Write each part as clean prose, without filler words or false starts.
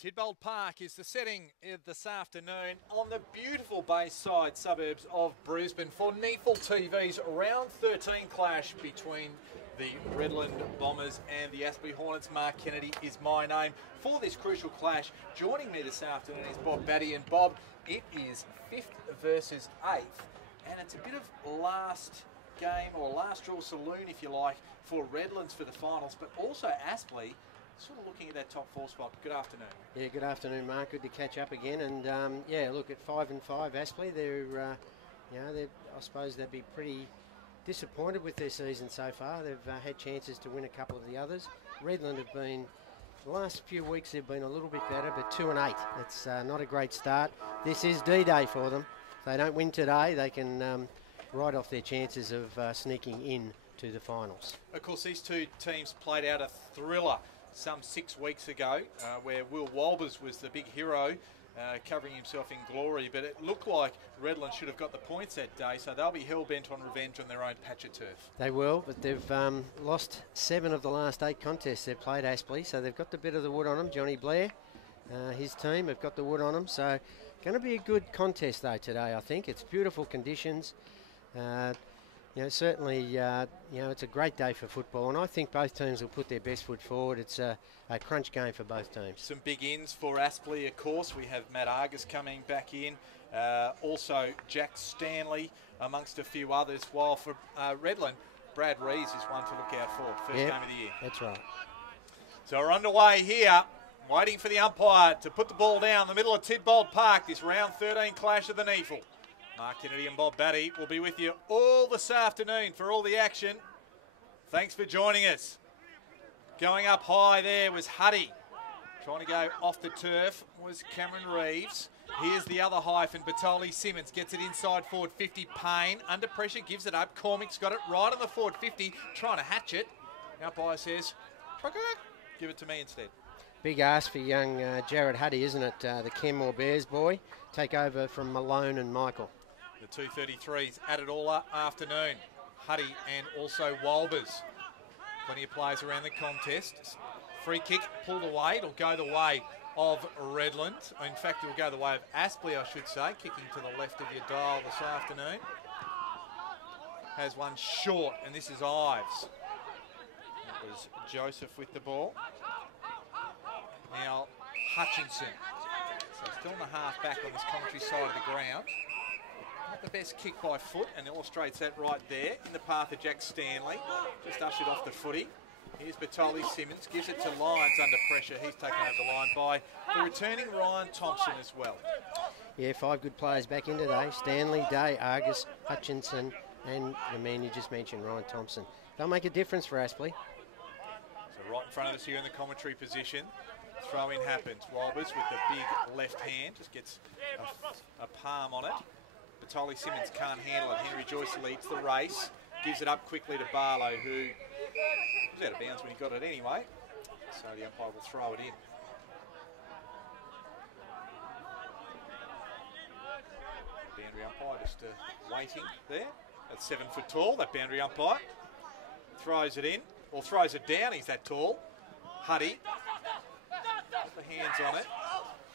Tidbold Park is the setting this afternoon on the beautiful Bayside suburbs of Brisbane for NEAFL TV's round 13 clash between the Redland Bombers and the Aspley Hornets. Mark Kennedy is my name for this crucial clash. Joining me this afternoon is Bob Batty, and Bob, it is 5th versus 8th, and it's a bit of last game or last draw saloon, if you like, for Redlands for the finals, but also Aspley sort of looking at that top 4 spot. Good afternoon. Yeah, good afternoon, Mark. Good to catch up again. And yeah, look, at 5 and 5, Aspley, they're, I suppose they'd be pretty disappointed with their season so far. They've had chances to win a couple of the others. Redland have been, the last few weeks they've been a little bit better, but 2 and 8. It's not a great start. This is D-Day for them. If they don't win today, they can write off their chances of sneaking in to the finals. Of course, these two teams played out a thriller some 6 weeks ago, where Will Walbers was the big hero, covering himself in glory, but it looked like Redland should have got the points that day, so they'll be hell-bent on revenge on their own patch of turf. They will, but they've lost 7 of the last 8 contests they've played, Aspley, so they've got a bit of the wood on them. Johnny Blair, his team have got the wood on them, so going to be a good contest though today, I think. It's beautiful conditions. Certainly, it's a great day for football, and I think both teams will put their best foot forward. It's a crunch game for both teams. Some big ins for Aspley, of course. We have Matt Argus coming back in. Also, Jack Stanley, amongst a few others. While for Redland, Brad Reeves is one to look out for. First game of the year. That's right. So we're underway here, waiting for the umpire to put the ball down in the middle of Tidbold Park, this round 13 clash of the NEAFL. Mark Kennedy and Bob Batty will be with you all this afternoon for all the action. Thanks for joining us. Going up high there was Huddy. Trying to go off the turf was Cameron Reeves. Here's the other hyphen, Batoli Simmons gets it inside forward 50. Payne under pressure, gives it up. Cormick's got it right on the forward 50, trying to hatch it. Umpire says, give it to me instead. Big ask for young Jared Huddy, isn't it? The Kenmore Bears boy. Take over from Malone and Michael. The 233s at it all afternoon. Huddy and also Walbers. Plenty of players around the contest. Free kick pulled away. It'll go the way of Redland. In fact, it'll go the way of Aspley, I should say. Kicking to the left of your dial this afternoon. Has one short, and this is Ives. That was Joseph with the ball. Now Hutchinson. So still in the half back on this commentary side of the ground. Not the best kick by foot, and illustrates that right there in the path of Jack Stanley. Just ushered off the footy. Here's Batoli Simmons, gives it to Lyons under pressure. He's taken over the line by the returning Ryan Thompson as well. Yeah, 5 good players back in today. Stanley, Day, Argus, Hutchinson, and the man you just mentioned, Ryan Thompson. They'll make a difference for Aspley. So right in front of us here in the commentary position. Throw-in happens. Walbers with the big left hand, just gets a palm on it. Batoli Simmons can't handle it. Henry Joyce leads the race, gives it up quickly to Barlow, who was out of bounds when he got it anyway. So the umpire will throw it in. Boundary umpire just waiting there. That's 7 foot tall, that boundary umpire. Throws it in, or throws it down, he's that tall. Huddy. Put the hands on it.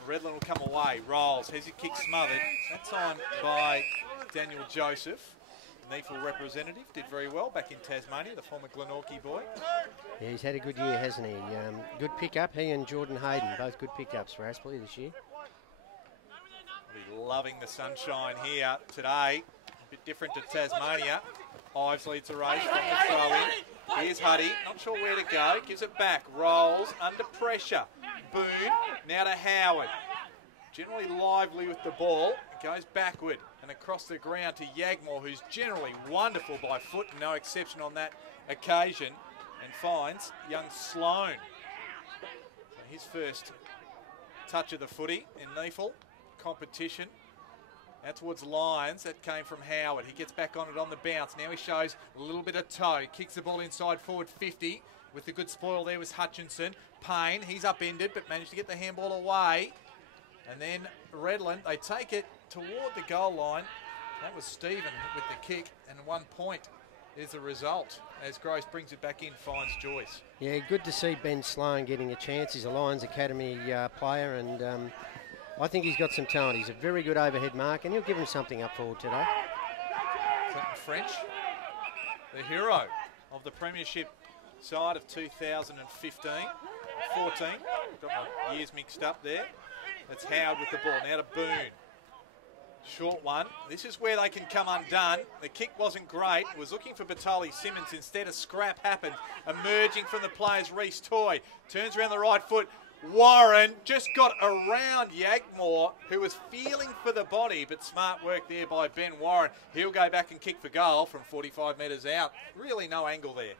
Redland will come away. Rolls. Has his kick smothered. That's on by Daniel Joseph. NEAFL representative. Did very well back in Tasmania, the former Glenorchy boy. Yeah, he's had a good year, hasn't he? Good pickup. He and Jordan Hayden, both good pickups for Aspley this year. I'll be loving the sunshine here today. A bit different to Tasmania. Ives leads the race from the throw-in. Here's Huddy, not sure where to go. Gives it back. Rolls under pressure. Boone, now to Howard. Generally lively with the ball. Goes backward and across the ground to Yagmore, who's generally wonderful by foot, no exception on that occasion, and finds young Sloan. So his first touch of the footy in NEAFL competition. Out towards Lyons, that came from Howard. He gets back on it on the bounce. Now he shows a little bit of toe. Kicks the ball inside forward 50. With the good spoil there was Hutchinson. Payne, he's upended but managed to get the handball away. And then Redland, they take it toward the goal line. That was Stephen with the kick, and 1 point is the result as Gross brings it back in, finds Joyce. Yeah, good to see Ben Sloan getting a chance. He's a Lions Academy player, and I think he's got some talent. He's a very good overhead mark, and he'll give him something up forward today. Clinton French, the hero of the premiership side of 2015, 14. Got my years mixed up there. That's Howard with the ball. Now to Boone. Short one. This is where they can come undone. The kick wasn't great. Was looking for Batali Simmons. Instead, a scrap happened. Emerging from the players, Reece Toy. Turns around the right foot. Warren just got around Yagmore, who was feeling for the body, but smart work there by Ben Warren. He'll go back and kick for goal from 45 metres out. Really no angle there.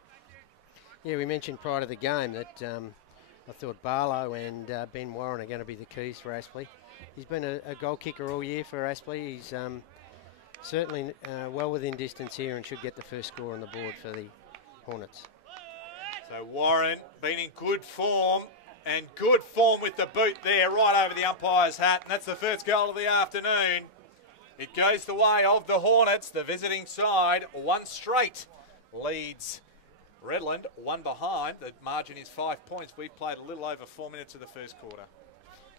Yeah, we mentioned prior to the game that I thought Barlow and Ben Warren are going to be the keys for Aspley. He's been a goal kicker all year for Aspley. He's certainly well within distance here and should get the first score on the board for the Hornets. So Warren been in good form, and good form with the boot there, right over the umpire's hat, and that's the first goal of the afternoon. It goes the way of the Hornets, the visiting side. One straight leads Redland, one behind. The margin is 5 points. We've played a little over 4 minutes of the first quarter.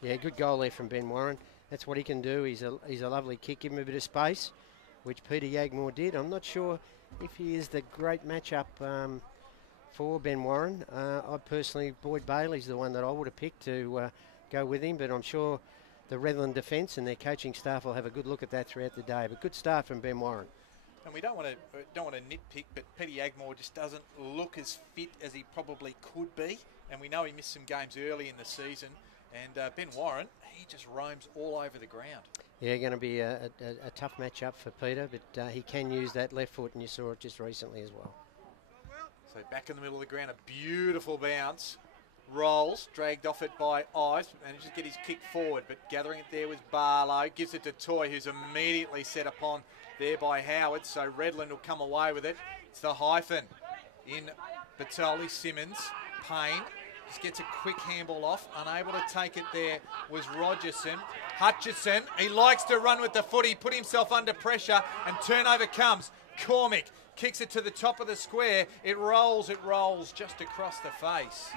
Yeah, good goal there from Ben Warren. That's what he can do. He's a lovely kick. Give him a bit of space, which Peter Yagmore did. I'm not sure if he is the great matchup for Ben Warren. I personally, Boyd Bailey's the one that I would have picked to go with him, but I'm sure the Redland defence and their coaching staff will have a good look at that throughout the day. But good start from Ben Warren. And we don't want to nitpick, but Peter Yagmore just doesn't look as fit as he probably could be, and we know he missed some games early in the season. And Ben Warren, he just roams all over the ground. Yeah, going to be a tough matchup for Peter, but he can use that left foot, and you saw it just recently as well. So back in the middle of the ground, a beautiful bounce. Rolls, dragged off it by Ives, manages to get his kick forward, but gathering it there was Barlow. Gives it to Toy, who's immediately set upon there by Howard, so Redland will come away with it. It's the hyphen in Batoli Simmons. Payne just gets a quick handball off. Unable to take it there was Rogerson. Hutchison, he likes to run with the footy, put himself under pressure, and turnover comes. Cormick kicks it to the top of the square. It rolls just across the face.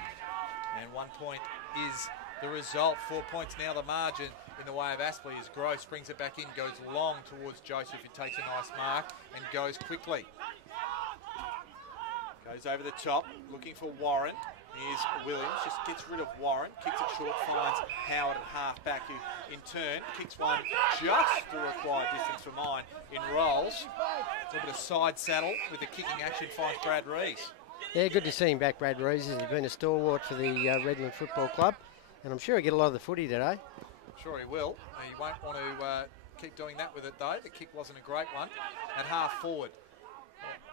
And 1 point is the result. 4 points now the margin in the way of Aspley as Gross brings it back in, goes long towards Joseph, who takes a nice mark and goes quickly. Goes over the top, looking for Warren. Here's Williams, just gets rid of Warren, kicks it short, finds Howard at half-back, who in turn kicks one just the required distance for mine in rolls. A little bit of side saddle with the kicking action, finds Brad Rees. Yeah, good to see him back, Brad Rees. He's been a stalwart for the Redland Football Club, and I'm sure he'll get a lot of the footy today. I'm sure he will. He won't want to keep doing that with it, though. The kick wasn't a great one. At half forward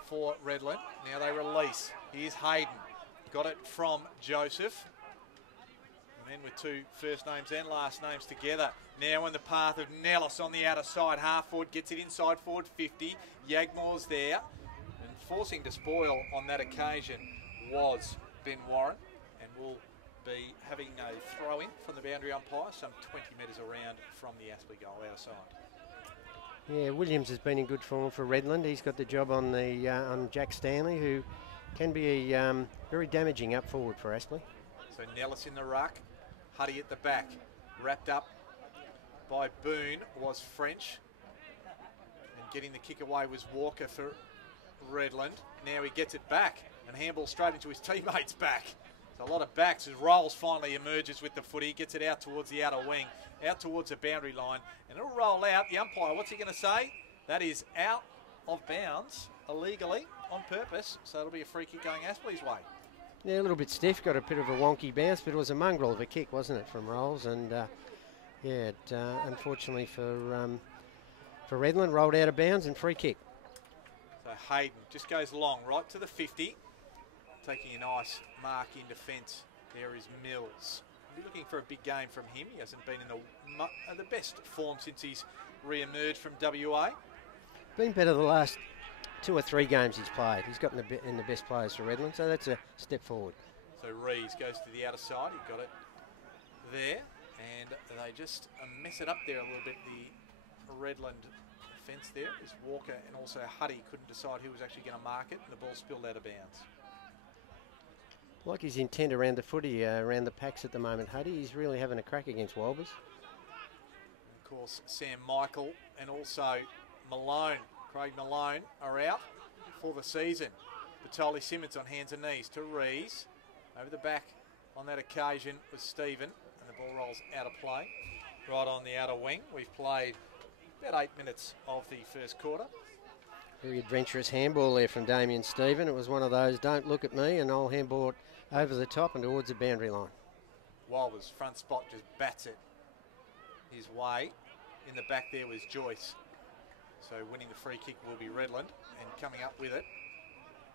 for Redland. Now they release. Here's Hayden. Got it from Joseph. And then with two first names and last names together. Now in the path of Nellis on the outer side. Half forward, gets it inside forward 50. Yagmore's there. And forcing to spoil on that occasion was Ben Warren. And will be having a throw-in from the boundary umpire, some 20 metres around from the Aspley goal outside. Yeah, Williams has been in good form for Redland. He's got the job on the on Jack Stanley, who can be very damaging up forward for Aspley. So Nellis in the ruck, Huddy at the back. Wrapped up by Boone was French. And getting the kick away was Walker for Redland. Now he gets it back and handballs straight into his teammates' back. So a lot of backs as Rolls finally emerges with the footy, gets it out towards the outer wing, out towards the boundary line, and it'll roll out. The umpire, what's he going to say? That is out of bounds illegally on purpose, so it'll be a free kick going Aspley's way. Yeah, a little bit stiff, got a bit of a wonky bounce, but it was a mongrel of a kick, wasn't it, from Rolls? And yeah, unfortunately for Redland, rolled out of bounds and free kick. So Hayden just goes long, right to the 50. Taking a nice mark in defence. There is Mills. We'll be looking for a big game from him. He hasn't been in the best form since he's re-emerged from WA. Been better the last 2 or 3 games he's played. He's gotten in the best players for Redland, so that's a step forward. So Rees goes to the outer side. He got it there, and they just mess it up there a little bit, the Redland defence there as Walker and also Huddy couldn't decide who was actually going to mark it, and the ball spilled out of bounds. Like his intent around the footy, around the packs at the moment, Huddy. He's really having a crack against Walbers. Of course, Sam Michael and also Malone, Craig Malone, are out for the season. Batoli Simmons on hands and knees to Rees. Over the back on that occasion was Stephen, and the ball rolls out of play. Right on the outer wing. We've played about 8 minutes of the first quarter. Very adventurous handball there from Damien Stephen. It was one of those, don't look at me, and I'll handball it over the top and towards the boundary line. Walbers front spot just bats it his way. In the back there was Joyce. So winning the free kick will be Redland, and coming up with it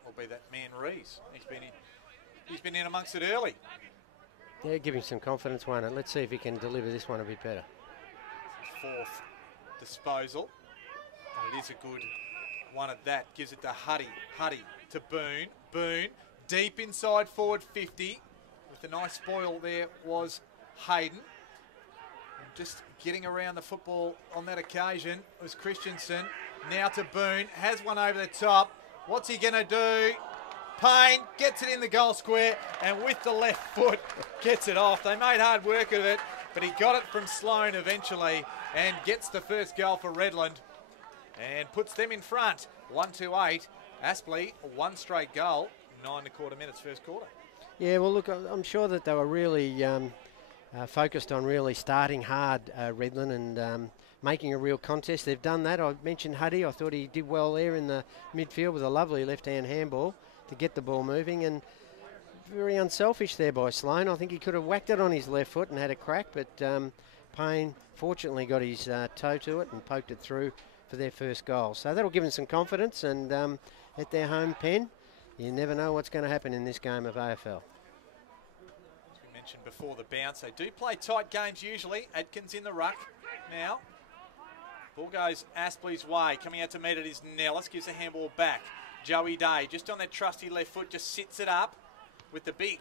will be that man Rees. He's been in amongst it early. Yeah, give him some confidence, won't it? Let's see if he can deliver this one a bit better. Fourth disposal, and it is a good one at that. Gives it to Huddy. Huddy to Boone. Boone deep inside forward 50. With a nice spoil there was Hayden. And just getting around the football on that occasion was Christensen. Now to Boone. Has one over the top. What's he going to do? Payne gets it in the goal square, and with the left foot gets it off. They made hard work of it, but he got it from Sloane eventually and gets the first goal for Redland and puts them in front. 1-8. Aspley, one straight goal, 9.25 minutes first quarter. Yeah, well, look, I'm sure that they were really focused on really starting hard, Redland, and making a real contest. They've done that. I mentioned Huddy. I thought he did well there in the midfield with a lovely left-hand handball to get the ball moving, and very unselfish there by Sloane. I think he could have whacked it on his left foot and had a crack, but Payne fortunately got his toe to it and poked it through for their first goal. So that'll give them some confidence, and at their home pen, you never know what's going to happen in this game of AFL. As we mentioned before, the bounce, they do play tight games usually. Adkins in the ruck now. Ball goes Aspley's way. Coming out to meet it is Nellis, gives the handball back. Joey Day, just on that trusty left foot, just sits it up with the big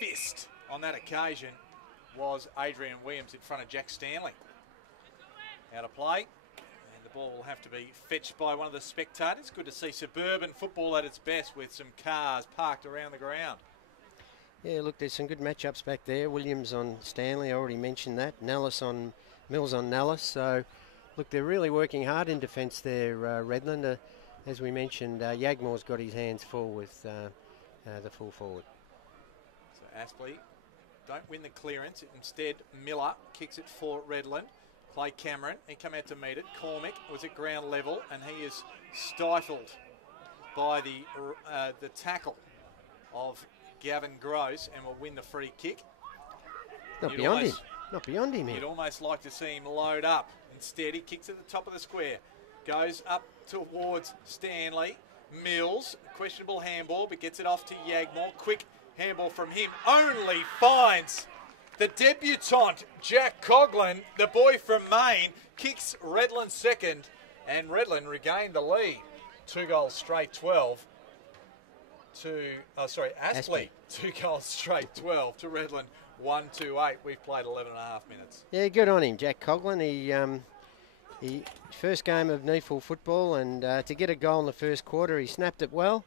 fist on that occasion was Adrian Williams in front of Jack Stanley. Out of play, and the ball will have to be fetched by one of the spectators. Good to see suburban football at its best with some cars parked around the ground. Yeah, look, there's some good matchups back there. Williams on Stanley, I already mentioned that. Mills on Nellis. So, look, they're really working hard in defence there, Redland. As we mentioned, Yagmore's got his hands full with the full forward. So Aspley don't win the clearance. Instead, Miller kicks it for Redland. Clay Cameron, he come out to meet it. Cormick was at ground level, and he is stifled by the tackle of Gavin Gross, and will win the free kick. Not beyond him here. You'd almost like to see him load up. Instead, he kicks at the top of the square. Goes up towards Stanley. Mills, questionable handball, but gets it off to Yagmore. Quick handball from him. Only finds the debutant, Jack Coughlin, the boy from Maine, kicks Redland second, and Redland regained the lead. 2 goals straight, 12 to, Aspley. 2 goals straight, 12 to Redland, 1-8. We've played 11.5 minutes. Yeah, good on him, Jack Coughlin. He first game of NEAFL football, and to get a goal in the first quarter, he snapped it well.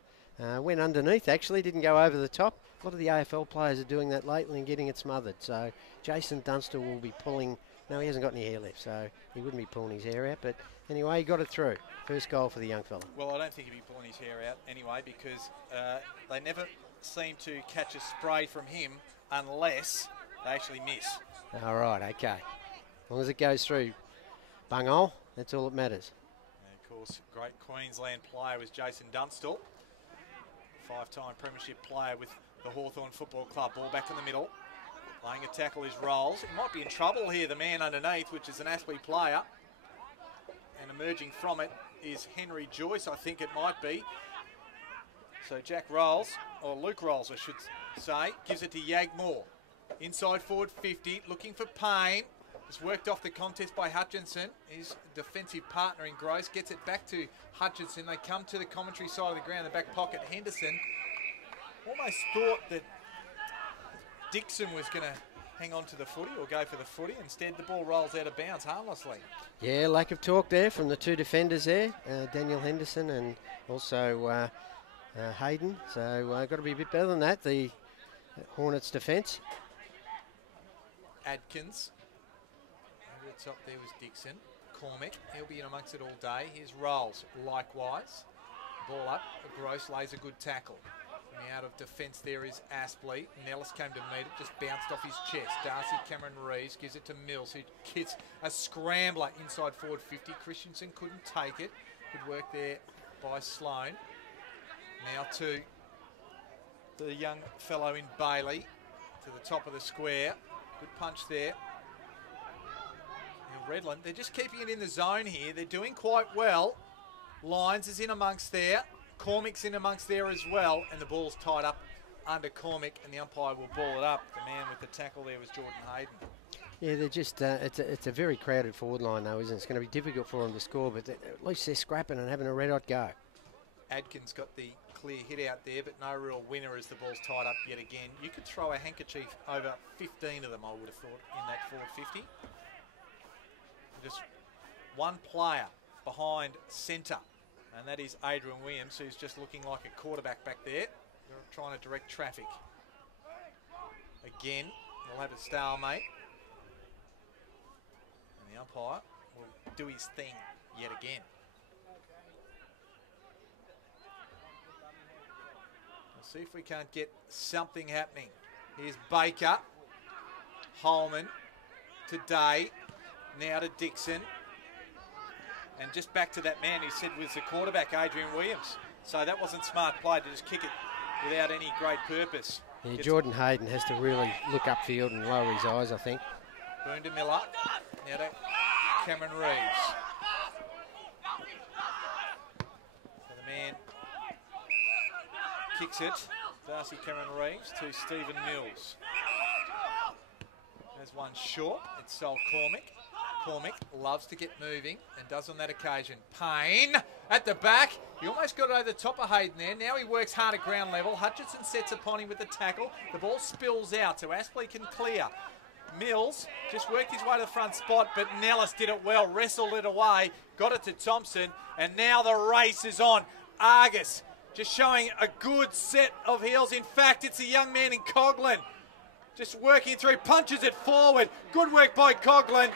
Went underneath, actually, didn't go over the top. A lot of the AFL players are doing that lately and getting it smothered. So Jason Dunster will be pulling. No, he hasn't got any hair left, so he wouldn't be pulling his hair out. But anyway, he got it through. First goal for the young fella. Well, I don't think he'd be pulling his hair out anyway, because they never seem to catch a spray from him unless they actually miss. All right, okay. As long as it goes through bunghole, that's all that matters. And of course, great Queensland player was Jason Dunstall. 5-time premiership player with the Hawthorn Football Club. Ball back in the middle. Playing a tackle is Rolls. He might be in trouble here, the man underneath, which is an Aspley player. And emerging from it is Henry Joyce, I think it might be. So Jack Rolls, or Luke Rolls I should say, gives it to Yagmore. Inside forward 50, looking for Payne. It's worked off the contest by Hutchinson. His defensive partner in Gross gets it back to Hutchinson. They come to the commentary side of the ground, the back pocket. Henderson almost thought that Dixon was going to hang on to the footy or go for the footy. Instead, the ball rolls out of bounds harmlessly. Yeah, lack of talk there from the two defenders there, Daniel Henderson and also Hayden. So got to be a bit better than that, the Hornets' defence. Adkins. Over the top there was Dixon. Cormick, he'll be in amongst it all day. Here's Rolls, likewise. Ball up, Gross lays a good tackle. Coming out of defence there is Aspley. Nellis came to meet it, just bounced off his chest. Darcy Cameron Reeves gives it to Mills, who hits a scrambler inside forward 50. Christensen couldn't take it. Good work there by Sloan. Now to the young fellow in Bailey, to the top of the square. Good punch there. Redland, they're just keeping it in the zone here. They're doing quite well. Lyons is in amongst there. Cormick's in amongst there as well. And the ball's tied up under Cormick, and the umpire will ball it up. The man with the tackle there was Jordan Hayden. Yeah, they're just, it's a very crowded forward line though, isn't it? It's going to be difficult for them to score, but at least they're scrapping and having a red-hot go. Adkins got the clear hit out there, but no real winner as the ball's tied up yet again. You could throw a handkerchief over 15 of them, I would have thought, in that forward 50. Just one player behind centre, and that is Adrian Williams, who's just looking like a quarterback back there. They're trying to direct traffic. Again, we'll have a stalemate. And the umpire will do his thing yet again. We'll see if we can't get something happening. Here's Baker. Holman today. Now to Dixon. And just back to that man who said was the quarterback, Adrian Williams. So that wasn't smart play to just kick it without any great purpose. Yeah, Jordan Hayden has to really look upfield and lower his eyes, I think. Boone to Miller. Now to Cameron Reeves. So the man kicks it. Darcy Cameron Reeves to Stephen Mills. There's one short. It's Sol Cormick. Cormick loves to get moving and does on that occasion. Payne at the back. He almost got it over the top of Hayden there. Now he works hard at ground level. Hutchinson sets upon him with the tackle. The ball spills out so Aspley can clear. Mills just worked his way to the front spot, but Nellis did it well. Wrestled it away. Got it to Thompson. And now the race is on. Argus just showing a good set of heels. In fact, it's a young man in Coughlin. Just working through. Punches it forward. Good work by Coughlin.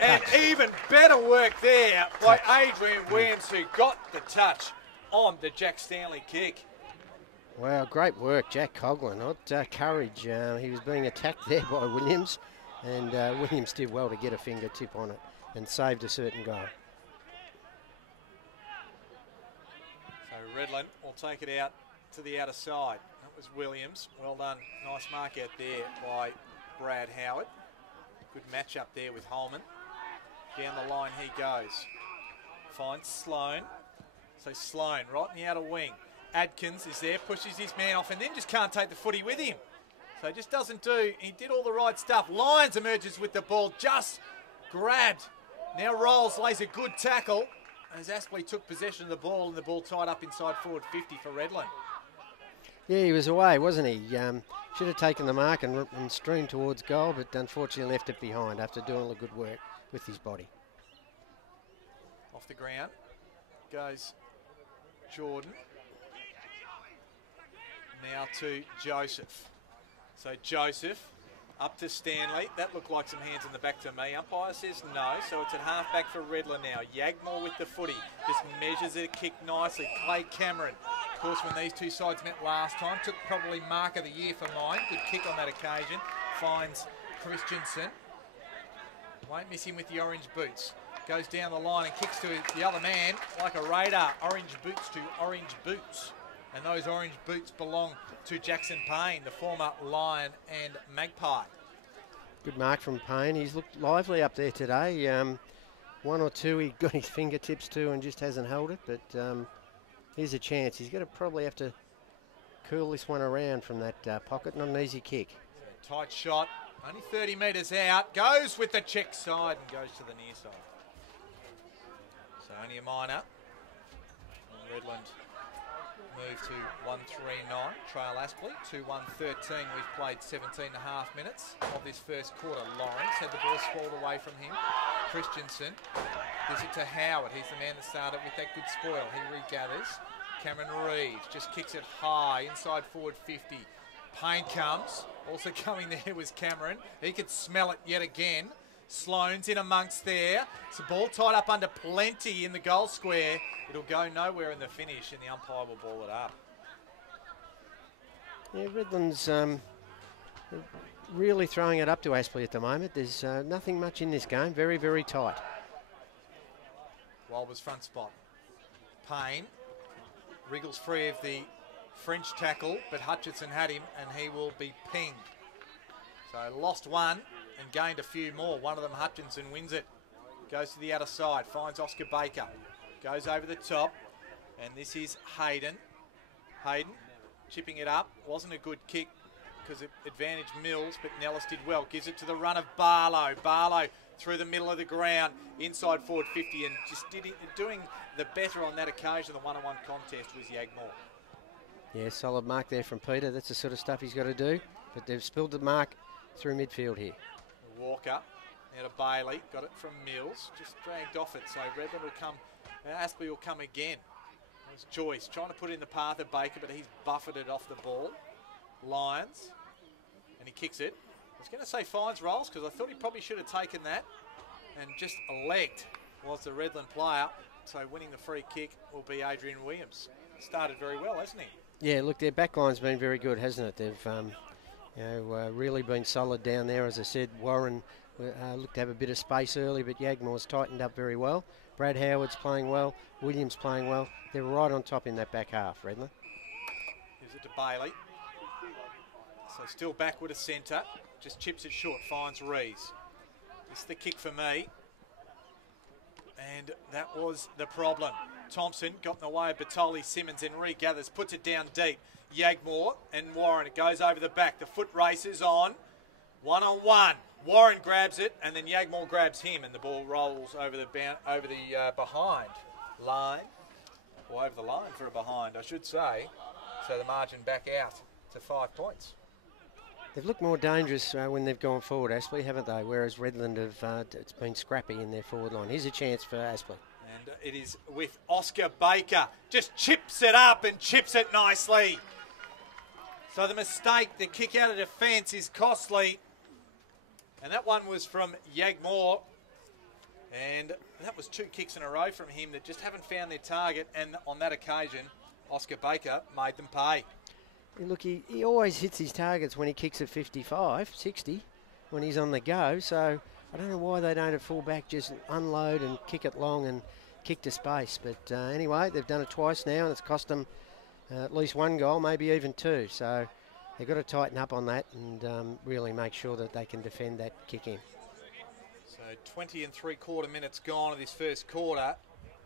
And even better work there by Adrian Williams, who got the touch on the Jack Stanley kick. Wow, great work, Jack Coughlin. Not courage. He was being attacked there by Williams, and Williams did well to get a fingertip on it and saved a certain goal. So Redland will take it out to the outer side. That was Williams. Well done. Nice mark out there by Brad Howard. Good match up there with Holman. Down the line he goes. Finds Sloan. So Sloan right in the outer wing. Adkins is there, pushes his man off and then just can't take the footy with him. So just doesn't do, he did all the right stuff. Lyons emerges with the ball, just grabbed. Now Rolls lays a good tackle as Aspley took possession of the ball and the ball tied up inside forward 50 for Redland. Yeah, he was away, wasn't he? Should have taken the mark and streamed towards goal, but unfortunately left it behind after doing all the good work with his body. Off the ground goes Jordan. Now to Joseph. So Joseph up to Stanley. That looked like some hands in the back to me. Umpire says no, so it's at half-back for Redland now. Yagmore with the footy. Just measures it, kick nicely. Clay Cameron. Of course, when these two sides met last time, took probably mark of the year for mine. Good kick on that occasion. Finds Christensen. Won't miss him with the orange boots. Goes down the line and kicks to the other man like a radar. Orange boots to orange boots. And those orange boots belong to Jackson Payne, the former Lion and Magpie. Good mark from Payne. He's looked lively up there today. One or two he got his fingertips to and just hasn't held it. But here's a chance. He's going to probably have to curl this one around from that pocket. Not an easy kick. Tight shot. Only 30 metres out. Goes with the check side and goes to the near side. So only a minor. And Redland move to 139, trail Aspley, 2-1-13. We've played 17.5 minutes of this first quarter. Lawrence had the ball swallowed away from him. Christensen gives it to Howard. He's the man that started with that good spoil. He regathers. Cameron Reeves just kicks it high, inside forward 50. Payne comes. Also coming there was Cameron. He could smell it yet again. Sloane's in amongst there. It's a ball tied up under plenty in the goal square. It'll go nowhere in the finish, and the umpire will ball it up. Yeah, Redland's really throwing it up to Aspley at the moment. There's nothing much in this game. Very, very tight. Wilber's front spot. Payne wriggles free of the French tackle, but Hutchinson had him, and he will be pinged. So lost one and gained a few more. One of them, Hutchinson, wins it. Goes to the outer side, finds Oscar Baker. Goes over the top, and this is Hayden. Hayden chipping it up. Wasn't a good kick because it advantaged Mills, but Nellis did well. Gives it to the run of Barlow. Barlow through the middle of the ground, inside forward 50, and just doing the better on that occasion. The one-on-one contest was Yagmore. Yeah, solid mark there from Peter. That's the sort of stuff he's got to do. But they've spilled the mark through midfield here. Walker out of Bailey, got it from Mills, just dragged off it. So Redland will come, Aspley will come again. There's Joyce trying to put it in the path of Baker, but he's buffeted off the ball. Lyons, and he kicks it. I was going to say fines rolls because I thought he probably should have taken that, and just legged was the Redland player. So winning the free kick will be Adrian Williams. Started very well, hasn't he? Yeah, look, their backline's been very good, hasn't it? They've really been solid down there. As I said, Warren looked to have a bit of space early, but Yagmore's tightened up very well. Brad Howard's playing well. Williams playing well. They're right on top in that back half, Redland. Gives it to Bailey. So still backward to centre. Just chips it short, finds Rees. This is the kick for me. And that was the problem. Thompson got in the way of Batoli, Simmons, and regathers, puts it down deep. Yagmore and Warren, it goes over the back. The foot race is on. One-on-one. Warren grabs it, and then Yagmore grabs him, and the ball rolls over the behind line. Or over the line for a behind, I should say. So the margin back out to 5 points. They've looked more dangerous when they've gone forward, Aspley, haven't they? Whereas Redland have it's been scrappy in their forward line. Here's a chance for Aspley. And it is with Oscar Baker. Just chips it up and chips it nicely. So the mistake, the kick out of defence is costly. And that one was from Yagmore. And that was 2 kicks in a row from him that just haven't found their target. And on that occasion, Oscar Baker made them pay. Look, he always hits his targets when he kicks at 55, 60, when he's on the go. So I don't know why they don't at full back just unload and kick it long and kick to space. But anyway, they've done it twice now, and it's cost them at least 1 goal, maybe even 2. So they've got to tighten up on that and really make sure that they can defend that kick in. So 20 3/4 minutes gone of this first quarter.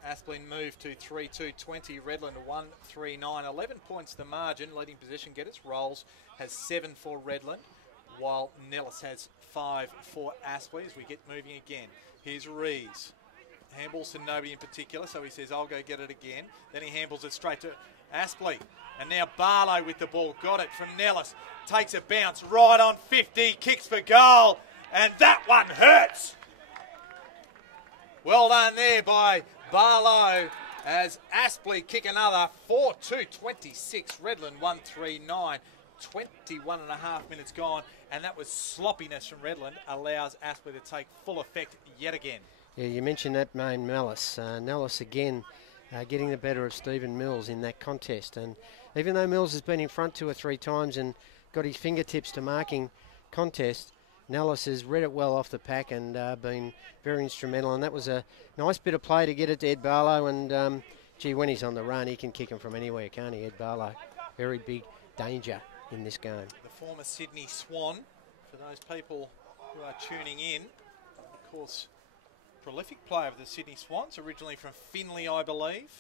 Aspley moved to 3-2-20. Redland 1-3-9. 11 points the margin. Leading position getters. Rolls has 7 for Redland, while Nellis has 5 for Aspley as we get moving again. Here's Rees. Handballs to nobody in particular, so he says, I'll go get it again. Then he handballs it straight to Aspley. And now Barlow with the ball. Got it from Nellis. Takes a bounce right on 50. Kicks for goal. And that one hurts. Well done there by Barlow as Aspley kick another 4-2-26. Redland 1-3-9. 21 and a half minutes gone, and that was sloppiness from Redland. Allows Aspley to take full effect yet again. Yeah, you mentioned that main Nellis. Nellis again getting the better of Stephen Mills in that contest. And even though Mills has been in front 2 or 3 times and got his fingertips to marking contest, Nellis has read it well off the pack and been very instrumental. And that was a nice bit of play to get it to Ed Barlow. And, gee, when he's on the run, he can kick him from anywhere, can't he, Ed Barlow? Very big danger in this game. The former Sydney Swan, for those people who are tuning in, of course, prolific player of the Sydney Swans, originally from Finley, I believe,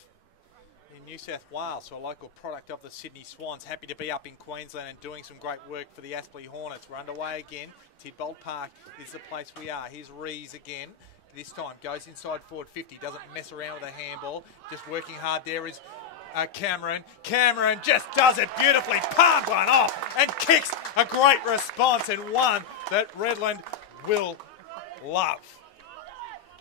in New South Wales, so a local product of the Sydney Swans. Happy to be up in Queensland and doing some great work for the Aspley Hornets. We're underway again. Tidbold Park is the place we are. Here's Rees again. This time goes inside forward 50, doesn't mess around with a handball, just working hard there is Cameron. Cameron just does it beautifully, palmed one off and kicks a great response, and one that Redland will love.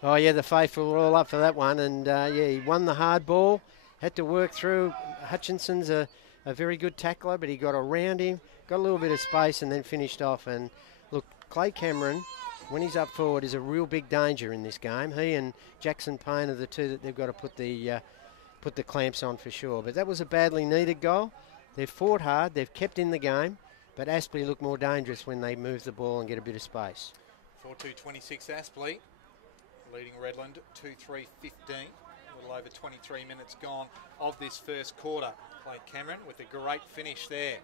Oh, yeah, the faithful were all up for that one. And, yeah, he won the hard ball, had to work through. Hutchinson's a very good tackler, but he got around him, got a little bit of space and then finished off. And, look, Clay Cameron, when he's up forward, is a real big danger in this game. He and Jackson Payne are the two that they've got to put the clamps on for sure. But that was a badly needed goal. They've fought hard, they've kept in the game, but Aspley look more dangerous when they move the ball and get a bit of space. 4-2-26 Aspley, leading Redland 2-3-15. A little over 23 minutes gone of this first quarter. Clay Cameron with a great finish there.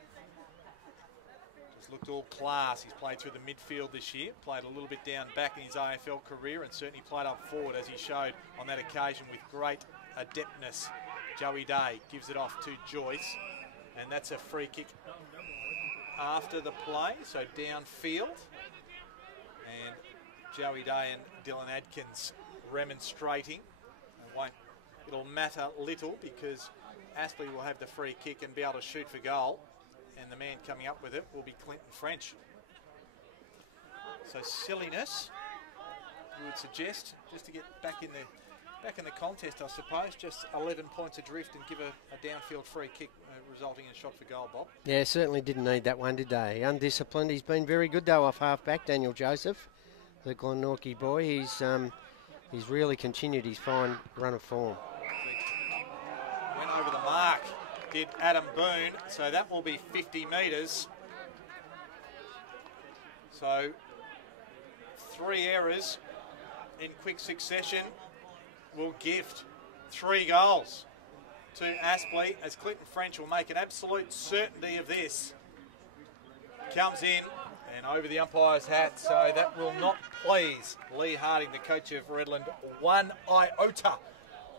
Just looked all class. He's played through the midfield this year, played a little bit down back in his AFL career, and certainly played up forward as he showed on that occasion with great adeptness. Joey Day gives it off to Joyce, and that's a free kick after the play, so downfield. And Joey Day and Dylan Adkins remonstrating. It'll matter little because Aspley will have the free kick and be able to shoot for goal, and the man coming up with it will be Clinton French. So silliness, you would suggest, just to get back in the contest, I suppose. Just 11 points adrift and give a downfield free kick, resulting in a shot for goal, Bob. Yeah, certainly didn't need that one, did they? Undisciplined. He's been very good though off half back, Daniel Joseph, the Glenorchy boy. He's really continued his fine run of form. Went over the mark, did Adam Boone, so that will be 50 metres. So 3 errors in quick succession will gift 3 goals to Aspley, as Clinton French will make an absolute certainty of this. Comes in and over the umpire's hat, so that will not please Lee Harding, the coach of Redland, one iota,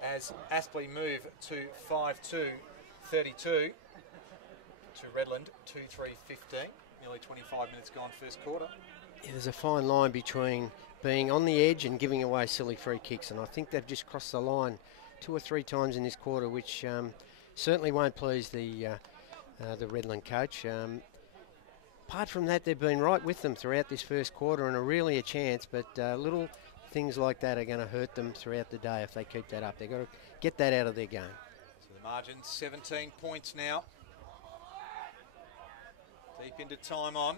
as Aspley move to 5-2-32 to Redland 2-3-15. Nearly 25 minutes gone first quarter. Yeah, there's a fine line between being on the edge and giving away silly free kicks, and I think they've just crossed the line 2 or 3 times in this quarter, which certainly won't please the Redland coach. Apart from that, they've been right with them throughout this first quarter and are really a chance, but little things like that are going to hurt them throughout the day if they keep that up. They've got to get that out of their game. So the margin 17 points now. Deep into time on.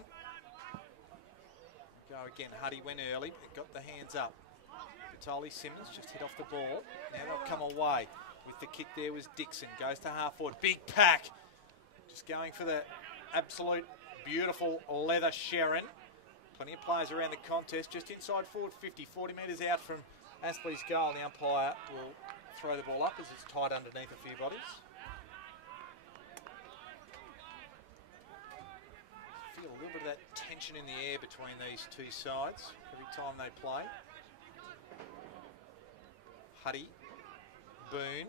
Go again. Huddy went early, but got the hands up. Vitali Simmons just hit off the ball. Now they'll come away. With the kick there was Dixon. Goes to half forward. Big pack. Just going for the absolute beautiful leather Sharon. Plenty of players around the contest. Just inside forward 50, 40 metres out from Aspley's goal. The umpire will throw the ball up as it's tied underneath a few bodies. Feel a little bit of that tension in the air between these two sides every time they play. Huddy, Boone,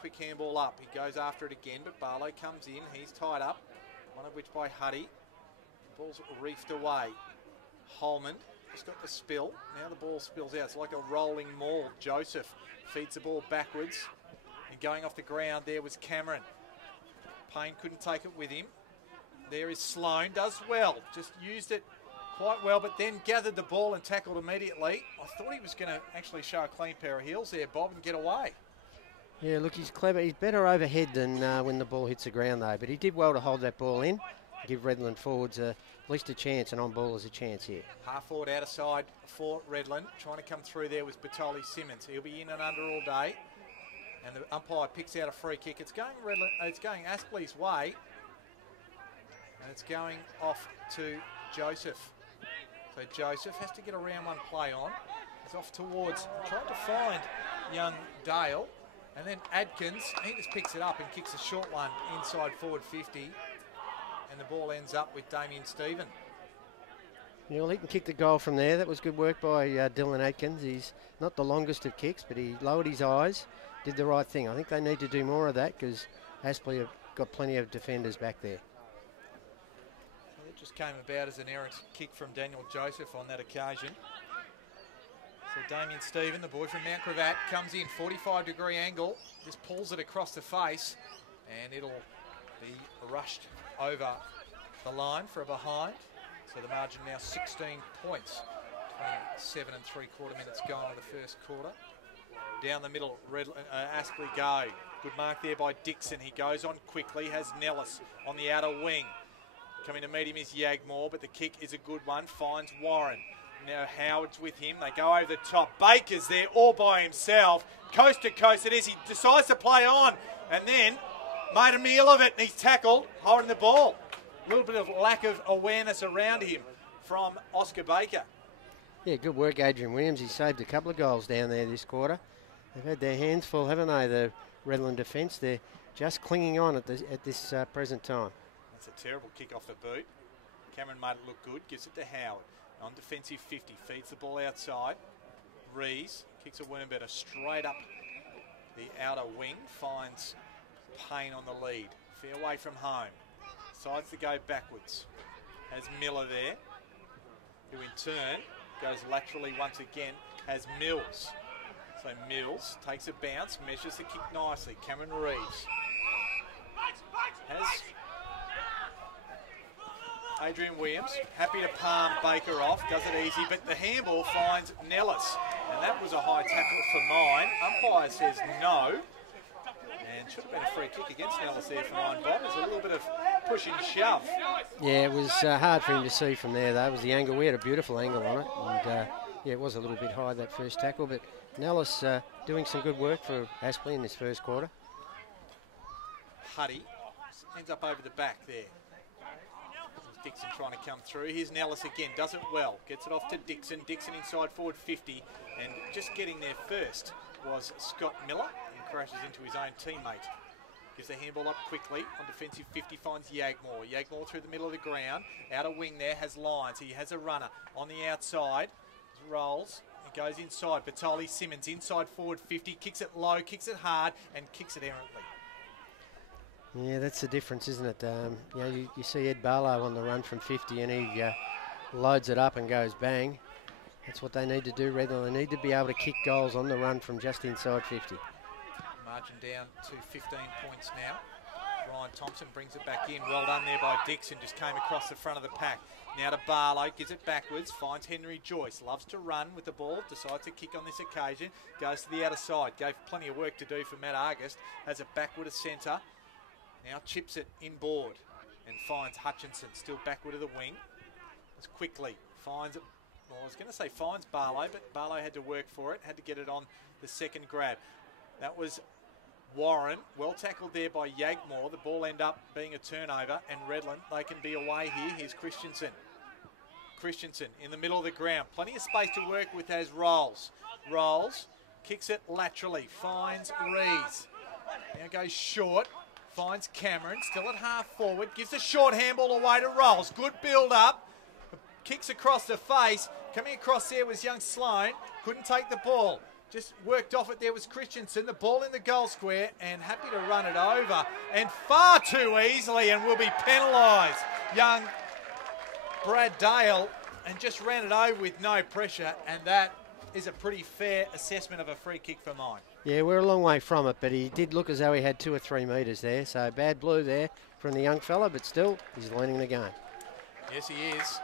quick handball up. He goes after it again, but Barlow comes in. He's tied up, one of which by Huddy. The ball's reefed away. Holman just got the spill. Now the ball spills out. It's like a rolling maul. Joseph feeds the ball backwards. And going off the ground there was Cameron. Payne couldn't take it with him. There is Sloan. Does well. Just used it quite well, but then gathered the ball and tackled immediately. I thought he was going to actually show a clean pair of heels there, Bob, and get away. Yeah, look, he's clever. He's better overhead than when the ball hits the ground, though. But he did well to hold that ball in, give Redland forwards at least a chance, and on ball is a chance here. Half forward out of side for Redland. Trying to come through there was Batoli Simmons. He'll be in and under all day. And the umpire picks out a free kick. It's going Aspley's way. And it's going off to Joseph. So Joseph has to get a round one play on. He's off towards, trying to find young Dale. And then Adkins, he just picks it up and kicks a short one inside forward 50. And the ball ends up with Damien Stephen. Yeah, well, he can kick the goal from there. That was good work by Dylan Adkins. He's not the longest of kicks, but he lowered his eyes, did the right thing. I think they need to do more of that because Aspley have got plenty of defenders back there. Well, it just came about as an errant kick from Daniel Joseph on that occasion. So Damien Stephen, the boy from Mount Cravat, comes in, 45-degree angle, just pulls it across the face. And it'll be rushed over the line for a behind. So the margin now 16 points. 27 3/4 minutes gone in the first quarter. Down the middle, Aspley go. Good mark there by Dixon. He goes on quickly, has Nellis on the outer wing. Coming to meet him is Yagmore, but the kick is a good one. Finds Warren. Now Howard's with him. They go over the top. Baker's there all by himself. Coast to coast it is. He decides to play on and then made a meal of it, and he's tackled, holding the ball. A little bit of lack of awareness around him from Oscar Baker. Yeah, good work, Adrian Williams. He saved a couple of goals down there this quarter. They've had their hands full, haven't they, the Redland defence? They're just clinging on at this present time. That's a terrible kick off the boot. Cameron made it look good, gives it to Howard. On defensive 50, feeds the ball outside. Rees kicks a Wernbetter straight up the outer wing, finds Payne on the lead. Fair way from home. Decides to go backwards. Has Miller there, who in turn goes laterally once again, has Mills. So Mills takes a bounce, measures the kick nicely. Cameron Reeves has Adrian Williams, happy to palm Baker off, does it easy, but the handball finds Nellis. And that was a high tackle for mine. Umpire says no. And should have been a free kick against Nellis there for mine, Bob. There's a little bit of push and shove. Yeah, it was hard for him to see from there, though. It was the angle. We had a beautiful angle on it. And, yeah, it was a little bit high, that first tackle. But Nellis doing some good work for Aspley in this first quarter. Huddy ends up over the back there. Dixon trying to come through. Here's Nellis again, does it well. Gets it off to Dixon. Dixon inside forward 50. And just getting there first was Scott Miller, and crashes into his own teammate. Gives the handball up quickly. On defensive 50 finds Yagmore. Yagmore through the middle of the ground. Outer wing there has Lyons. He has a runner on the outside. Rolls. He goes inside. Batoli Simmons inside forward 50. Kicks it low, kicks it hard, and kicks it errantly. Yeah, that's the difference, isn't it? You know, you see Ed Barlow on the run from 50 and he loads it up and goes bang. That's what they need to do, Redland. They need to be able to kick goals on the run from just inside 50. Margin down to 15 points now. Ryan Thompson brings it back in. Well done there by Dixon. Just came across the front of the pack. Now to Barlow. Gives it backwards. Finds Henry Joyce. Loves to run with the ball. Decides to kick on this occasion. Goes to the outer side. Gave plenty of work to do for Matt Argust. Has it backward to centre. Now chips it inboard and finds Hutchinson. Still backward to the wing. As quickly finds it. Well, I was going to say finds Barlow, but Barlow had to work for it. Had to get it on the second grab. That was Warren. Well tackled there by Yagmore. The ball end up being a turnover, and Redland, they can be away here. Here's Christensen. Christensen in the middle of the ground. Plenty of space to work with as Rolls. Rolls. Kicks it laterally. Finds Rees. Now goes short. Finds Cameron, still at half forward, gives a short handball away to Rolls. Good build up, kicks across the face. Coming across there was young Sloan, couldn't take the ball. Just worked off it there was Christensen, the ball in the goal square, and happy to run it over, and far too easily, and will be penalised. Young Brad Dale, and just ran it over with no pressure, and that is a pretty fair assessment of a free kick for mine. Yeah, we're a long way from it, but he did look as though he had 2 or 3 metres there. So bad blue there from the young fella, but still, he's learning the game. Yes, he is.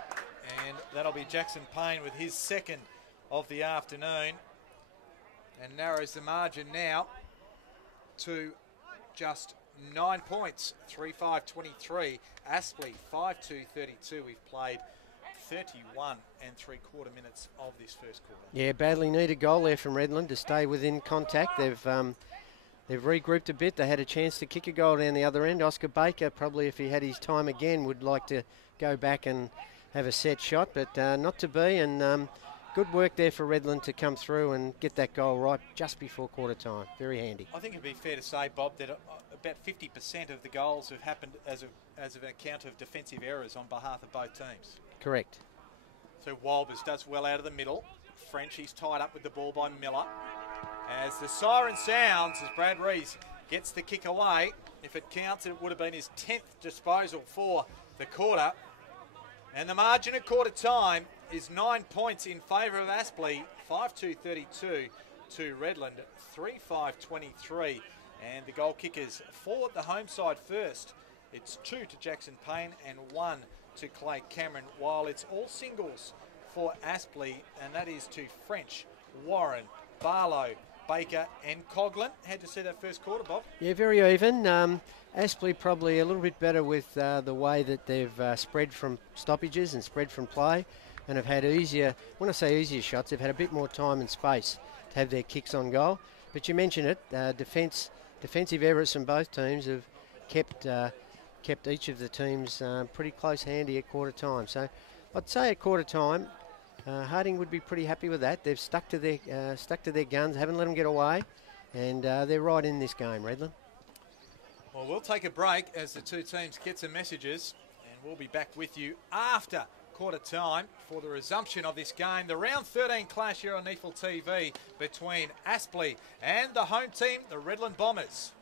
And that'll be Jackson Payne with his second of the afternoon. And narrows the margin now to just 9 points, 3-5-23. Aspley, 5-2-32. We've played 31 3/4 minutes of this first quarter. Yeah, badly needed goal there from Redland to stay within contact. They've regrouped a bit. They had a chance to kick a goal down the other end. Oscar Baker, probably if he had his time again, would like to go back and have a set shot, but not to be. And good work there for Redland to come through and get that goal right just before quarter time. Very handy. I think it'd be fair to say, Bob, that about 50% of the goals have happened as an account of defensive errors on behalf of both teams. Correct. So Walbers does well out of the middle. French, he's tied up with the ball by Miller. As the siren sounds, as Brad Rees gets the kick away. If it counts, it would have been his 10th disposal for the quarter. And the margin at quarter time is 9 points in favour of Aspley. 5-2-32 to Redland. 3-5-23. And the goal kickers for the home side first. It's 2 to Jackson Payne and 1 to Clay Cameron, while it's all singles for Aspley, and that is to French, Warren, Barlow, Baker and Coughlin. Had to see that first quarter, Bob. Yeah, very even. Aspley probably a little bit better with the way that they've spread from stoppages and spread from play, and have had easier, when I say easier shots, they've had a bit more time and space to have their kicks on goal. But you mentioned it, defensive errors from both teams have kept each of the teams pretty close handy at quarter time. So I'd say at quarter time, Harding would be pretty happy with that. They've stuck to their guns, haven't let them get away, and they're right in this game, Redland. Well, we'll take a break as the two teams get some messages, and we'll be back with you after quarter time for the resumption of this game. The round 13 clash here on NEAFL TV between Aspley and the home team, the Redland Bombers.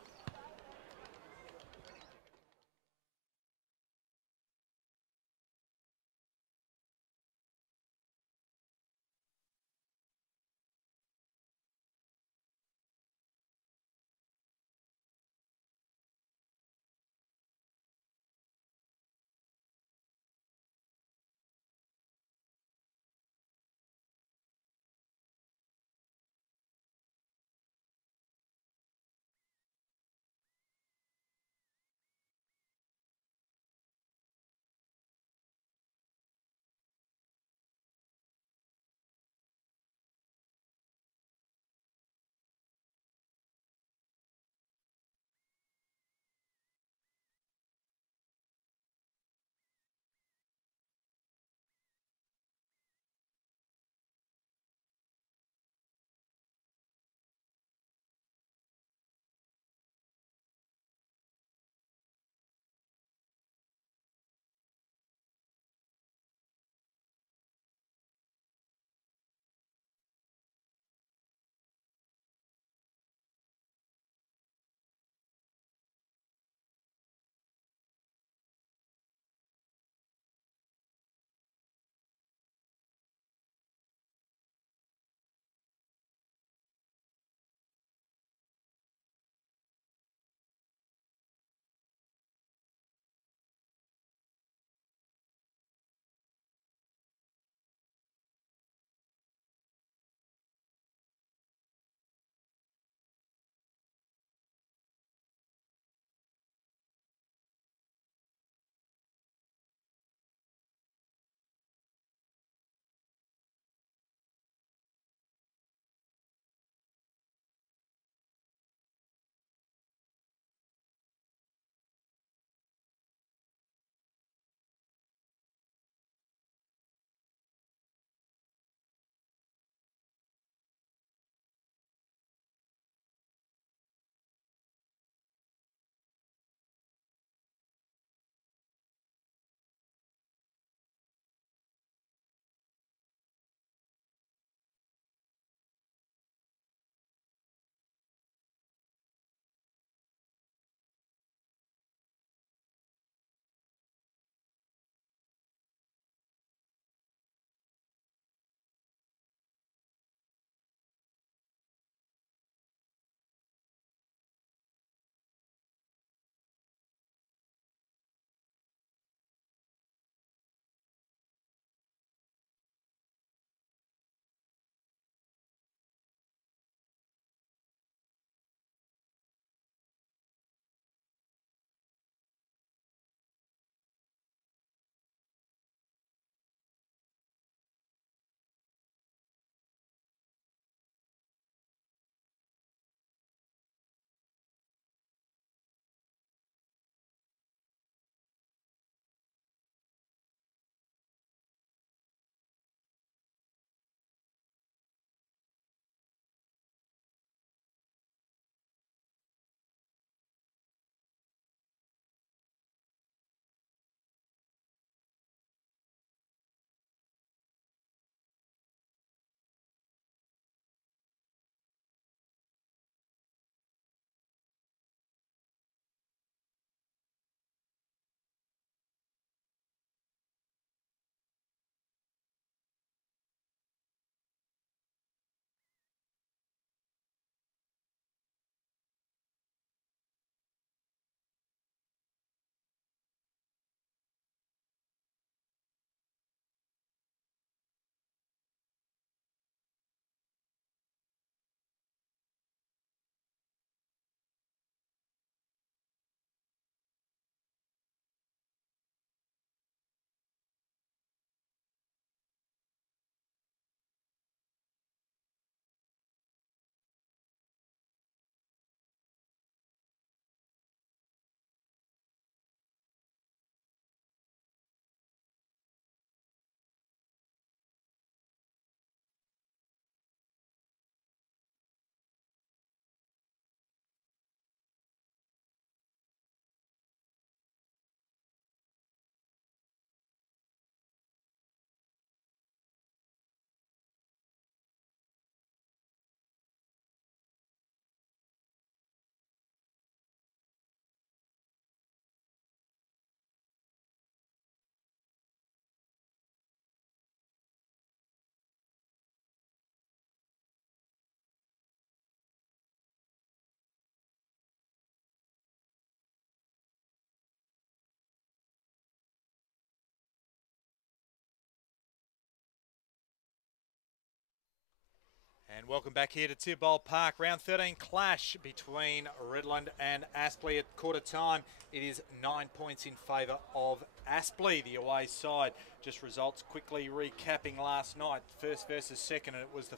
Welcome back here to Tidbold Park. Round 13 clash between Redland and Aspley at quarter time. It is 9 points in favour of Aspley, the away side. Just results quickly recapping last night. First versus second, and it was the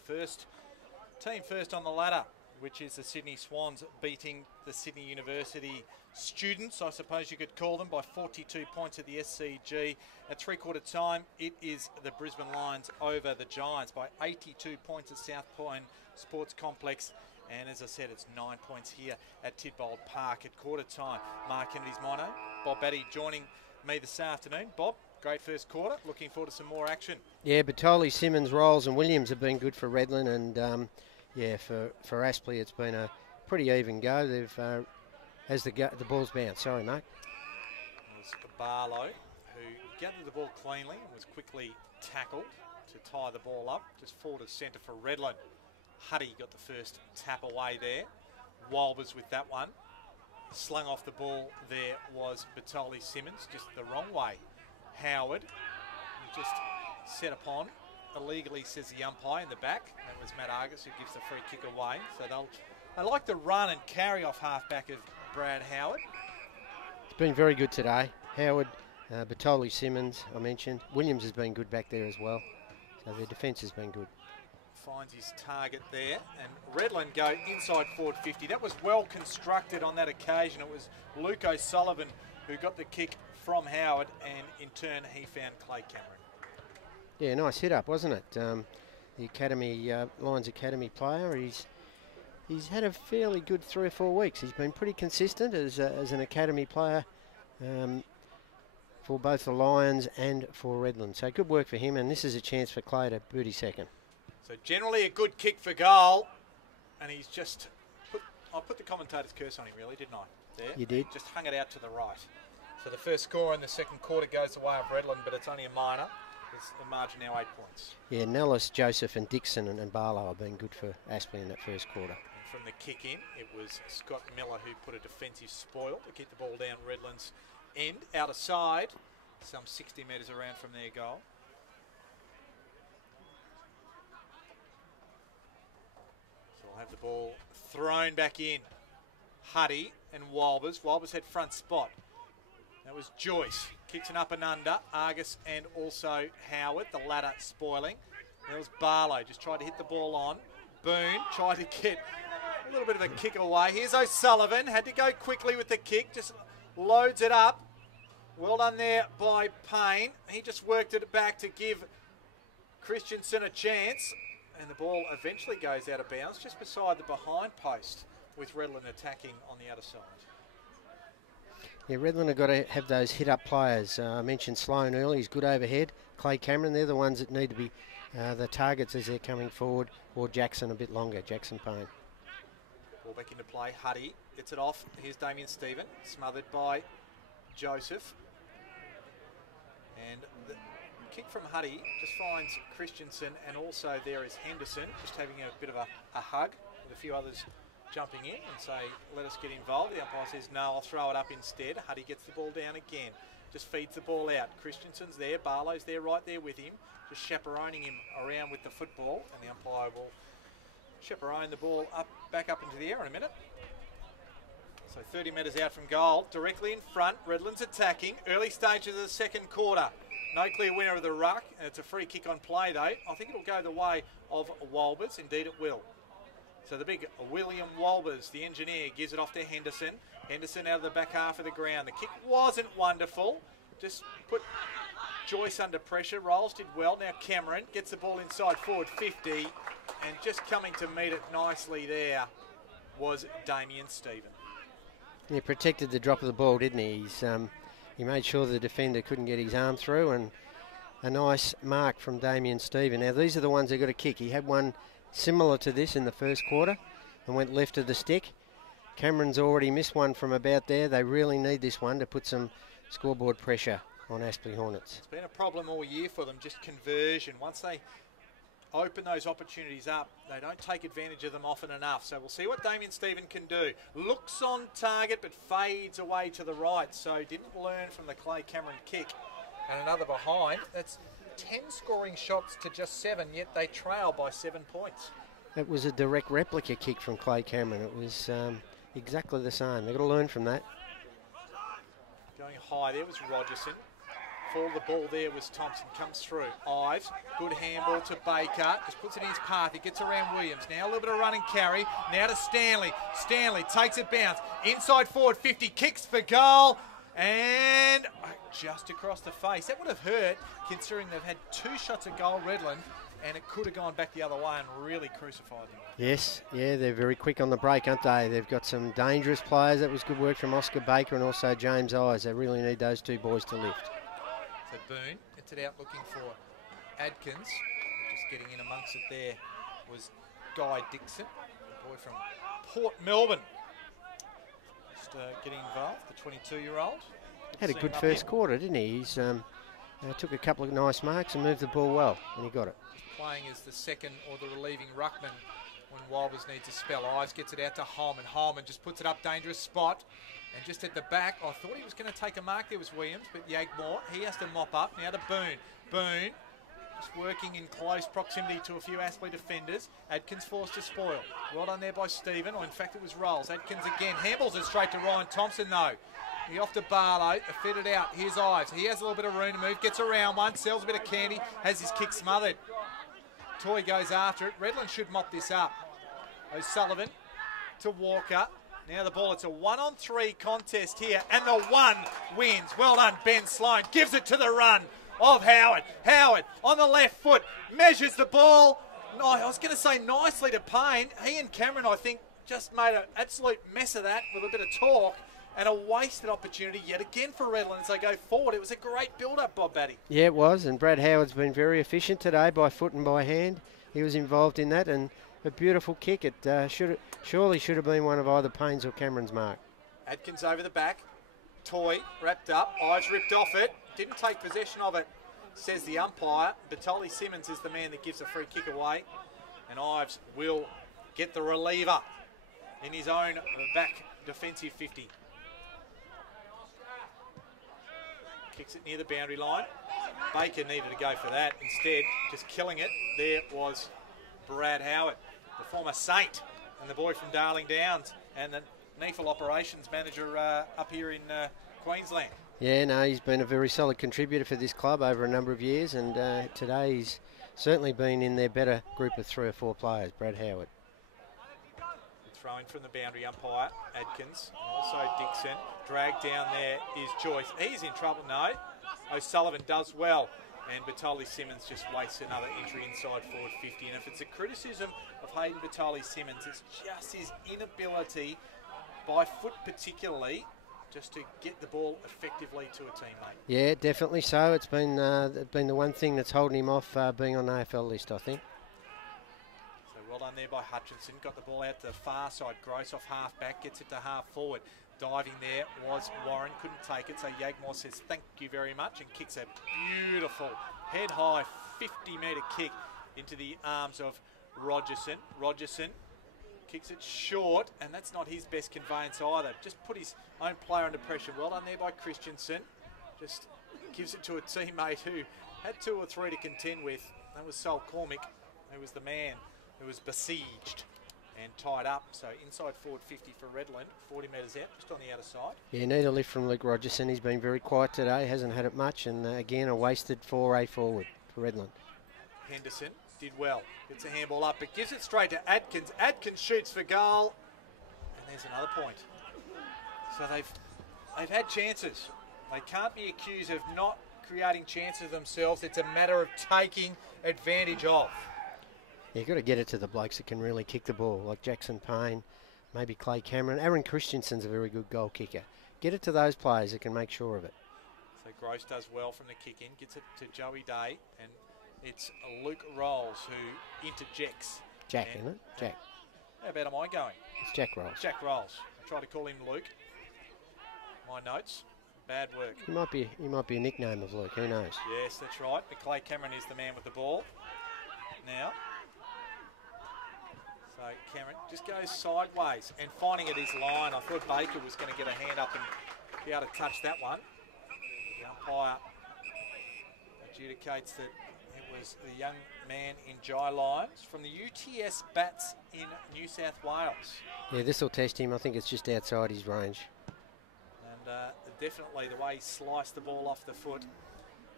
team first on the ladder, which is the Sydney Swans beating the Sydney University students, I suppose you could call them, by 42 points at the SCG. At three-quarter time, it is the Brisbane Lions over the Giants by 82 points at South Point Sports Complex. And as I said, it's 9 points here at Tidbold Park at quarter time. Mark Kennedy's mono. Bob Batty joining me this afternoon. Bob, great first quarter. Looking forward to some more action. Yeah, Batoli, Simmons, Rolls and Williams have been good for Redland, and yeah, for Aspley, it's been a pretty even go. They've as the ball's bounced. Sorry, Mark. It was Barlow who gathered the ball cleanly and was quickly tackled to tie the ball up. Just forward to centre for Redland. Huddy got the first tap away there. Walbers with that one. Slung off the ball there was Batoli Simmons, just the wrong way. Howard just set upon. Illegally, says the umpire in the back. That was Matt Argus who gives the free kick away. So they like the run and carry off halfback of Brad Howard. It's been very good today. Howard, Batoli, Simmons, I mentioned. Williams has been good back there as well. So their defence has been good. Finds his target there. And Redland go inside forward 50. That was well constructed on that occasion. It was Luke O'Sullivan who got the kick from Howard, and in turn he found Clay Cameron. Yeah, nice hit up, wasn't it? The Academy, Lions Academy player, he's had a fairly good 3 or 4 weeks. He's been pretty consistent as an Academy player for both the Lions and for Redland. So good work for him, and this is a chance for Clay to boot his second. So generally a good kick for goal, and he's just I put the commentator's curse on him, really, didn't I? There. You did. Just hung it out to the right. So the first score in the second quarter goes the way of Redland, but it's only a minor. It's the margin now 8 points. Yeah, Nellis, Joseph and Dixon and Barlow have been good for Aspley in that first quarter. And from the kick in, it was Scott Miller who put a defensive spoil to keep the ball down Redland's end. Out of side, some 60 metres around from their goal. So we'll have the ball thrown back in. Huddy and Walbers. Walbers had front spot. That was Joyce. Kicks an up and under. Argus and also Howard, the latter spoiling. There was Barlow, just tried to hit the ball on. Boone tried to get a little bit of a kick away. Here's O'Sullivan, had to go quickly with the kick, just loads it up. Well done there by Payne. He just worked it back to give Christensen a chance. And the ball eventually goes out of bounds just beside the behind post with Redland attacking on the other side. Yeah, Redland have got to have those hit-up players. I mentioned Sloan early, he's good overhead. Clay Cameron, they're the ones that need to be the targets as they're coming forward, or Jackson a bit longer, Jackson Payne. Ball back into play, Huddy gets it off. Here's Damien Stephen, smothered by Joseph. And the kick from Huddy just finds Christensen, and also there is Henderson, just having a bit of a hug with a few others jumping in and say, let us get involved. The umpire says, no, I'll throw it up instead. Huddy gets the ball down again. Just feeds the ball out. Christensen's there. Barlow's there, right there with him. Just chaperoning him around with the football. And the umpire will chaperone the ball back up into the air in a minute. So 30 metres out from goal. Directly in front. Redland's attacking. Early stages of the second quarter. No clear winner of the ruck. And it's a free kick on play, though. I think it'll go the way of Walbers. Indeed, it will. So the big William Walbers, the engineer, gives it off to Henderson. Henderson out of the back half of the ground. The kick wasn't wonderful. Just put Joyce under pressure. Rolls did well. Now Cameron gets the ball inside forward 50. And just coming to meet it nicely there was Damien Stephen. He protected the drop of the ball, didn't he? He made sure the defender couldn't get his arm through. And a nice mark from Damien Stephen. Now these are the ones that got a kick. He had one similar to this in the first quarter and went left of the stick. Cameron's already missed one from about there. They really need this one to put some scoreboard pressure on Aspley Hornets. It's been a problem all year for them, just conversion. Once they open those opportunities up, they don't take advantage of them often enough. So we'll see what Damien Stephen can do. Looks on target but fades away to the right, so didn't learn from the Clay Cameron kick. And another behind. That's 10 scoring shots to just 7, yet they trail by 7 points. It was a direct replica kick from Clay Cameron. It was exactly the same. They've got to learn from that. Going high there was Rogerson. For the ball there was Thompson, comes through. Ives, good handball to Baker, just puts it in his path. He gets around Williams. Now a little bit of run and carry. Now to Stanley. Stanley takes it bounce. Inside forward 50, kicks for goal. And just across the face. That would have hurt, considering they've had 2 shots at goal, Redland, and it could have gone back the other way and really crucified them. Yes, yeah, they're very quick on the break, aren't they? They've got some dangerous players. That was good work from Oscar Baker and also James Ives. They really need those 2 boys to lift. So Boone gets it out looking for Adkins. Just getting in amongst it there was Guy Dixon, the boy from Port Melbourne. Just getting involved, the 22-year-old. Had a good first quarter, didn't he? He's took a couple of nice marks and moved the ball well, and he got it. Playing as the second or the relieving ruckman when Wilbers needs a spell. Ives gets it out to Holman. Holman just puts it up, dangerous spot. And just at the back, I thought he was going to take a mark. There was Williams, but Yagmore, he has to mop up. Now to Boone. Boone just working in close proximity to a few Aspley defenders. Adkins forced to spoil. Well done there by Stephen, or in fact it was Rolls. Adkins again. Handballs it straight to Ryan Thompson though. He off to Barlow, fed it out. Here's Ives. He has a little bit of room to move, gets around one, sells a bit of candy, has his kick smothered. Toy goes after it. Redland should mop this up. O'Sullivan to Walker. Now the ball, it's a 1-on-3 contest here, and the 1 wins. Well done, Ben Sloan. Gives it to the run of Howard. Howard on the left foot, measures the ball. No, I was going to say nicely to Payne. He and Cameron, I think, just made an absolute mess of that with a bit of talk, and a wasted opportunity yet again for Redland as they go forward. It was a great build-up, Bob Batty. Yeah, it was, and Brad Howard's been very efficient today by foot and by hand. He was involved in that, and a beautiful kick. It surely should have been one of either Payne's or Cameron's mark. Adkins over the back. Toy wrapped up. Ives ripped off it. Didn't take possession of it, says the umpire. Batoli Simmons is the man that gives a free kick away. And Ives will get the reliever in his own back defensive 50. Kicks it near the boundary line. Baker needed to go for that. Instead, just killing it, there was Brad Howard, the former Saint and the boy from Darling Downs and the NEAFL operations manager up here in Queensland. Yeah, no, he's been a very solid contributor for this club over a number of years, and today he's certainly been in their better group of 3 or 4 players, Brad Howard. Throwing from the boundary umpire, Adkins, and also Dixon. Dragged down there is Joyce. He's in trouble, no. O'Sullivan does well. And Batoli Simmons just wastes another entry inside forward 50. And if it's a criticism of Hayden Batoli Simmons, it's just his inability, by foot particularly, just to get the ball effectively to a teammate. Yeah, definitely so. It's been the one thing that's holding him off being on the AFL list, I think. So well done there by Hutchinson. Got the ball out to the far side. Gross off half back, gets it to half forward. Diving there was Warren, couldn't take it, so Yagmore says thank you very much and kicks a beautiful head-high 50-metre kick into the arms of Rogerson. Rogerson kicks it short, and that's not his best conveyance either. Just put his own player under pressure. Well done there by Christensen. Just gives it to a teammate who had 2 or 3 to contend with. That was Sol Cormick, who was the man who was besieged and tied up. So inside forward 50 for Redland, 40 metres out, just on the outer side. Yeah, need a lift from Luke Rogerson. He's been very quiet today, hasn't had it much, and again a wasted 4A forward for Redland. Henderson did well, gets a handball up, but gives it straight to Adkins. Adkins shoots for goal, and there's another point. So they've had chances. They can't be accused of not creating chances themselves. It's a matter of taking advantage of. You've got to get it to the blokes that can really kick the ball, like Jackson Payne, maybe Clay Cameron. Aaron Christensen's a very good goal kicker. Get it to those players that can make sure of it. So Gross does well from the kick in, gets it to Joey Day, and it's Luke Rolls who interjects. Jack, isn't it? Jack. How bad am I going? It's Jack Rolls. Jack Rolls. I tried to call him Luke. My notes. Bad work. He might be a nickname of Luke, who knows? Yes, that's right. But Clay Cameron is the man with the ball. Now. So Cameron just goes sideways and finding it his line. I thought Baker was going to get a hand up and be able to touch that one. The umpire adjudicates that it was the young man in Jai Lyons from the UTS Bats in New South Wales. Yeah, this will test him. I think it's just outside his range. And definitely the way he sliced the ball off the foot,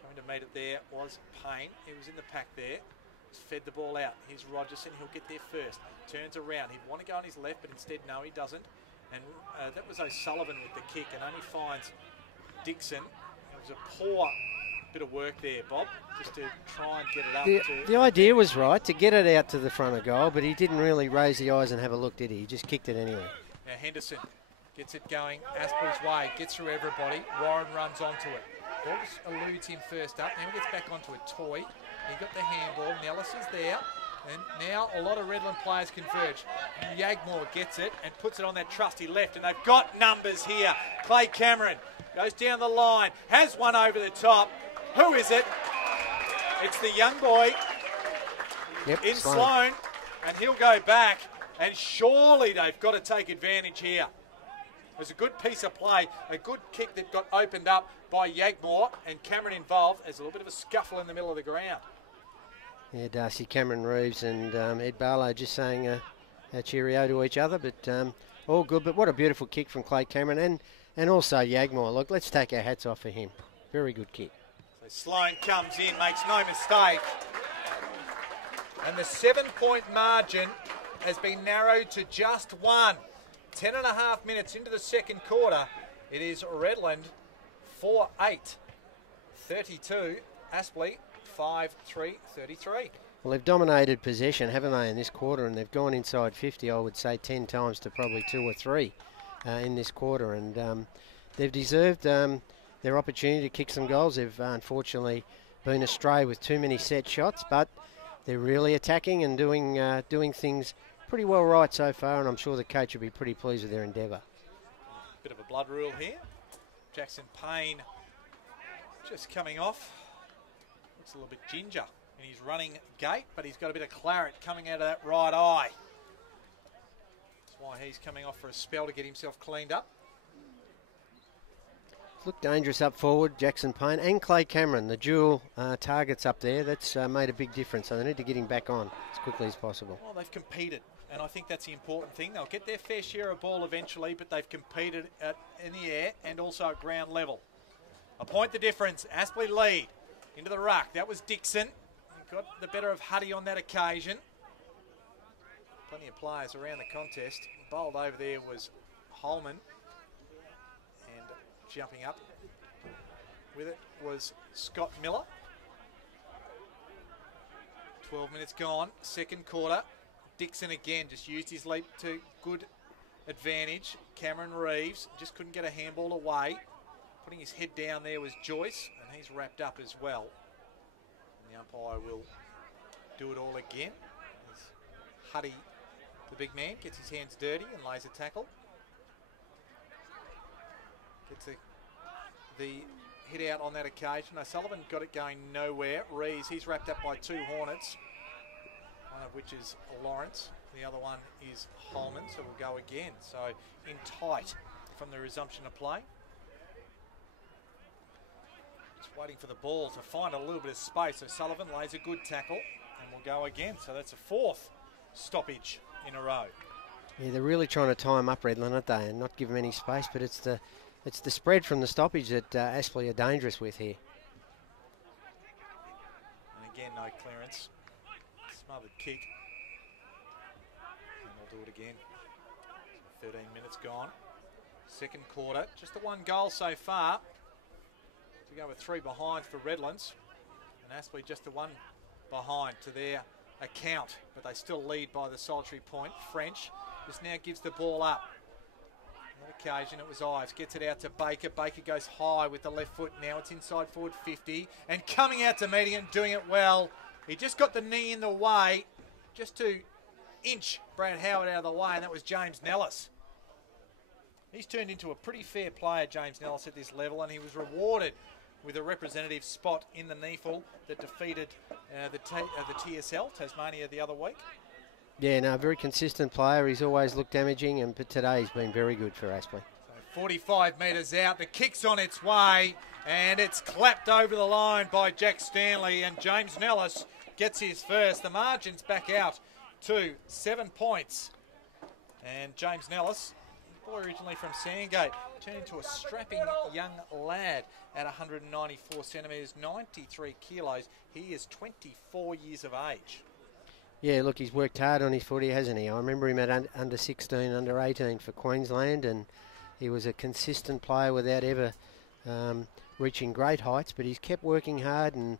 coming to meet it there was Payne. He was in the pack there. He's fed the ball out. Here's Rogerson. He'll get there first. Turns around. He'd want to go on his left, but instead, no, he doesn't. And that was O'Sullivan with the kick, and only finds Dixon. It was a poor bit of work there, Bob, just to try and get it up. The idea was right, to get it out to the front of goal, but he didn't really raise the eyes and have a look, did he? He just kicked it anyway. Now Henderson gets it going Aspley's way, gets through everybody. Warren runs onto it. Ball just eludes him first up, then he gets back onto a toy. He got the handball, Nellis is there. And now a lot of Redland players converge. Yagmore gets it and puts it on that trusty left, and they've got numbers here. Clay Cameron goes down the line, has one over the top. Who is it? It's the young boy in Sloan, and he'll go back, and surely they've got to take advantage here. It was a good piece of play, a good kick that got opened up by Yagmore, and Cameron involved. There's a little bit of a scuffle in the middle of the ground. Yeah, Darcy, Cameron Reeves and Ed Barlow just saying a cheerio to each other, but all good. But what a beautiful kick from Clay Cameron and also Yagmore. Look, let's take our hats off for him. Very good kick. So Sloan comes in, makes no mistake. And the 7-point margin has been narrowed to just one. 10.5 minutes into the second quarter. It is Redland 4-8. 32, Aspley 5-3, 33. Well, they've dominated possession, haven't they, in this quarter, and they've gone inside 50, I would say, 10 times to probably 2 or 3 in this quarter, and they've deserved their opportunity to kick some goals. They've unfortunately been astray with too many set shots, but they're really attacking and doing things pretty well right so far, and I'm sure the coach will be pretty pleased with their endeavour. Bit of a blood rule here. Jackson Payne just coming off. Looks a little bit ginger in his running gait, but he's got a bit of claret coming out of that right eye. That's why he's coming off for a spell to get himself cleaned up. Looked dangerous up forward, Jackson Payne and Clay Cameron, the dual targets up there. That's made a big difference, so they need to get him back on as quickly as possible. Well, they've competed, and I think that's the important thing. They'll get their fair share of ball eventually, but they've competed in the air and also at ground level. A point the difference. Aspley lead into the ruck. That was Dixon. He got the better of Huddy on that occasion. Plenty of players around the contest. Bowled over there was Holman. And jumping up with it was Scott Miller. 12 minutes gone. Second quarter. Dixon again just used his leap to good advantage. Cameron Reeves just couldn't get a handball away. Putting his head down there was Joyce, and he's wrapped up as well. And the umpire will do it all again. As Huddy, the big man, gets his hands dirty and lays a tackle. Gets the hit out on that occasion. O'Sullivan got it going nowhere. Reeves, he's wrapped up by 2 Hornets, one of which is Lawrence. The other one is Holman, so we'll go again. So in tight from the resumption of play. Waiting for the ball to find a little bit of space. So Sullivan lays a good tackle and we'll go again. So that's a 4th stoppage in a row. Yeah, they're really trying to tie him up, Redland, aren't they, and not give him any space, but it's the spread from the stoppage that Aspley are dangerous with here. And again, no clearance. Smothered kick. And we'll do it again. 13 minutes gone. Second quarter. Just the 1 goal so far. To go with 3 behind for Redlands, and Aspley just the 1 behind to their account, but they still lead by the solitary point. French just now gives the ball up. On that occasion it was Ives, gets it out to Baker. Baker goes high with the left foot. Now it's inside forward 50 and coming out to meeting it and doing it well. He just got the knee in the way just to inch Brad Howard out of the way, and that was James Nellis. He's turned into a pretty fair player, James Nellis, at this level, and he was rewarded with a representative spot in the NEAFL that defeated the TSL, Tasmania, the other week. Yeah, no, very consistent player. He's always looked damaging, but today he's been very good for Aspley. So 45 metres out, the kick's on its way, and it's clapped over the line by Jack Stanley, and James Nellis gets his first. The margin's back out to 7 points. And James Nellis, boy originally from Sandgate, turned into a strapping young lad at 194 centimetres, 93 kilos. He is 24 years of age. Yeah, look, he's worked hard on his footy, hasn't he? I remember him at under 16, under 18 for Queensland, and he was a consistent player without ever reaching great heights, but he's kept working hard, and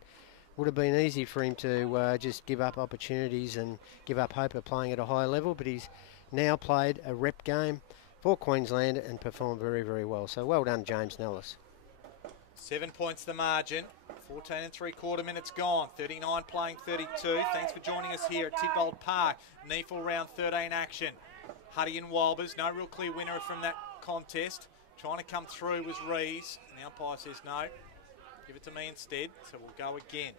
would have been easy for him to just give up opportunities and give up hope of playing at a high level, but he's now played a rep game for Queensland and performed very, very well. So well done, James Nellis. 7 points the margin. 14 and 3/4 minutes gone. 39 playing 32. Thanks for joining us here at Tidbold Park. NEAFL round 13 action. Huddy and Wilbers, no real clear winner from that contest. Trying to come through was Rees, and the umpire says no. Give it to me instead, so we'll go again.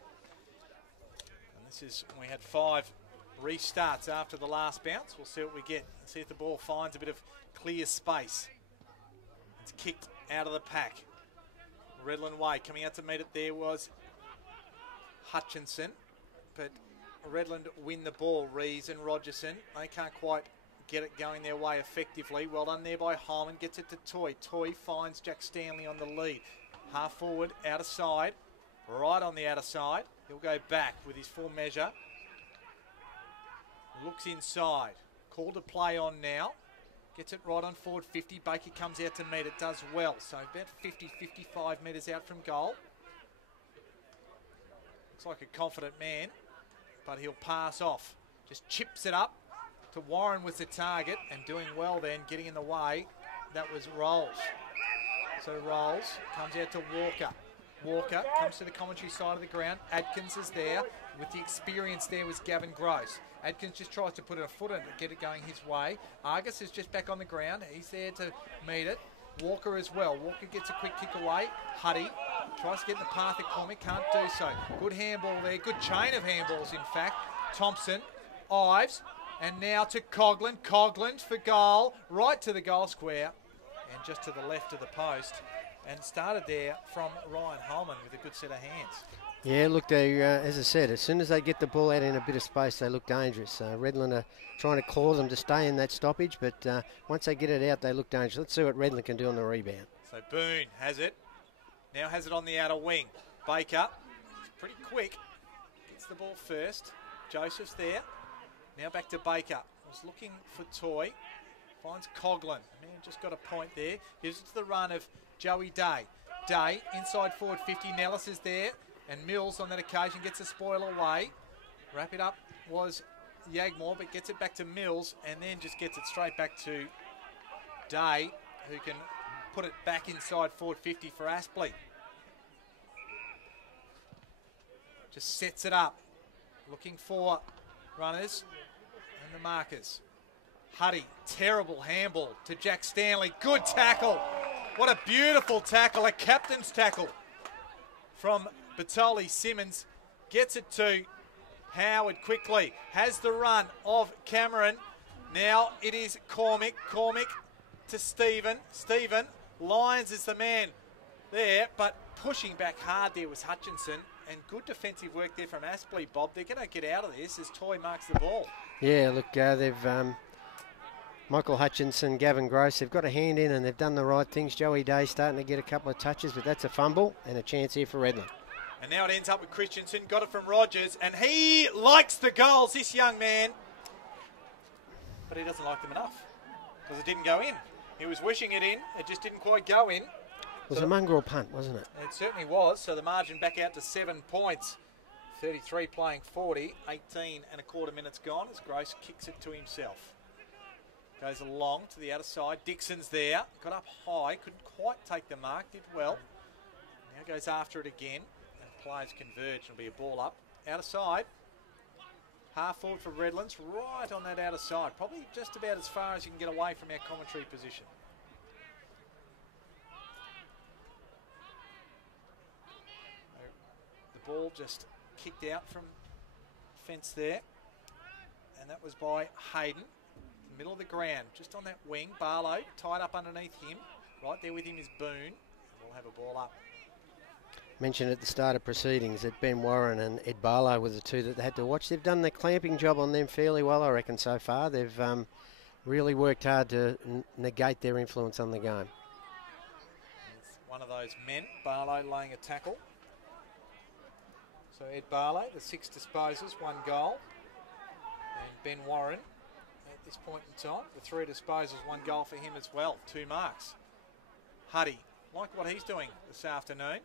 And this is, we had 5 restarts after the last bounce. We'll see what we get. See if the ball finds a bit of clear space. It's kicked out of the pack. Redland way coming out to meet it there was Hutchinson, but Redland win the ball. Rees and Rogerson, they can't quite get it going their way effectively. Well done there by Holman, gets it to Toy. Toy finds Jack Stanley on the lead. Half forward, outer side, right on the outer side. He'll go back with his full measure. Looks inside. Call to play on now. Gets it right on forward 50. Baker comes out to meet it. Does well. So about 50, 55 metres out from goal. Looks like a confident man, but he'll pass off. Just chips it up to Warren was the target, and doing well then, getting in the way. That was Rolls. So Rolls comes out to Walker. Walker comes to the commentary side of the ground. Adkins is there. With the experience there was Gavin Gross. Adkins just tries to put a foot in to get it going his way. Argus is just back on the ground. He's there to meet it. Walker as well. Walker gets a quick kick away. Huddy tries to get in the path of Cormick. Can't do so. Good handball there. Good chain of handballs, in fact. Thompson, Ives, and now to Coghlan. Coghlan for goal. Right to the goal square. And just to the left of the post. And started there from Ryan Holman with a good set of hands. Yeah, look, they, as I said, as soon as they get the ball out in a bit of space, they look dangerous. Redland are trying to claw them to stay in that stoppage, but once they get it out, they look dangerous. Let's see what Redland can do on the rebound. So Boone has it. Now has it on the outer wing. Baker, pretty quick, gets the ball first. Joseph's there. Now back to Baker. Was looking for Toy. Finds Coghlan. Man, just got a point there. Gives it to the run of Joey Day. Day, inside forward 50. Nellis is there. And Mills on that occasion gets a spoil away. Wrap it up was Yagmore, but gets it back to Mills and then just gets it straight back to Day, who can put it back inside forward 50 for Aspley. Just sets it up. Looking for runners and the markers. Huddy, terrible handball to Jack Stanley. Good tackle. What a beautiful tackle, a captain's tackle from Batoli. Simmons gets it to Howard quickly. Has the run of Cameron. Now it is Cormick. Cormick to Stephen. Stephen. Lyons is the man there, but pushing back hard there was Hutchinson. And good defensive work there from Aspley, Bob. They're going to get out of this as Toy marks the ball. Yeah, look, they've... Michael Hutchinson, Gavin Gross, they've got a hand in and they've done the right things. Joey Day starting to get a couple of touches, but that's a fumble and a chance here for Redland. And now it ends up with Christensen. Got it from Rogers, and he likes the goals, this young man. But he doesn't like them enough because it didn't go in. He was wishing it in. It just didn't quite go in. It was a mongrel punt, wasn't it? It certainly was. So the margin back out to 7 points. 33 playing 40. 18.25 minutes gone as Gross kicks it to himself. Goes along to the outer side. Dixon's there. Got up high. Couldn't quite take the mark. Did well. Now goes after it again. And players converge. It'll be a ball up. Outer side. Half forward for Redlands. Right on that outer side. Probably just about as far as you can get away from our commentary position. The ball just kicked out from fence there. And that was by Hayden. Middle of the ground, just on that wing. Barlow tied up underneath him. Right there with him is Boone. We'll have a ball up. mentioned at the start of proceedings that Ben Warren and Ed Barlow were the two that they had to watch. They've done the clamping job on them fairly well, I reckon, so far. They've really worked hard to negate their influence on the game. It's one of those men, Barlow laying a tackle. So Ed Barlow, the 6 disposals, 1 goal. And Ben Warren, at this point in time, the 3 disposals, 1 goal for him as well, 2 marks. Huddy, like what he's doing this afternoon.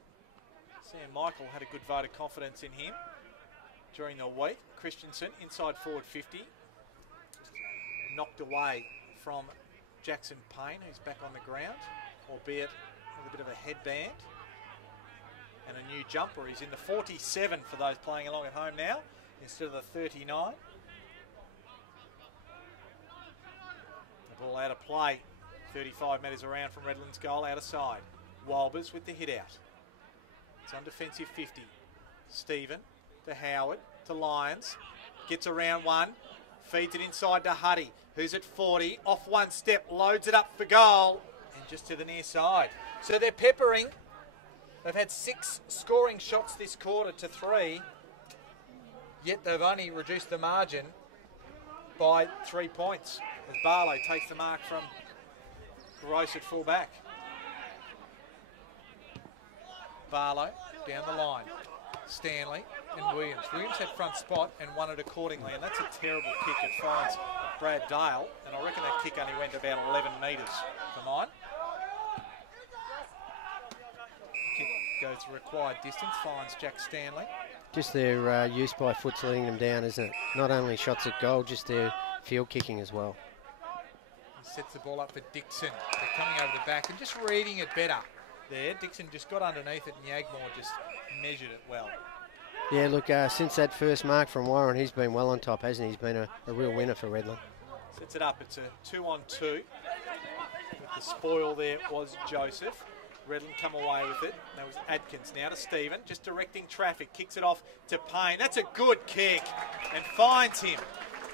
Sam Michael had a good vote of confidence in him during the week. Christensen, inside forward 50. Just knocked away from Jackson Payne, who's back on the ground, albeit with a bit of a headband and a new jumper. He's in the 47 for those playing along at home now, instead of the 39. The ball out of play, 35 metres around from Redland's goal, out of side. Wilbers with the hit out. It's on defensive 50. Stephen to Howard to Lyons. Gets around one. Feeds it inside to Huddy, who's at 40. Off one step, loads it up for goal. And just to the near side. So they're peppering. They've had 6 scoring shots this quarter to 3. Yet they've only reduced the margin by 3 points. As Barlow takes the mark from Gross at full back. Barlow down the line. Stanley and Williams. Williams had front spot and won it accordingly, and that's a terrible kick. It finds Brad Dale, and I reckon that kick only went about 11 metres for mine. Kick goes the required distance, finds Jack Stanley. Just their use by foot's letting them down, isn't it? Not only shots at goal, just their field kicking as well. He sets the ball up for Dixon. They're coming over the back and just reading it better. There, Dixon just got underneath it and Yagmore just measured it well. Yeah, look, since that first mark from Warren, he's been well on top, hasn't he? He's been a real winner for Redland. Sets it up, it's a 2-on-2. With the spoil there was Joseph. Redland come away with it. That was Adkins. Now to Stephen, just directing traffic. Kicks it off to Payne. That's a good kick and finds him.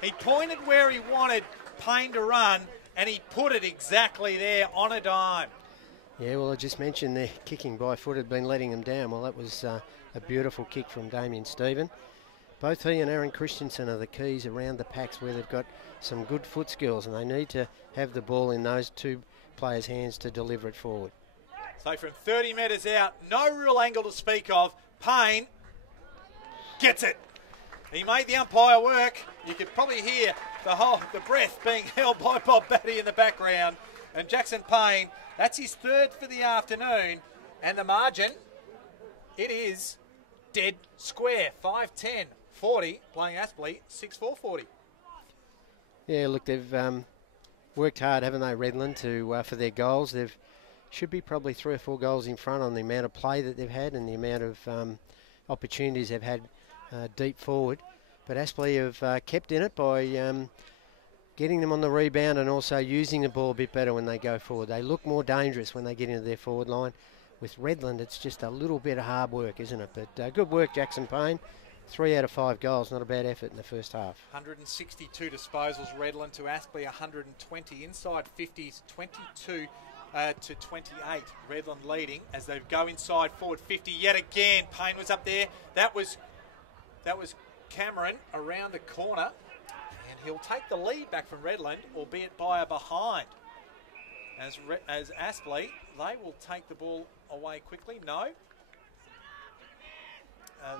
He pointed where he wanted Payne to run and he put it exactly there on a dime. Yeah, well, I just mentioned their kicking by foot had been letting them down. Well, that was a beautiful kick from Damien Stephen. Both he and Aaron Christensen are the keys around the packs where they've got some good foot skills, and they need to have the ball in those 2 players' hands to deliver it forward. So from 30 metres out, no real angle to speak of. Payne gets it. He made the umpire work. You could probably hear the breath being held by Bob Batty in the background. And Jackson Payne, that's his 3rd for the afternoon. And the margin, it is dead square. 5-10, 40, playing Aspley, 6-4, 40. Yeah, look, they've worked hard, haven't they, Redland, for their goals. They've should be probably 3 or 4 goals in front on the amount of play that they've had and the amount of opportunities they've had deep forward. But Aspley have kept in it by getting them on the rebound and also using the ball a bit better when they go forward. They look more dangerous when they get into their forward line. With Redland, it's just a little bit of hard work, isn't it? But good work, Jackson Payne. 3 out of 5 goals, not a bad effort in the first half. 162 disposals, Redland to Aspley 120. Inside 50s, 22 to 28. Redland leading as they go inside forward 50 yet again. Payne was up there. That was Cameron around the corner. And he'll take the lead back from Redland, albeit by a behind. As Aspley, they will take the ball away quickly. No.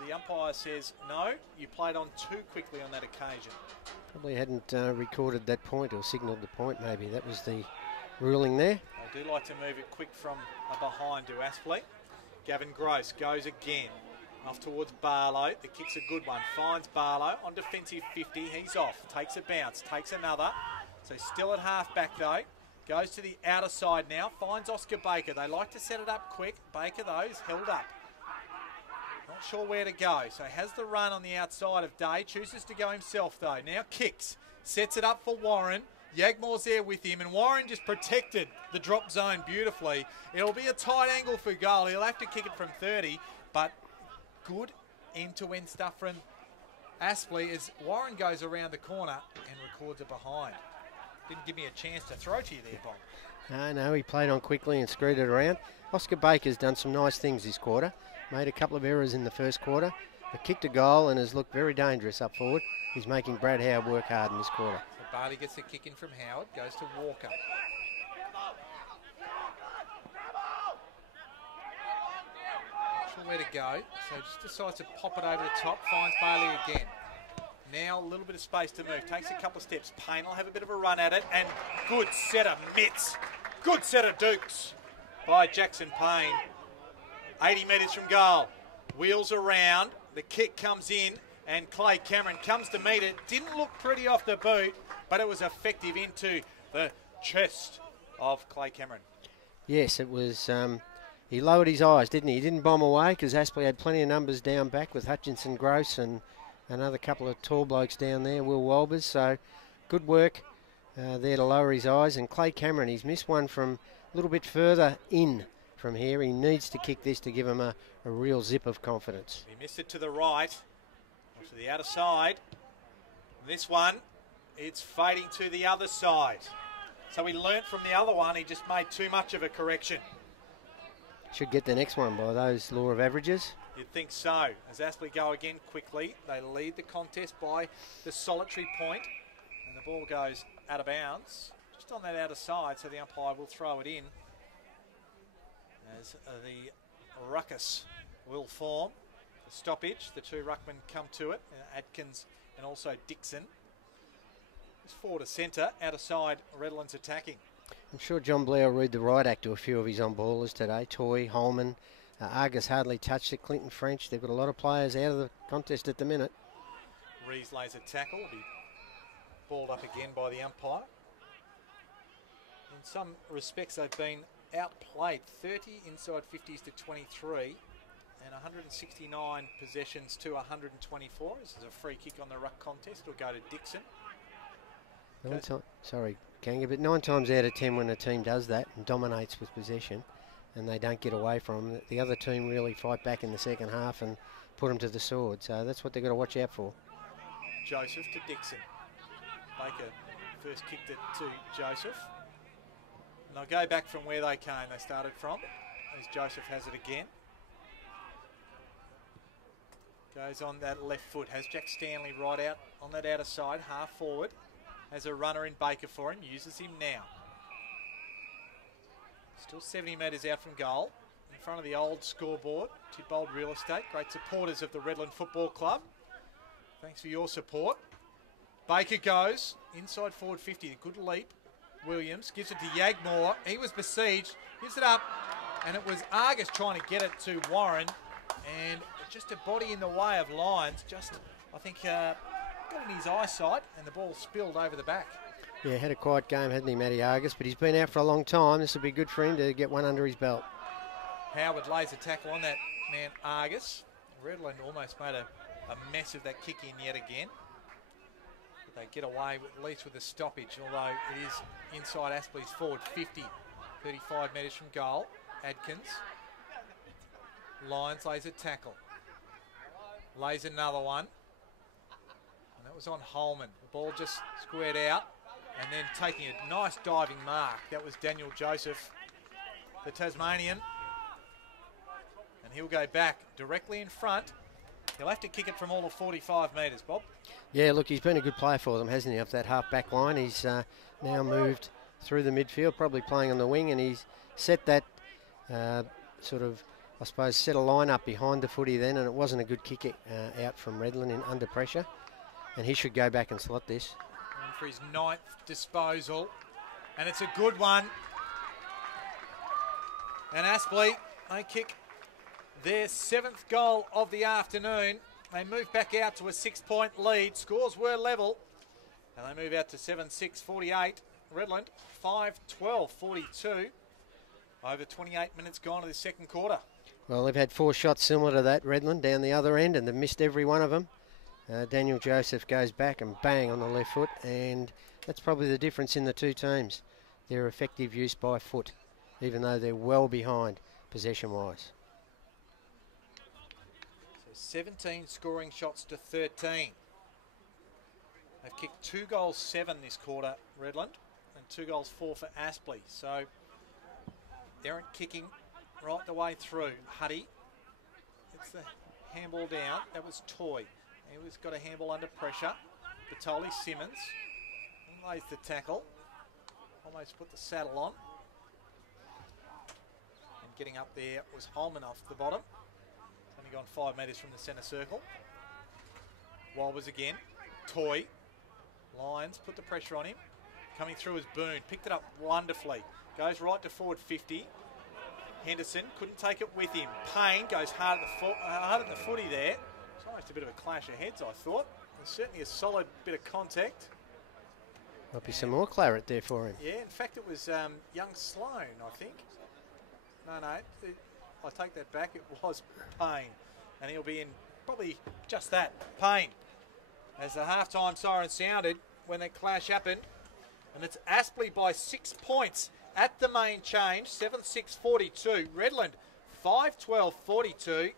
The umpire says, no, you played on too quickly on that occasion. Probably hadn't recorded that point or signalled the point, maybe. That was the ruling there. They do like to move it quick from a behind to Aspley. Gavin Gross goes again. Off towards Barlow. The kick's a good one. Finds Barlow on defensive 50. He's off. Takes a bounce. Takes another. So still at half back though. Goes to the outer side now. Finds Oscar Baker. They like to set it up quick. Baker though is held up. Not sure where to go. So has the run on the outside of Day. Chooses to go himself though. Now kicks. Sets it up for Warren. Yagmore's there with him, and Warren just protected the drop zone beautifully. It'll be a tight angle for goal. He'll have to kick it from 30, but good end-to-end stuff from Aspley as Warren goes around the corner and records it behind. Didn't give me a chance to throw to you there, Bob. No, he played on quickly and screwed it around. Oscar Baker's done some nice things this quarter. Made a couple of errors in the first quarter, but kicked a goal and has looked very dangerous up forward. He's making Brad Howard work hard in this quarter. So Barley gets the kick in from Howard, goes to Walker. Not sure where to go, so just decides to pop it over the top, finds Barley again. Now a little bit of space to move, takes a couple of steps. Payne will have a bit of a run at it, and good set of mitts, good set of dukes by Jackson Payne. 80 metres from goal, wheels around, the kick comes in, and Clay Cameron comes to meet it. Didn't look pretty off the boot, but it was effective into the chest of Clay Cameron. Yes, it was. He lowered his eyes, didn't he? He didn't bomb away because Aspley had plenty of numbers down back with Hutchinson, Gross, and another couple of tall blokes down there, Will Walbers. So good work there to lower his eyes. And Clay Cameron, he's missed one from a little bit further in from here. He needs to kick this to give him a real zip of confidence. He missed it to the right, or to the outer side. This one, it's fading to the other side. So he learnt from the other one, he just made too much of a correction. Should get the next one by those law of averages. You'd think so. As Aspley go again quickly, they lead the contest by the solitary point, and the ball goes out of bounds, just on that outer side, so the umpire will throw it in. As the ruckus will form, the stoppage, the two ruckmen come to it, Atkins and also Dixon. It's forward to centre, outer side, Redland's attacking. I'm sure John Blair will read the right act to a few of his on-ballers today. Toy, Holman, Argus hardly touched it, Clinton French. They've got a lot of players out of the contest at the minute. Rees lays a tackle, will be balled up again by the umpire. In some respects they've been outplayed, 30 inside 50s to 23 and 169 possessions to 124. This is a free kick on the ruck contest. It'll go to Dixon. Sorry, Kanga, but 9 times out of 10 when a team does that and dominates with possession and they don't get away from them, the other team really fight back in the second half and put them to the sword. So that's what they've got to watch out for. Joseph to Dixon. Baker first kicked it to Joseph. And they'll go back from where they came. They started from, as Joseph has it again. Goes on that left foot. Has Jack Stanley right out on that outer side, half forward. Has a runner in Baker for him. Uses him now. Still 70 metres out from goal. In front of the old scoreboard. Tidbold Real Estate. Great supporters of the Redland Football Club. Thanks for your support. Baker goes. Inside forward 50. Good leap. Williams gives it to Yagmore. He was besieged. Gives it up. And it was Argus trying to get it to Warren. And just a body in the way of Lyons. Just, I think, got in his eyesight. And the ball spilled over the back. Yeah, had a quiet game, hadn't he, Matty Argus? But he's been out for a long time. This will be good for him to get one under his belt. Howard lays a tackle on that man Argus. Redland almost made a mess of that kick in yet again. But they get away at least with a stoppage, although it is inside Aspley's forward 50, 35 metres from goal. Adkins. Lyons lays a tackle. Lays another one. And that was on Holman. The ball just squared out. And then taking a nice diving mark. That was Daniel Joseph, the Tasmanian. And he'll go back directly in front. He'll have to kick it from all of 45 metres, Bob. Yeah, look, he's been a good player for them, hasn't he, off that half-back line. He's now moved through the midfield, probably playing on the wing, and he's set that sort of, I suppose, set a line up behind the footy then, and it wasn't a good kick out from Redland in under pressure. And he should go back and slot this. For his 9th disposal, and it's a good one. And Aspley, they kick their 7th goal of the afternoon. They move back out to a 6-point lead. Scores were level, and they move out to 7-6, 48. Redland 5-12, 42. Over 28 minutes gone to the second quarter. Well, they've had 4 shots similar to that, Redland, down the other end, and they've missed every one of them. Daniel Joseph goes back and bang on the left foot, and that's probably the difference in the two teams. Their effective use by foot, even though they're well behind possession-wise. So 17 scoring shots to 13. They've kicked 2 goals, 7 this quarter, Redland. and 2 goals 4 for Aspley. So Errant kicking right the way through. Huddy, it's the handball down. That was Toy. He was got a handball under pressure. Batoli, Simmons. He lays the tackle. Almost put the saddle on. And getting up there was Holman off the bottom. He's only gone 5 metres from the centre circle. Wobbles again. Toy. Lions put the pressure on him. Coming through as Boone. Picked it up wonderfully. Goes right to forward 50. Henderson couldn't take it with him. Payne goes hard at the footy there. It's almost a bit of a clash of heads, I thought. There's certainly a solid bit of contact. Might be some more claret there for him. Yeah, in fact, it was young Sloan, I think. No, I take that back. It was Payne. And he'll be in probably just that, Payne. As the halftime siren sounded when that clash happened. And it's Aspley by 6 points at the main change, 7-6-42. Redland, 5-12-42.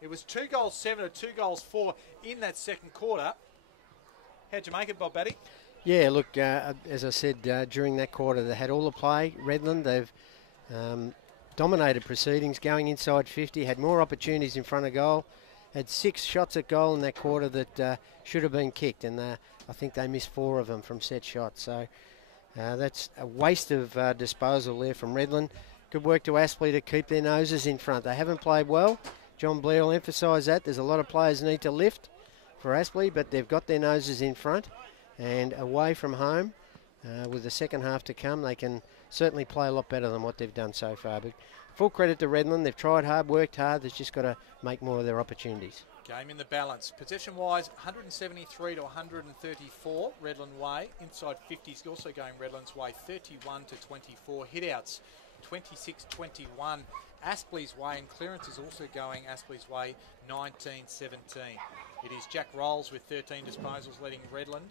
It was 2 goals 7 to 2 goals 4 in that second quarter. How'd you make it, Bob Batty? Yeah, look, as I said, during that quarter, they had all the play. Redland, they've dominated proceedings, going inside 50, had more opportunities in front of goal, had 6 shots at goal in that quarter that should have been kicked, and I think they missed 4 of them from set shots. So that's a waste of disposal there from Redland. Good work to Aspley to keep their noses in front. They haven't played well. John Blair will emphasise that. There's a lot of players need to lift for Aspley, but they've got their noses in front. And away from home, with the second half to come, they can certainly play a lot better than what they've done so far. But full credit to Redland. They've tried hard, worked hard. They've just got to make more of their opportunities. Game in the balance. Possession-wise, 173 to 134, Redland way. Inside 50s also going Redland's way, 31 to 24. Hitouts, 26-21. Aspley's way, and clearance is also going Aspley's way, 19-17. It is Jack Rolls with 13 disposals leading Redland.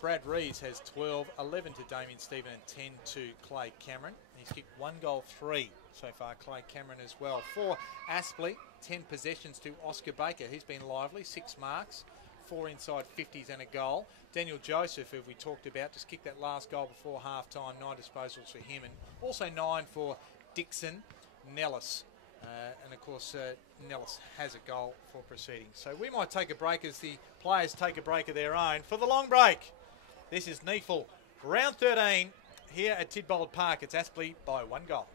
Brad Rees has 12, 11 to Damien Stephen and 10 to Clay Cameron. He's kicked 1 goal 3 so far, Clay Cameron as well. For Aspley, 10 possessions to Oscar Baker. He's been lively, 6 marks, 4 inside 50s and a goal. Daniel Joseph, who we talked about, just kicked that last goal before half-time, 9 disposals for him, and also 9 for Dixon Nellis. And of course, Nellis has a goal for proceedings. So we might take a break as the players take a break of their own. For the long break, this is NEAFL round 13 here at Tidbold Park. It's Aspley by 1 goal.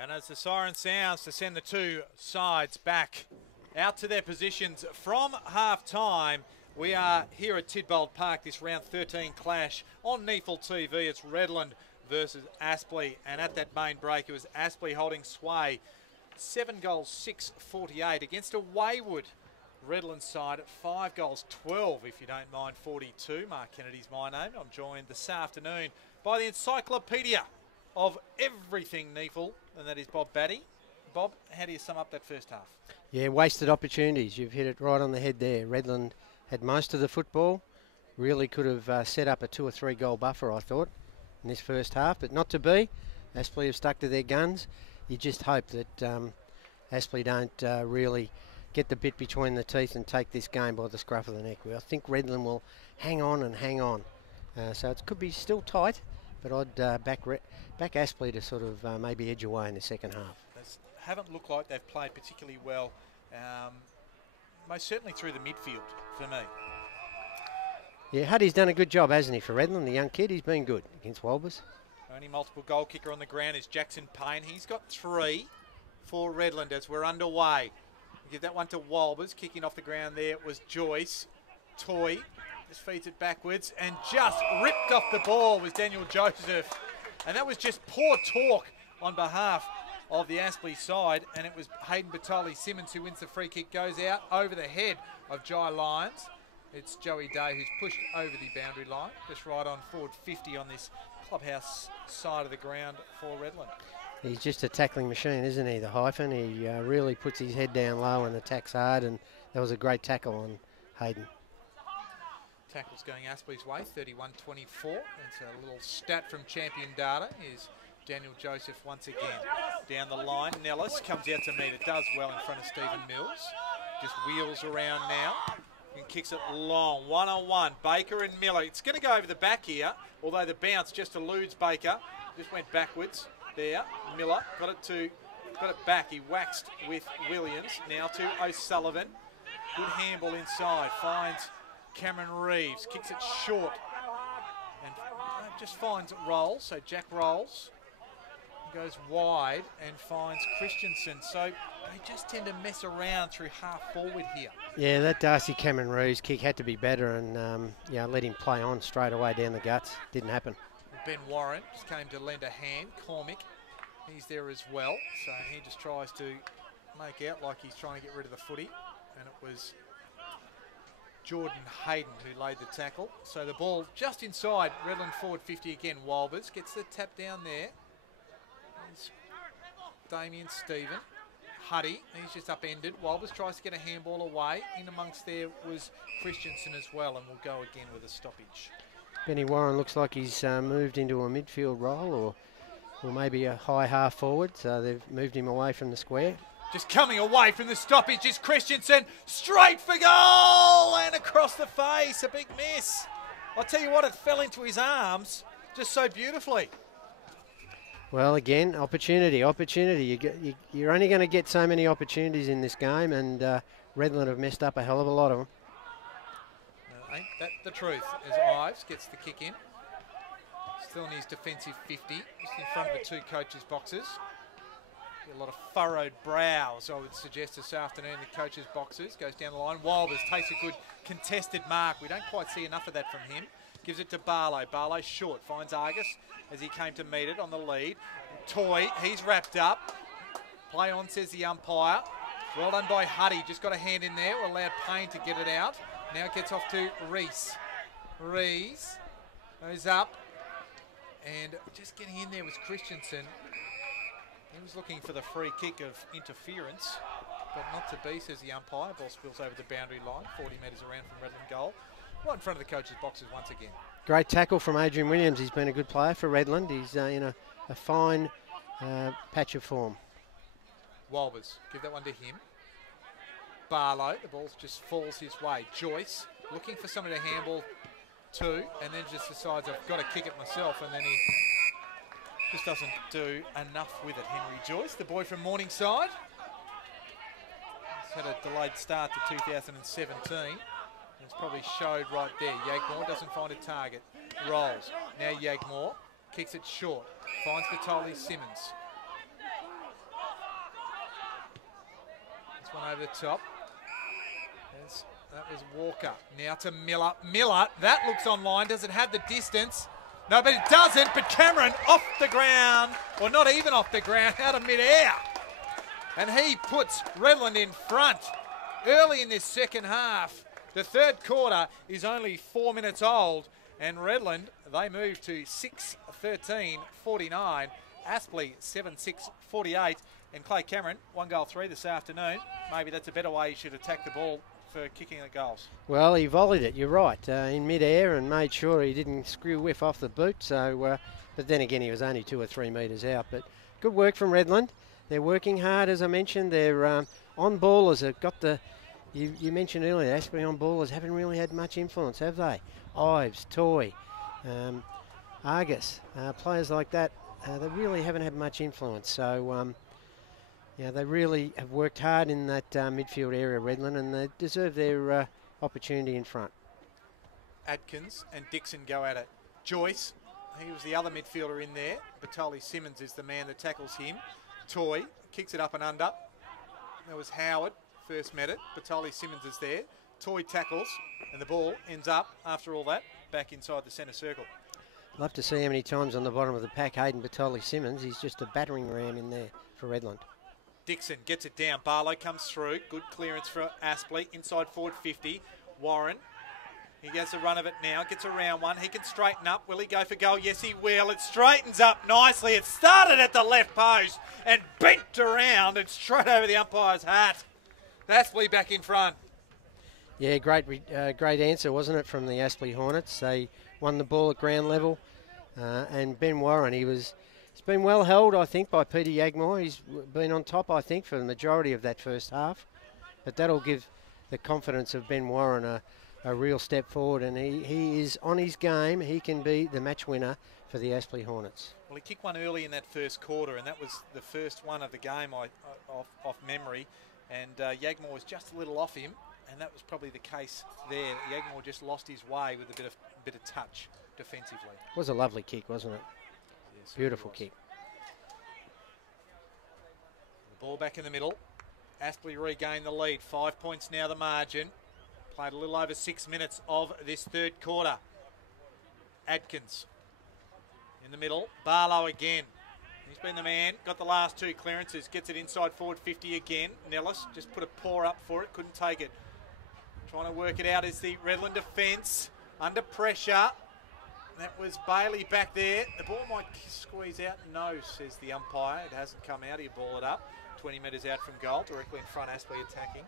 And as the siren sounds to send the two sides back out to their positions from half-time, we are here at Tidbold Park, this round 13 clash on NEAFL TV. It's Redland versus Aspley, and at that main break it was Aspley holding sway. 7 goals, 6-48 against a wayward Redland side at 5 goals, 12, if you don't mind, 42. Mark Kennedy's my name. I'm joined this afternoon by the encyclopedia of everything NEAFL, and that is Bob Batty. Bob, how do you sum up that first half? Yeah, wasted opportunities. You've hit it right on the head there. Redland had most of the football. Really could have set up a 2 or 3 goal buffer, I thought, in this first half, but not to be. Aspley have stuck to their guns. You just hope that Aspley don't really get the bit between the teeth and take this game by the scruff of the neck. I think Redland will hang on and hang on. So it could be still tight, but I'd back Aspley to sort of maybe edge away in the second half. They haven't looked like they've played particularly well, most certainly through the midfield for me. Yeah, Huddy's done a good job, hasn't he, for Redland, the young kid? He's been good against Walbers. Only multiple goal kicker on the ground is Jackson Payne. He's got 3 for Redland as we're underway. We'll give that one to Walbers. Kicking off the ground there was Joyce. Toy just feeds it backwards and just ripped off the ball was Daniel Joseph. And that was just poor talk on behalf of the Aspley side, and it was Hayden Batoli-Simmons who wins the free kick, goes out over the head of Jai Lyons. It's Joey Day who's pushed over the boundary line, just right on forward 50 on this clubhouse side of the ground for Redland. He's just a tackling machine, isn't he, the Hyphen? He really puts his head down low and attacks hard, and that was a great tackle on Hayden. Tackles going Aspley's way, 31-24. It's a little stat from Champion Data. Here's Daniel Joseph once again. Down the line, Nellis comes out to meet it. Does well in front of Stephen Mills. Just wheels around now and kicks it long. One-on-one, Baker and Miller. It's going to go over the back here, although the bounce just eludes Baker. Just went backwards there. Miller got it back. He waxed with Williams. Now to O'Sullivan. Good handball inside. Finds Cameron Reeves. Kicks it short. And just finds Rolls. So Jack Rolls goes wide and finds Christensen. So they just tend to mess around through half forward here. Yeah, that Darcy Cameron Reeves kick had to be better, and let him play on straight away down the guts. Didn't happen. Ben Warren just came to lend a hand. Cormick, he's there as well. So he just tries to make out like he's trying to get rid of the footy. And it was Jordan Hayden who laid the tackle. So the ball just inside Redland forward 50 again. Walbers gets the tap down there. There's Damien Stephen. Huddy, he's just upended. Walbers tries to get a handball away. In amongst there was Christensen as well, and we'll go again with a stoppage. Benny Warren looks like he's moved into a midfield role or maybe a high half forward, so they've moved him away from the square. Just coming away from the stoppage is Christensen, straight for goal and across the face, a big miss. I'll tell you what, it fell into his arms just so beautifully. Well, again, opportunity. You're only going to get so many opportunities in this game, and Redland have messed up a hell of a lot of them. Ain't that the truth, as Ives gets the kick in. Still in his defensive 50, just in front of the two coaches' boxes. A lot of furrowed brows, I would suggest, this afternoon in the coaches' boxes. Goes down the line. Walbers takes a good contested mark. We don't quite see enough of that from him. Gives it to Barlow. Barlow short. Finds Argus as he came to meet it on the lead. Toy, he's wrapped up. Play on, says the umpire. Well done by Huddy. Just got a hand in there. Allowed Payne to get it out. Now it gets off to Reese. Reese goes up. And just getting in there was Christensen. He was looking for the free kick of interference, but not to be, says the umpire. Ball spills over the boundary line, 40 metres around from Redland goal. Right in front of the coach's boxes once again. Great tackle from Adrian Williams. He's been a good player for Redland. He's in a fine patch of form. Walbers, give that one to him. Barlow, the ball just falls his way. Joyce, looking for somebody to handball to, and then just decides, I've got to kick it myself, and then he just doesn't do enough with it. Henry Joyce, the boy from Morningside. He's had a delayed start to 2017. It's probably showed right there. Yagmore doesn't find a target. Rolls. Now Yagmore kicks it short. Finds Batoli Simmons. one over the top. That was Walker. Now to Miller. Miller, that looks online. Does it have the distance? No, but it doesn't. But Cameron off the ground, or not even off the ground, out of mid-air. And he puts Redland in front early in this second half. The third quarter is only 4 minutes old, and Redland, they move to 6-13-49. Aspley 7-6-48. And Clay Cameron, 1 goal 3 this afternoon. Maybe that's a better way he should attack the ball for kicking the goals. Well, he volleyed it, you're right, in mid-air and made sure he didn't screw whiff off the boot. So, but then again, he was only 2 or 3 metres out. But good work from Redland. They're working hard, as I mentioned. They're on ballers have got the. You mentioned earlier, Aspley on ballers haven't really had much influence, have they? Ives, Toy, Argus, players like that. They really haven't had much influence. So. Yeah, they really have worked hard in that midfield area, Redland, and they deserve their opportunity in front. Adkins and Dixon go at it. Joyce, he was the other midfielder in there. Batoli Simmons is the man that tackles him. Toy kicks it up and under. There was Howard, first met it. Batoli Simmons is there. Toy tackles, and the ball ends up, after all that, back inside the centre circle. Love to see how many times on the bottom of the pack Hayden Batoli Simmons. He's just a battering ram in there for Redland. Dixon gets it down. Barlow comes through. Good clearance for Aspley. Inside forward 50. Warren. He gets a run of it now. Gets around one. He can straighten up. Will he go for goal? Yes, he will. It straightens up nicely. It started at the left post and bent around and straight over the umpire's hat. Aspley back in front. Yeah, great answer, wasn't it, from the Aspley Hornets? They won the ball at ground level. And Ben Warren, he's been well held, I think, by Peter Yagmore. He's been on top, I think, for the majority of that first half. But that'll give the confidence of Ben Warren a real step forward. And he is on his game. He can be the match winner for the Aspley Hornets. Well, he kicked one early in that first quarter, and that was the first one of the game off memory. And Yagmore was just a little off him, and that was probably the case there. Yagmore just lost his way with a bit of touch defensively. It was a lovely kick, wasn't it? Yes, beautiful kick. The ball back in the middle. Aspley regained the lead. 5 points now the margin. Played a little over 6 minutes of this third quarter. Adkins in the middle. Barlow again. He's been the man. Got the last 2 clearances. Gets it inside forward 50 again. Nellis just put a paw up for it. Couldn't take it. Trying to work it out is the Redland defence. Under pressure. That was Bailey back there. The ball might squeeze out. No, says the umpire. It hasn't come out. He'll ball it up. 20 metres out from goal. Directly in front. Aspley attacking.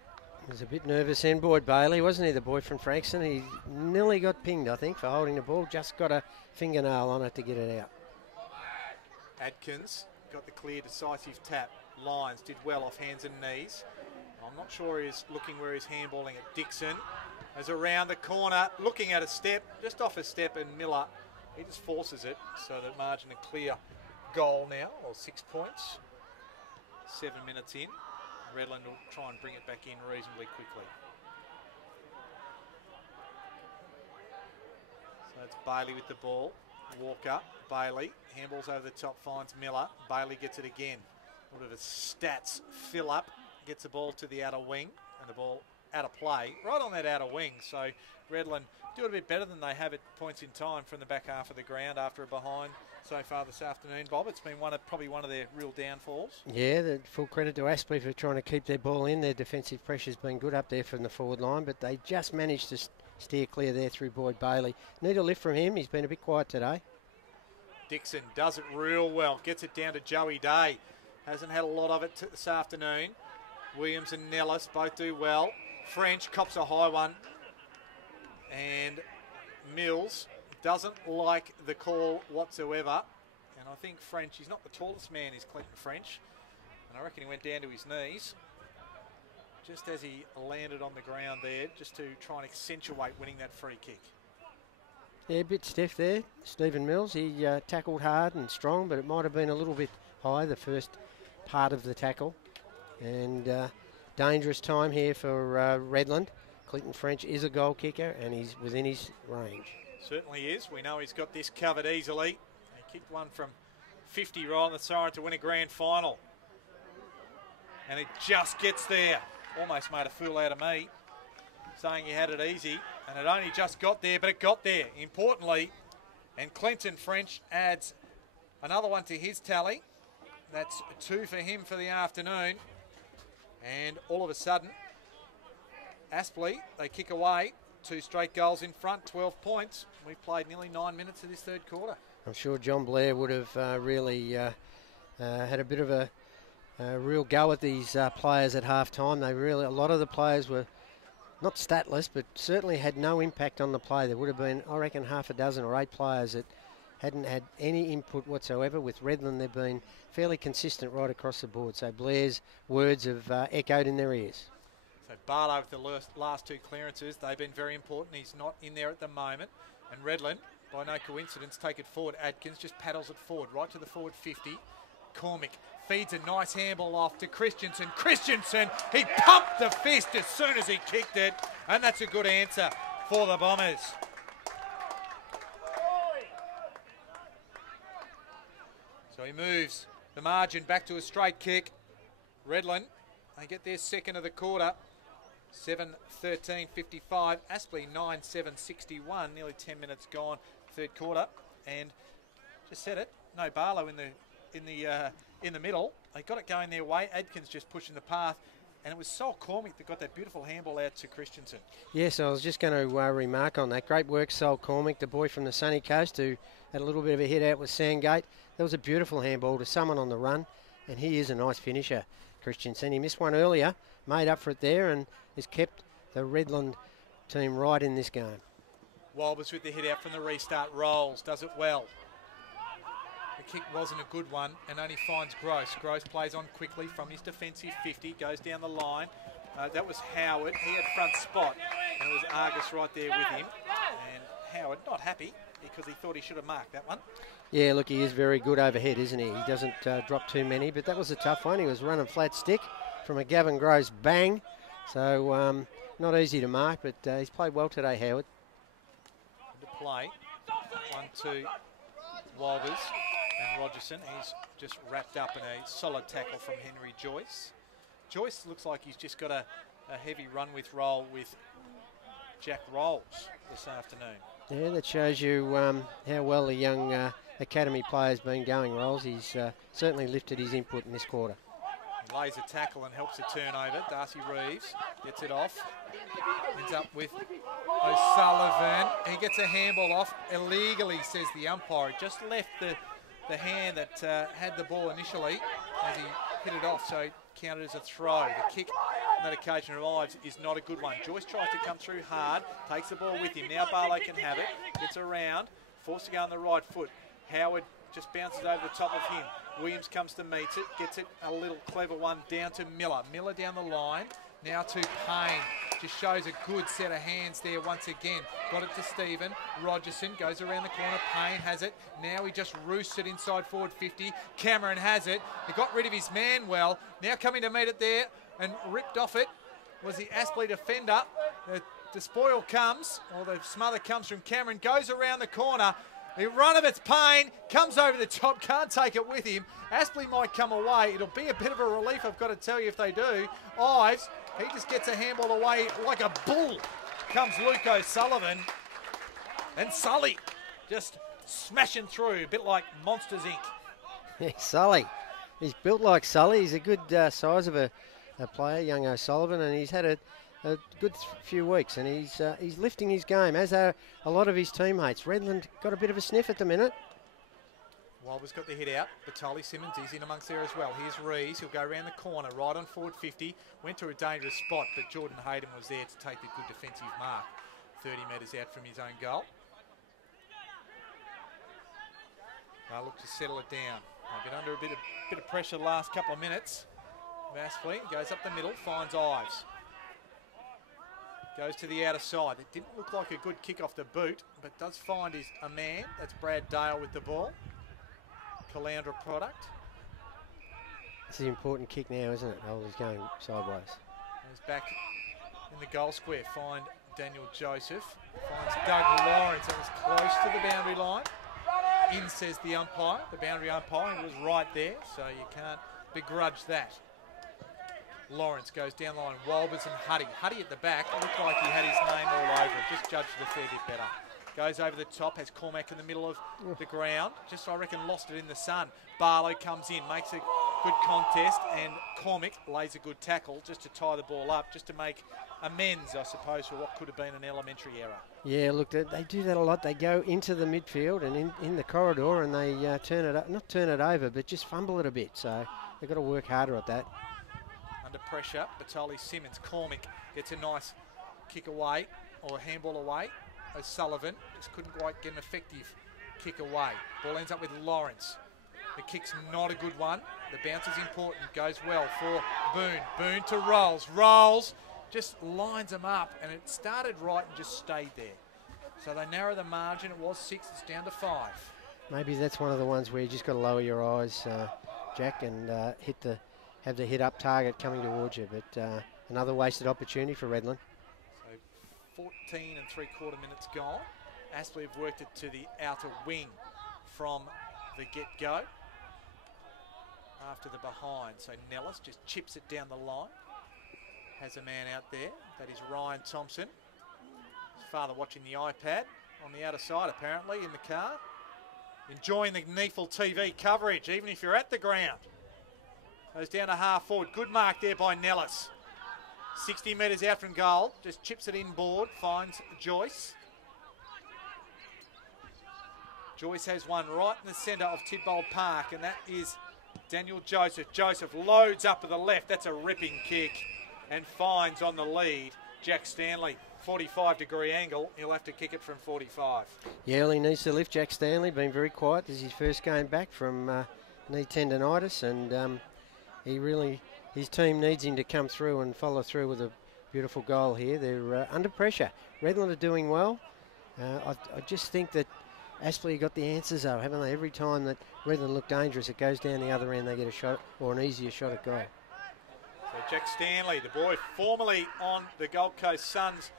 He was a bit nervous then, Boyd Bailey, wasn't he, the boy from Frankston? He nearly got pinged, I think, for holding the ball. Just got a fingernail on it to get it out. Adkins got the clear, decisive tap. Lyons did well off hands and knees. I'm not sure he's looking where he's handballing at. Dixon is around the corner, looking at a step, just off a step, and Miller, he just forces it. So the margin a clear goal now, or 6 points. 7 minutes in. Redland will try and bring it back in reasonably quickly. So it's Bailey with the ball. Walker, Bailey, handballs over the top, finds Miller. Bailey gets it again. A little bit of a stats fill up, gets the ball to the outer wing, and the ball out of play, right on that outer wing. So Redland do it a bit better than they have at points in time from the back half of the ground after a behind so far this afternoon, Bob. It's been probably one of their real downfalls. Yeah, the full credit to Aspley for trying to keep their ball in. Their defensive pressure's been good up there from the forward line, but they just managed to steer clear there through Boyd Bailey. Need a lift from him. He's been a bit quiet today. Dixon does it real well. Gets it down to Joey Day. Hasn't had a lot of it this afternoon. Williams and Nellis both do well. French cops a high one. And Mills doesn't like the call whatsoever. And I think French, he's not the tallest man, is Clinton French. And I reckon he went down to his knees just as he landed on the ground there, just to try and accentuate winning that free kick. Yeah, a bit stiff there, Stephen Mills. He tackled hard and strong, but it might have been a little bit high, the first part of the tackle. And dangerous time here for Redland. Clinton French is a goal kicker, and he's within his range. Certainly is. We know he's got this covered easily. He kicked one from 50 right on the siren to win a grand final. And it just gets there. almost made a fool out of me, saying he had it easy, and it only just got there, but it got there, importantly. And Clinton French adds another one to his tally. That's 2 for him for the afternoon. And all of a sudden, Aspley, they kick away. 2 straight goals in front, 12 points. We've played nearly 9 minutes of this third quarter. I'm sure John Blair would have really had a bit of a real go at these players at half-time. A lot of the players were not statless, but certainly had no impact on the play. There would have been, I reckon, half a dozen or 8 players that hadn't had any input whatsoever. With Redland, they've been fairly consistent right across the board. So Blair's words have echoed in their ears. So Barlow with the last 2 clearances, they've been very important. He's not in there at the moment. And Redland, by no coincidence, take it forward. Adkins just paddles it forward, right to the forward 50. Cormick feeds a nice handball off to Christensen. Christensen, he pumped the fist as soon as he kicked it. And that's a good answer for the Bombers. So he moves the margin back to a straight kick. Redland, they get their second of the quarter. 7:13:55. Aspley 9:7:61. Nearly 10 minutes gone, third quarter. And just said it, no Barlow in the middle. They got it going their way. Adkins just pushing the path. And it was Sol Cormick that got that beautiful handball out to Christensen. Yes, I was just going to remark on that. Great work, Sol Cormick, the boy from the sunny coast who had a little bit of a hit out with Sandgate. That was a beautiful handball to someone on the run, and he is a nice finisher, Christensen. He missed one earlier, made up for it there, and has kept the Redland team right in this game. Walbers with the hit out from the restart. Rolls, does it well. The kick wasn't a good one and only finds Gross. Gross plays on quickly from his defensive 50, goes down the line. That was Howard. He had front spot, and it was Argus right there with him. And Howard not happy because he thought he should have marked that one. Yeah, look, he is very good overhead, isn't he? He doesn't drop too many, but that was a tough one. He was running flat stick from a Gavin Gross bang. So not easy to mark, but he's played well today, Howard. Good to play. 1-2 Walbers. And Rogerson, he's just wrapped up in a solid tackle from Henry Joyce. Joyce looks like he's just got a heavy run with roll with Jack Rolls this afternoon. Yeah, that shows you how well the young academy player's been going, Rolls. He's certainly lifted his input in this quarter. He lays a tackle and helps the turnover. Darcy Reeves gets it off. Ends up with O'Sullivan. He gets a handball off illegally, says the umpire. He just left the hand that had the ball initially as he hit it off, so counted as a throw. The kick on that occasion arrives is not a good one. Joyce tries to come through hard, takes the ball with him. Now Barlow can have it, gets around, forced to go on the right foot. Howard just bounces over the top of him. Williams comes to meet it, gets it a little clever one down to Miller. Miller down the line, now to Payne. Just shows a good set of hands there once again. Got it to Stephen. Rogerson goes around the corner. Payne has it. Now he just roosts it inside forward 50. Cameron has it. He got rid of his man well. Now coming to meet it there and ripped off it was the Aspley defender. The spoil comes, or the smother comes from Cameron. Goes around the corner. The run of it's Payne. Comes over the top. Can't take it with him. Aspley might come away. It'll be a bit of a relief, I've got to tell you, if they do. Ives. He just gets a handball away like a bull. Comes Luke O'Sullivan. And Sully just smashing through, a bit like Monsters Inc. Yeah, Sully. He's built like Sully. He's a good size of a player, young O'Sullivan, and he's had a good few weeks, and he's lifting his game, as are a lot of his teammates. Redland got a bit of a sniff at the minute. Walber's got the hit out. Batoli Simmons, he's in amongst there as well. Here's Rees. He'll go around the corner, right on forward 50. Went to a dangerous spot, but Jordan Hayden was there to take the good defensive mark. 30 metres out from his own goal. They'll look to settle it down. They've been under a bit of pressure the last couple of minutes. Aspley goes up the middle, finds Ives. Goes to the outer side. It didn't look like a good kick off the boot, but does find a man. That's Brad Dale with the ball. Caloundra product. This is an important kick now, isn't it? Oh, he's going sideways. He's back in the goal square. Find Daniel Joseph. Finds Doug Lawrence. That was close to the boundary line. In, says the umpire. The boundary umpire was right there, so you can't begrudge that. Lawrence goes down the line. Walbers and Huddy. Huddy at the back. Looked like he had his name all over it. Just judged it a fair bit better. Goes over the top. Has Cormac in the middle of the ground. Just, I reckon, lost it in the sun. Barlow comes in. Makes a good contest. And Cormac lays a good tackle just to tie the ball up. Just to make amends, I suppose, for what could have been an elementary error. Yeah, look, they do that a lot. They go into the midfield and in the corridor and they turn it up, not turn it over, but just fumble it a bit. So they've got to work harder at that. Under pressure, Batoli Simmons. Cormac gets a nice kick away or a handball away. O'Sullivan just couldn't quite get an effective kick away. Ball ends up with Lawrence. The kick's not a good one. The bounce is important. Goes well for Boone. Boone to Rolls. Rolls just lines them up, and it started right and just stayed there. So they narrow the margin. It was 6. It's down to 5. Maybe that's one of the ones where you just got to lower your eyes, Jack, and have the hit up target coming towards you. But another wasted opportunity for Redland. So 14 3/4 minutes gone. Aspley have worked it to the outer wing from the get-go after the behind. So Nellis just chips it down the line. Has a man out there. That is Ryan Thompson. His father watching the iPad on the outer side, apparently, in the car. Enjoying the NEAFL TV coverage, even if you're at the ground. Goes down to half forward. Good mark there by Nellis. 60 metres out from goal. Just chips it inboard. Finds Joyce. Joyce has one right in the centre of Tidbold Park, and that is Daniel Joseph. Joseph loads up to the left. That's a ripping kick. And finds on the lead Jack Stanley. 45-degree angle. He'll have to kick it from 45. Yeah, well, he needs to lift Jack Stanley. Been very quiet. This is his first game back from knee tendonitis, and his team needs him to come through and follow through with a beautiful goal here. They're under pressure. Redland are doing well. I just think that Aspley got the answers, though, haven't they? Every time that Redland look dangerous, it goes down the other end. They get a shot or an easier shot at goal. So Jack Stanley, the boy formerly on the Gold Coast Suns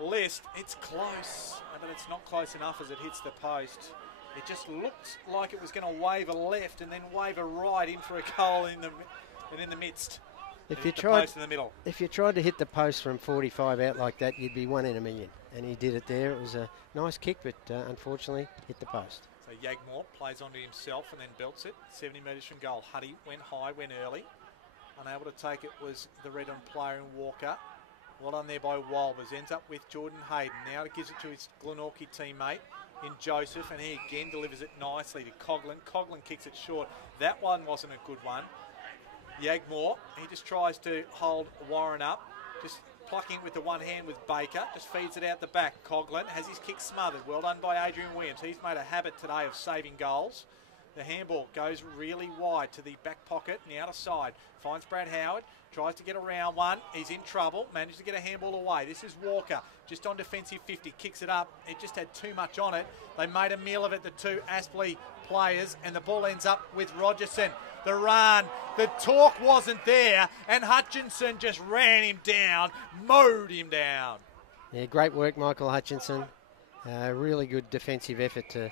list. It's close, but it's not close enough as it hits the post. It just looked like it was going to wave a left and then wave a right in for a goal in the midst. If you tried to hit the post from 45 out like that, you'd be 1 in a million. And he did it there. It was a nice kick, but unfortunately hit the post. So Yagmore plays onto himself and then belts it. 70 metres from goal. Huddy went high, went early. Unable to take it was the Redland player in Walker. Well done there by Walbers. Ends up with Jordan Hayden. Now it gives it to his Glenorchy teammate in Joseph, and he again delivers it nicely to Coughlin. Coughlin kicks it short. That one wasn't a good one. Yagmore, he just tries to hold Warren up. Just plucking it with the one hand with Baker. Just feeds it out the back. Coughlin has his kick smothered. Well done by Adrian Williams. He's made a habit today of saving goals. The handball goes really wide to the back pocket and the outer side. Finds Brad Howard. Tries to get around one. He's in trouble. Managed to get a handball away. This is Walker. Just on defensive 50. Kicks it up. It just had too much on it. They made a meal of it, the two Aspley players. And the ball ends up with Rogerson. The run. The torque wasn't there. And Hutchinson just ran him down. Mowed him down. Yeah, great work, Michael Hutchinson. Really good defensive effort to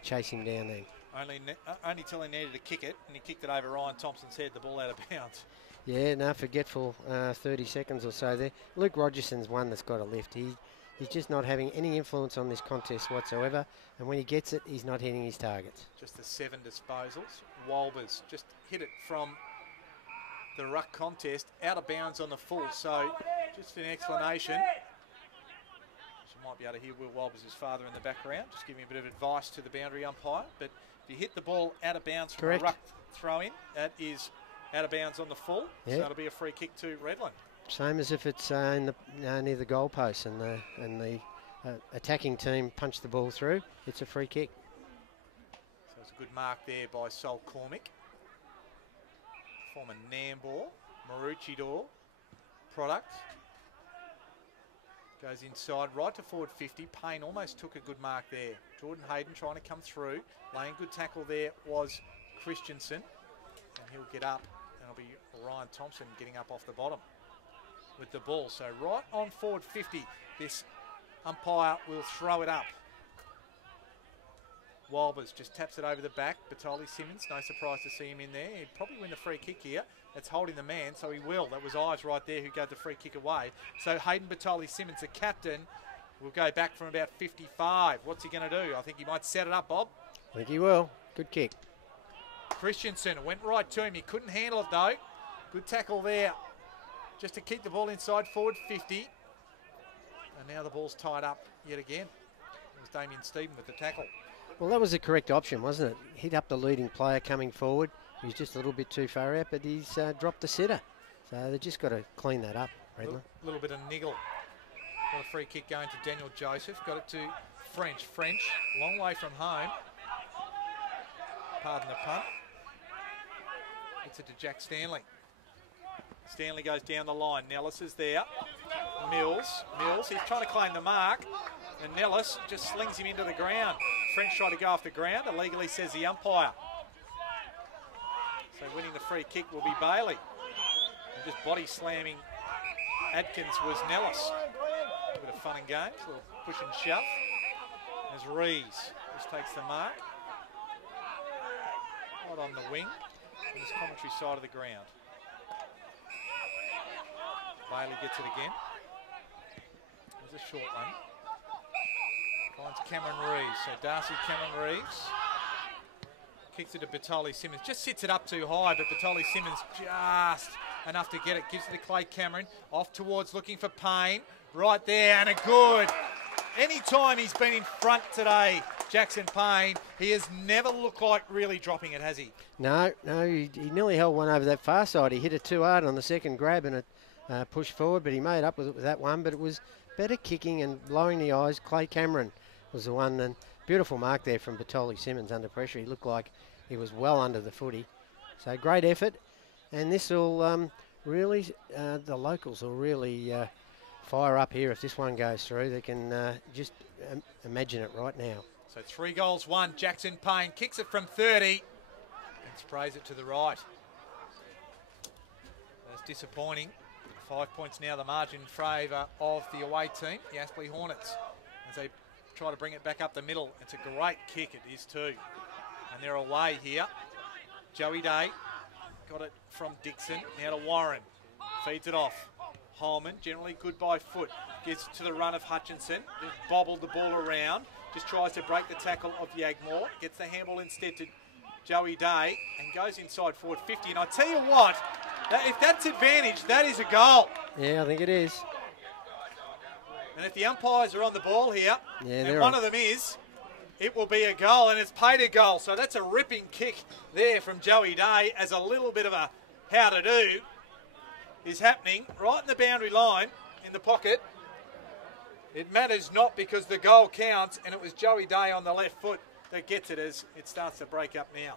chase him down there. Only till he needed to kick it, and he kicked it over Ryan Thompson's head, the ball out of bounds. Yeah, no, forgetful 30 seconds or so there. Luke Rogerson's one that's got a lift. He's just not having any influence on this contest whatsoever, and when he gets it, he's not hitting his targets. Just the 7 disposals. Walbers just hit it from the ruck contest, out of bounds on the full, so just an explanation. You might be able to hear Will Walbers' father in the background, just giving a bit of advice to the boundary umpire, but if you hit the ball out of bounds from a ruck throw-in, that is out of bounds on the full, so it'll be a free kick to Redland. Same as if it's near the goal post and the attacking team punch the ball through, it's a free kick. So it's a good mark there by Sol Cormac. Former Nambour, Maroochydore product. Goes inside, right to forward 50. Payne almost took a good mark there. Jordan Hayden trying to come through. Laying good tackle there was Christensen. And he'll get up. And it'll be Ryan Thompson getting up off the bottom with the ball. So right on forward 50, this umpire will throw it up. Walbers just taps it over the back. Batoli Simmons, no surprise to see him in there. He'd probably win the free kick here. That's holding the man, so he will. That was Ives right there who gave the free kick away. So Hayden Batoli Simmons, the captain, will go back from about 55. What's he going to do? I think he might set it up, Bob. I think he will. Good kick. Christensen went right to him. He couldn't handle it, though. Good tackle there. Just to keep the ball inside forward 50. And now the ball's tied up yet again. It was Damien Stephen with the tackle. Well, that was the correct option, wasn't it? Hit up the leading player coming forward. He was just a little bit too far out, but he's dropped the sitter. So they've just got to clean that up, Redland. A little bit of niggle. Got a free kick going to Daniel Joseph. Got it to French. French, long way from home. Pardon the pun. It's it to Jack Stanley. Stanley goes down the line. Nellis is there. Mills, he's trying to claim the mark. And Nellis just slings him into the ground. French tried to go off the ground. Illegally, says the umpire. So winning the free kick will be Bailey. And just body slamming Atkins was Nellis. A bit of fun and games. A little push and shove. As Rees just takes the mark. Right on the wing. On this commentary side of the ground. Bailey gets it again. There's a short one. Finds Cameron Reeves. So Darcy Cameron Reeves kicks it to Batoli Simmons. Just sits it up too high, but Batoli Simmons just enough to get it. Gives it to Clay Cameron. Off towards looking for Payne. Right there and a good. Anytime he's been in front today, Jackson Payne, he has never looked like really dropping it, has he? No, he nearly held one over that far side. He hit it too hard on the second grab and it pushed forward, but he made up with it with that one. But it was better kicking and blowing the eyes. Clay Cameron was the one, and beautiful mark there from Batoli Simmons under pressure. He looked like he was well under the footy. So great effort, and this will really, the locals will really fire up here if this one goes through. They can just imagine it right now. So 3 goals, 1. Jackson Payne kicks it from 30 and sprays it to the right. That's disappointing. 5 points now, the margin in favour of the away team, the Aspley Hornets, as they try to bring it back up the middle. It's a great kick, it is too. And they're away here. Joey Day got it from Dixon, now to Warren. Feeds it off. Holman, generally good by foot. Gets to the run of Hutchinson. Just bobbled the ball around. Just tries to break the tackle of Yagmore. Gets the handball instead to Joey Day and goes inside forward 50. And I tell you what, if that's advantage, that is a goal. Yeah, I think it is. And if the umpires are on the ball here, and one of them is, it will be a goal, and it's paid a goal. So that's a ripping kick there from Joey Day as a little bit of a how-to-do is happening right in the boundary line in the pocket. It matters not because the goal counts, and it was Joey Day on the left foot that gets it as it starts to break up now.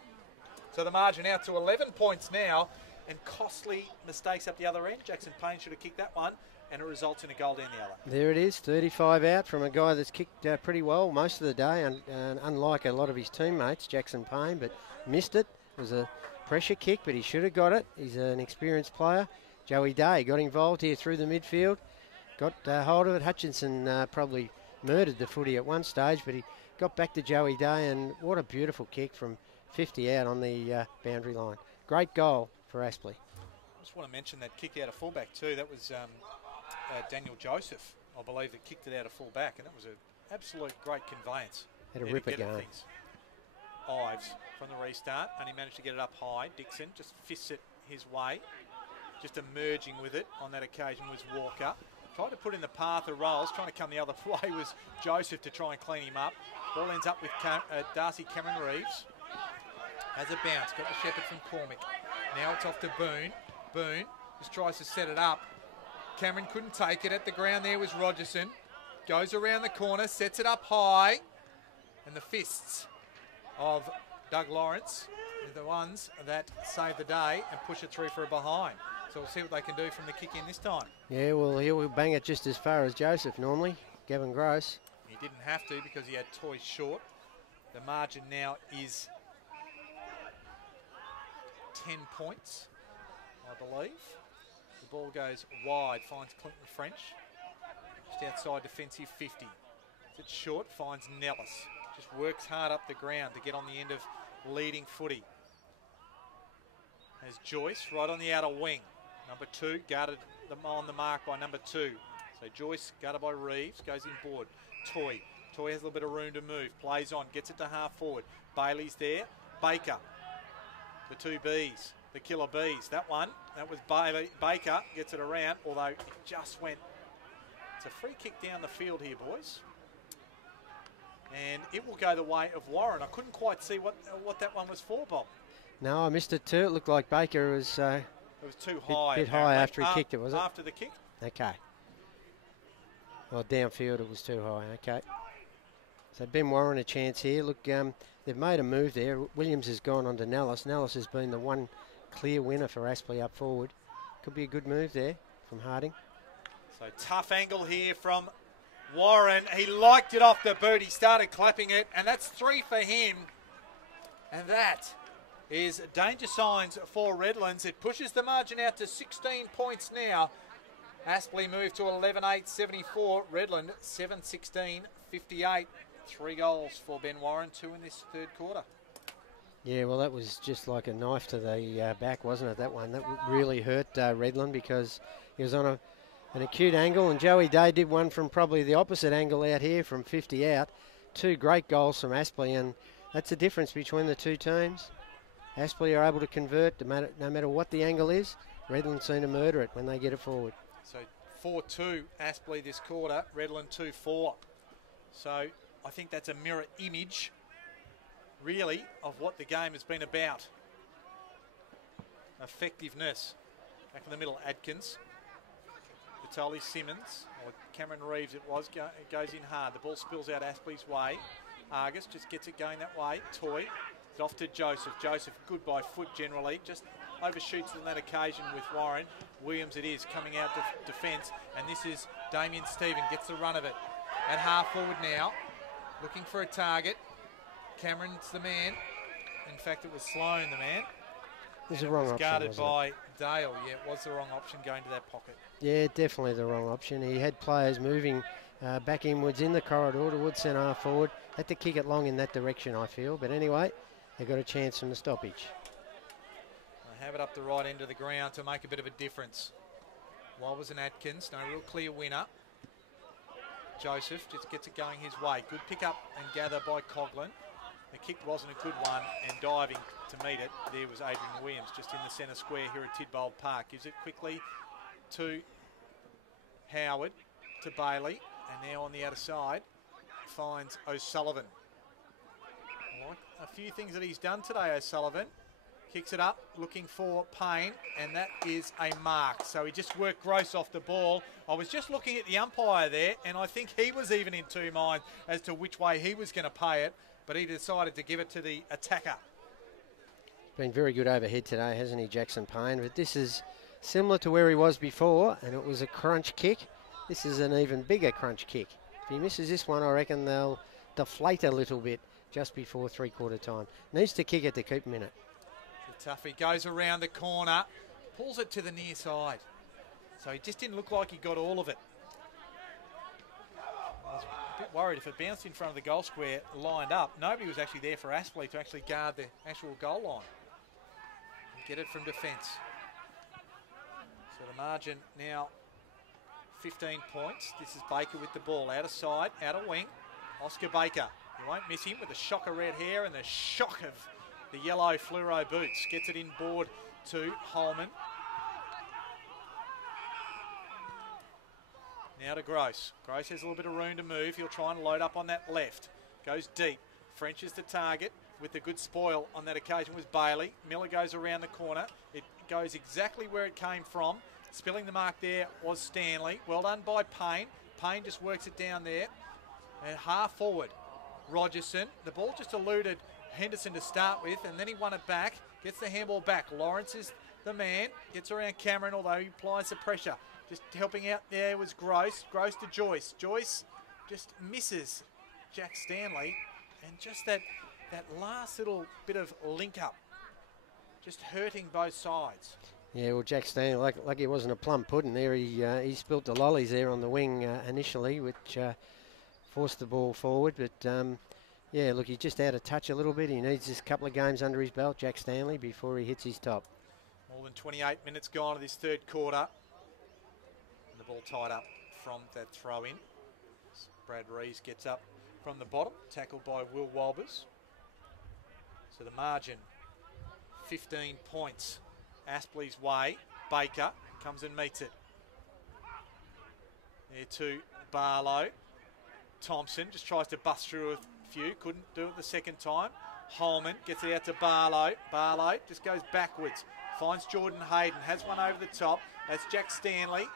So the margin out to 11 points now, and costly mistakes up the other end. Jackson Payne should have kicked that one, and it results in a goal down the other. There it is, 35 out from a guy that's kicked pretty well most of the day, and unlike a lot of his teammates, Jackson Payne, but missed it. It was a pressure kick, but he should have got it. He's an experienced player. Joey Day got involved here through the midfield, got hold of it. Hutchinson probably murdered the footy at one stage, but he got back to Joey Day, and what a beautiful kick from 50 out on the boundary line. Great goal for Aspley. I just want to mention that kick out of fullback too. That was Daniel Joseph, I believe, that kicked it out of fullback, and that was an absolute great conveyance. Had a ripper going. Ives from the restart, and he managed to get it up high. Dixon just fists it his way. Just emerging with it on that occasion was Walker. Tried to put in the path of Rolls, trying to come the other way was Joseph to try and clean him up. Ball ends up with Darcy Cameron Reeves. Has a bounce, got the Shepherd from Cormick. Now it's off to Boone. Boone just tries to set it up. Cameron couldn't take it. At the ground there was Rogerson. Goes around the corner, sets it up high. And the fists of Doug Lawrence are the ones that save the day and push it through for a behind. So we'll see what they can do from the kick in this time. Yeah, well, he'll bang it just as far as Joseph normally, Gavin Gross. He didn't have to because he had toys short. The margin now is 10 points, I believe. The ball goes wide, finds Clinton French. Just outside defensive 50. It's short, finds Nellis. Just works hard up the ground to get on the end of leading footy. There's Joyce right on the outer wing. Number 2 guarded on the mark by number 2. So Joyce guarded by Reeves, goes in board. Toy has a little bit of room to move. Plays on, gets it to half forward. Bailey's there. Baker. The 2 Bs. The killer bees. That was Baker. Gets it around, although it just went. It's a free kick down the field here, boys. And it will go the way of Warren. I couldn't quite see what that one was for, Bob. No, I missed it too. It looked like Baker was... it was too high. Bit high after he kicked it, was it? After the kick. Okay. Well, downfield it was too high. Okay. So Ben Warren a chance here. Look, they've made a move there. Williams has gone on to Nellis. Nellis has been the one clear winner for Aspley up forward. Could be a good move there from Harding. So tough angle here from Warren. He liked it off the boot. He started clapping it, and that's 3 for him. And that is danger signs for Redlands. It pushes the margin out to 16 points now. Aspley moved to 11-8-74. Redland 7-16-58. 3 goals for Ben Warren, 2 in this third quarter. Yeah, well, that was just like a knife to the back, wasn't it, that one? That really hurt Redland because he was on an acute angle, and Joey Day did one from probably the opposite angle out here from 50 out. 2 great goals from Aspley, and that's the difference between the 2 teams. Aspley are able to convert no matter what the angle is. Redland seem to murder it when they get it forward. So 4-2 Aspley this quarter, Redland 2-4. So I think that's a mirror image, really, of what the game has been about. Effectiveness. Back in the middle, Adkins. Vitali Simmons, or Cameron Reeves it was, goes in hard. The ball spills out Aspley's way. Argus just gets it going that way. Toy. It's off to Joseph. Joseph, good by foot generally. Just overshoots on that occasion with Warren. Williams it is, coming out defence. And this is Damien Stephen, gets the run of it. At half forward now, looking for a target. Cameron's the man. In fact, it was Sloan the man. It was the wrong option, guarded by Dale. Yeah, it was the wrong option going to that pocket. Yeah, definitely the wrong option. He had players moving back inwards in the corridor towards centre half forward. Had to kick it long in that direction, I feel. But anyway, they got a chance from the stoppage. They have it up the right end of the ground to make a bit of a difference. Wobbles and Atkins, no real clear winner. Joseph just gets it going his way. Good pick up and gather by Coughlin. The kick wasn't a good one, and diving to meet it, there was Adrian Williams just in the centre square here at Tidbold Park. Gives it quickly to Howard, to Bailey, and now on the outer side finds O'Sullivan. I like a few things that he's done today, O'Sullivan. Kicks it up, looking for Payne, and that is a mark. So he just worked Gross off the ball. I was just looking at the umpire there, and I think he was even in 2 minds as to which way he was going to pay it, but he decided to give it to the attacker. Been very good overhead today, hasn't he, Jackson Payne? But this is similar to where he was before, and it was a crunch kick. This is an even bigger crunch kick. If he misses this one, I reckon they'll deflate a little bit just before 3/4 time. Needs to kick it to keep him in it. Tuffy goes around the corner, pulls it to the near side. So he just didn't look like he got all of it. I was a bit worried if it bounced in front of the goal square lined up. Nobody was actually there for Aspley to actually guard the actual goal line. And get it from defence. So the margin now 15 points. This is Baker with the ball. Out of side, out of wing. Oscar Baker. You won't miss him with the shock of red hair and the shock of the yellow fluoro boots. Gets it inboard to Holman. Now to Gross. Gross has a little bit of room to move. He'll try and load up on that left. Goes deep. French is the target. With the good spoil on that occasion was Bailey. Miller goes around the corner. It goes exactly where it came from. Spilling the mark there was Stanley. Well done by Payne. Payne just works it down there. And half forward, Rogerson. The ball just eluded Henderson to start with, and then he won it back. Gets the handball back. Lawrence is the man. Gets around Cameron, although he applies the pressure. Just helping out there was Gross. Gross to Joyce. Joyce just misses Jack Stanley. And just that last little bit of link up. Just hurting both sides. Yeah, well, Jack Stanley, like he wasn't a plum pudding there. He spilt the lollies there on the wing initially, which forced the ball forward. But Yeah, look, he's just out of touch a little bit. He needs just a couple of games under his belt, Jack Stanley, before he hits his top. More than 28 minutes gone of this third quarter. And the ball tied up from that throw-in. Brad Rees gets up from the bottom, tackled by Will Walbers. So the margin, 15 points. Aspley's way. Baker comes and meets it. There to Barlow. Thompson just tries to bust through a few. Couldn't do it the second time. Holman gets it out to Barlow. Barlow just goes backwards. Finds Jordan Hayden. Has one over the top. That's Jack Stanley.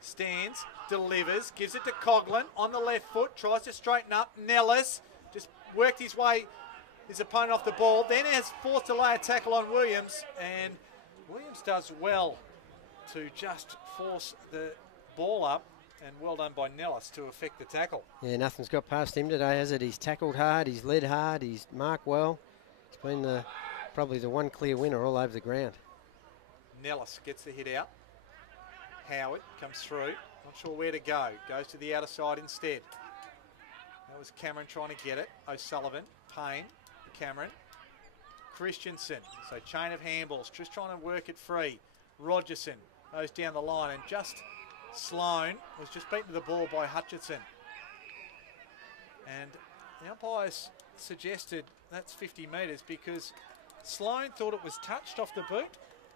Stands. Delivers. Gives it to Coughlin on the left foot. Tries to straighten up. Nellis just worked his way, his opponent off the ball. Then has forced to lay a tackle on Williams. And Williams does well to just force the ball up. And well done by Nellis to effect the tackle. Yeah, nothing's got past him today, has it? He's tackled hard, he's led hard, he's marked well. It's been probably the one clear winner all over the ground. Nellis gets the hit out. Howard comes through. Not sure where to go. Goes to the outer side instead. That was Cameron trying to get it. O'Sullivan, Payne, Cameron. Christensen. So chain of handballs. Just trying to work it free. Rogerson goes down the line and just... Sloan was just beaten to the ball by Hutchinson. And the umpires suggested that's 50 metres because Sloan thought it was touched off the boot,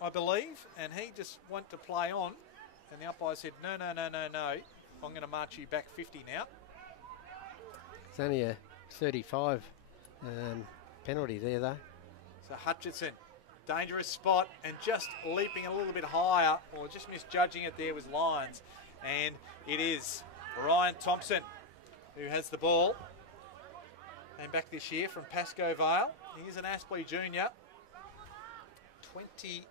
I believe, and he just went to play on. And the umpire said, no, no, no, no, no. I'm going to march you back 50 now. It's only a 35 penalty there, though. So Hutchinson, dangerous spot, and just leaping a little bit higher, or just misjudging it there was Lyons. And it is Ryan Thompson who has the ball. Came back this year from Pascoe Vale. He's an Aspley junior. 20,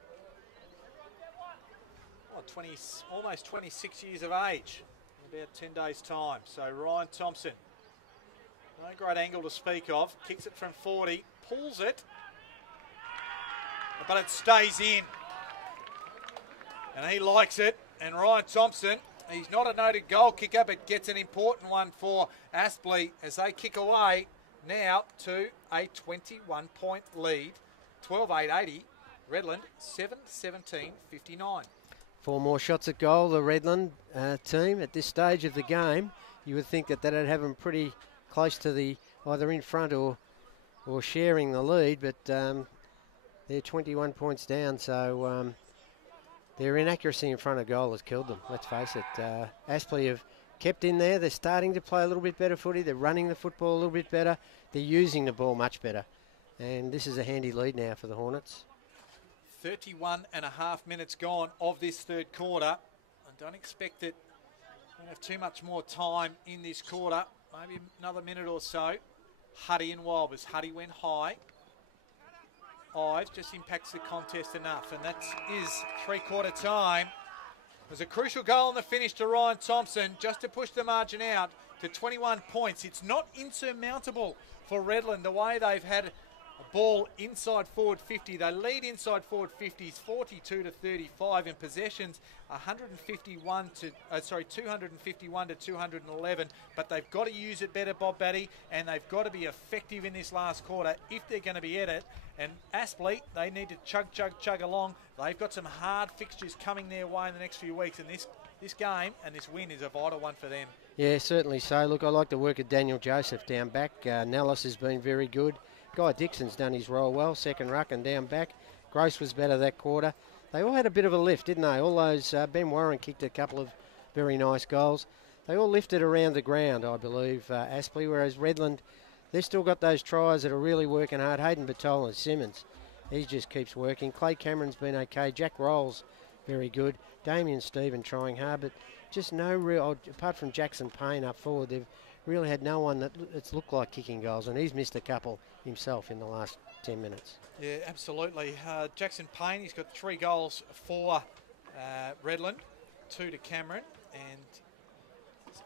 almost 26 years of age in about 10 days' time. So Ryan Thompson, no great angle to speak of. Kicks it from 40, pulls it, but it stays in. And he likes it. And Ryan Thompson, he's not a noted goal kicker, but gets an important one for Aspley as they kick away now to a 21-point lead. 12-8-80. Redland 7-17-59. 4 more shots at goal, the Redland team at this stage of the game. You would think that that'd have them pretty close to the either in front or sharing the lead, but they're 21 points down, so their inaccuracy in front of goal has killed them, let's face it. Aspley have kept in there. They're starting to play a little bit better footy. They're running the football a little bit better. They're using the ball much better. And this is a handy lead now for the Hornets. 31 and a half minutes gone of this third quarter. I don't expect that we'll have too much more time in this quarter. Maybe another minute or so. Huddy and Wilbers. Huddy went high. Ives just impacts the contest enough, and that is three-quarter time. There's a crucial goal in the finish to Ryan Thompson just to push the margin out to 21 points. It's not insurmountable for Redland the way they've had a ball inside forward 50. They lead inside forward 50s 42-35 in possessions, 251 to 211. But they've got to use it better, Bob Batty, and they've got to be effective in this last quarter if they're going to be at it. And Aspley, they need to chug along. They've got some hard fixtures coming their way in the next few weeks, and this game and this win is a vital one for them. Yeah, certainly so. Look, I like the work of Daniel Joseph down back. Nellis has been very good. Guy Dixon's done his role well, second ruck and down back. Gross was better that quarter. They all had a bit of a lift, didn't they? All those, Ben Warren kicked a couple of very nice goals. They all lifted around the ground, I believe, Aspley, whereas Redland, they've still got those tries that are really working hard. Hayden Batola and Simmons, he just keeps working. Clay Cameron's been okay. Jack Rolls, very good. Damien Stephen trying hard, but just no real, apart from Jackson Payne up forward, they've really had no one that's looked like kicking goals, and he's missed a couple himself in the last 10 minutes. Yeah, absolutely. Jackson Payne, he's got 3 goals for Redland, 2 to Cameron, and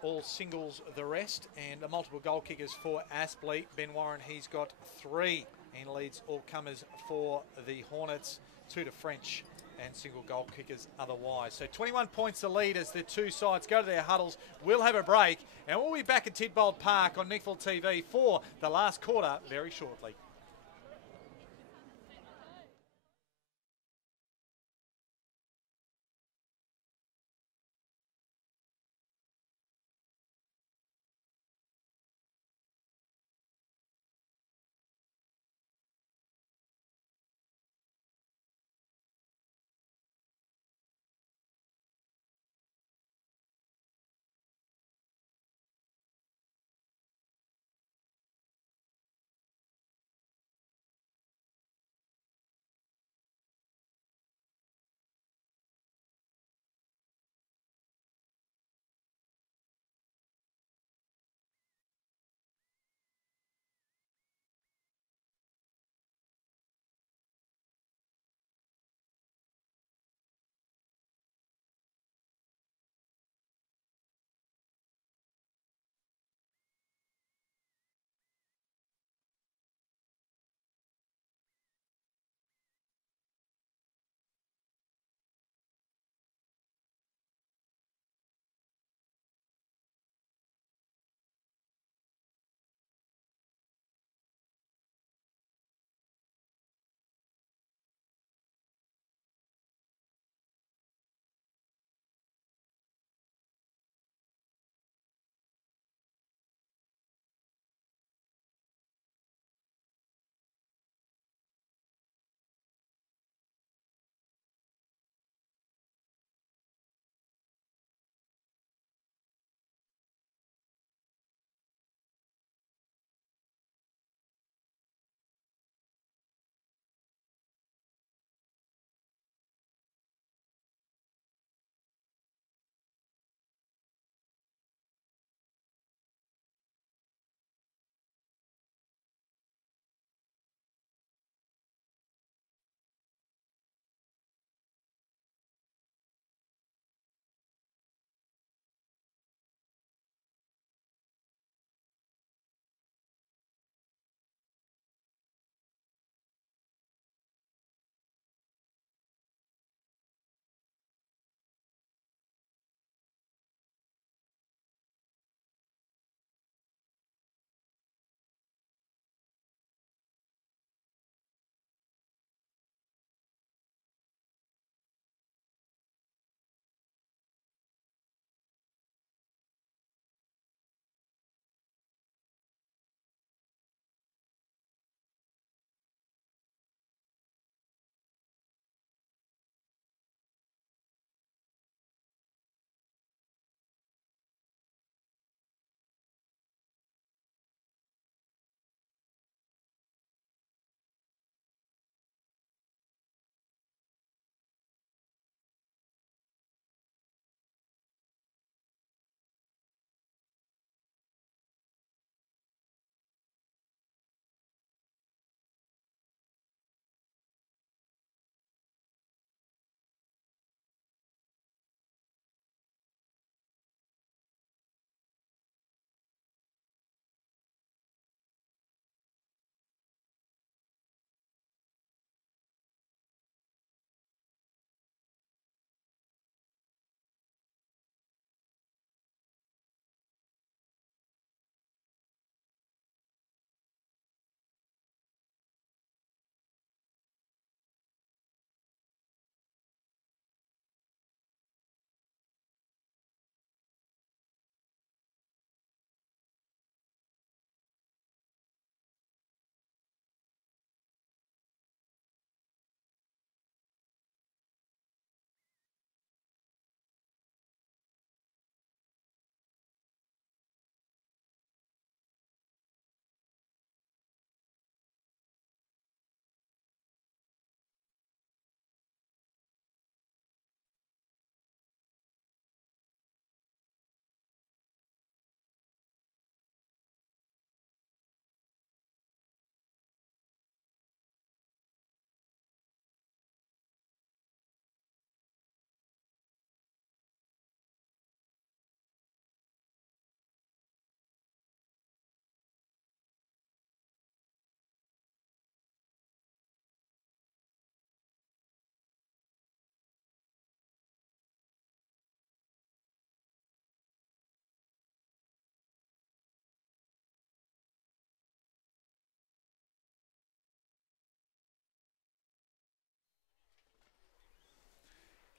all singles the rest, and multiple goal kickers for Aspley. Ben Warren, he's got 3 and leads all comers for the Hornets, 2 to French and single goal kickers otherwise. So 21 points the lead as the two sides go to their huddles. We'll have a break, and we'll be back at Tidbold Park on NEAFL TV for the last quarter very shortly.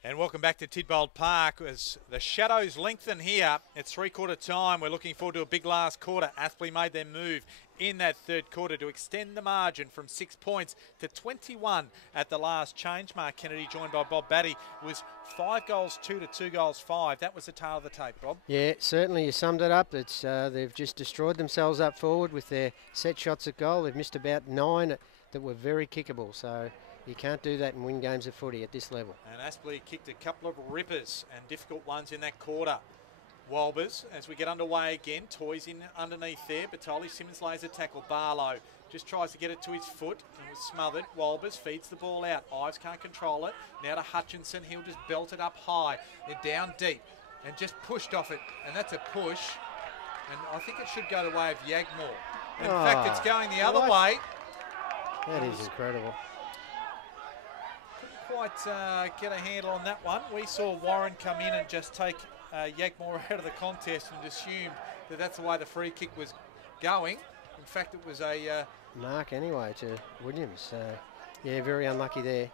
And welcome back to Tidbold Park as the shadows lengthen here. It's three-quarter time. We're looking forward to a big last quarter. Aspley made their move in that third quarter to extend the margin from 6 points to 21 at the last change. Mark Kennedy, joined by Bob Batty, was 5 goals 2 to 2 goals 5. That was the tail of the tape, Bob. Yeah, certainly you summed it up. It's they've just destroyed themselves up forward with their set shots at goal. They've missed about 9 that were very kickable. So you can't do that and win games of footy at this level. And Aspley kicked a couple of rippers and difficult ones in that quarter. Walbers, as we get underway again, toys in underneath there. Batoli Simmons lays a tackle. Barlow just tries to get it to his foot and was smothered. Walbers feeds the ball out. Ives can't control it. Now to Hutchinson. He'll just belt it up high. They're down deep and just pushed off it. And that's a push. And I think it should go the way of Yagmore. In fact, it's going the other way. That is incredible. Couldn't quite get a handle on that one. We saw Warren come in and just take Yagmore out of the contest and assumed that that's the way the free kick was going. In fact, it was a mark anyway to Williams. Yeah, very unlucky there.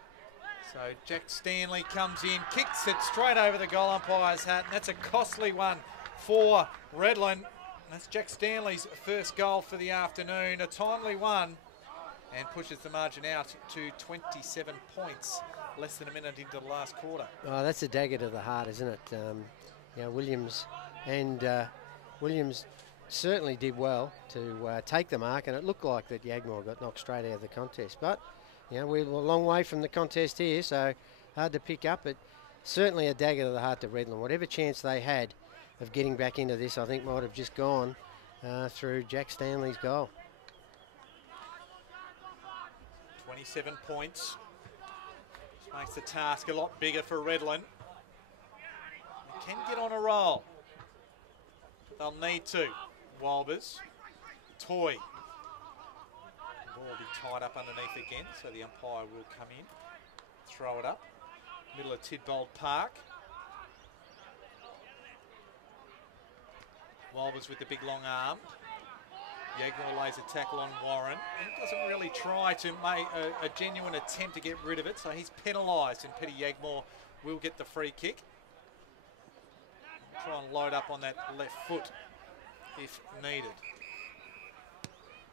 So Jack Stanley comes in, kicks it straight over the goal umpire's hat, and that's a costly one for Redland. That's Jack Stanley's first goal for the afternoon, a timely one, and pushes the margin out to 27 points, less than a minute into the last quarter. Oh, that's a dagger to the heart, isn't it? Williams certainly did well to take the mark, and it looked like that Yagmore got knocked straight out of the contest. But we're a long way from the contest here, so hard to pick up. But certainly a dagger to the heart to Redland. Whatever chance they had of getting back into this, I think might have just gone through Jack Stanley's goal. 27 points. Just makes the task a lot bigger for Redland. Can get on a roll. They'll need to. Walbers. Toy. The ball will be tied up underneath again, so the umpire will come in. Throw it up. Middle of Tidbold Park. Walbers with the big long arm. Yagmore lays a tackle on Warren. He doesn't really try to make a genuine attempt to get rid of it, so he's penalised, and Petty Yagmore will get the free kick. Try and load up on that left foot if needed.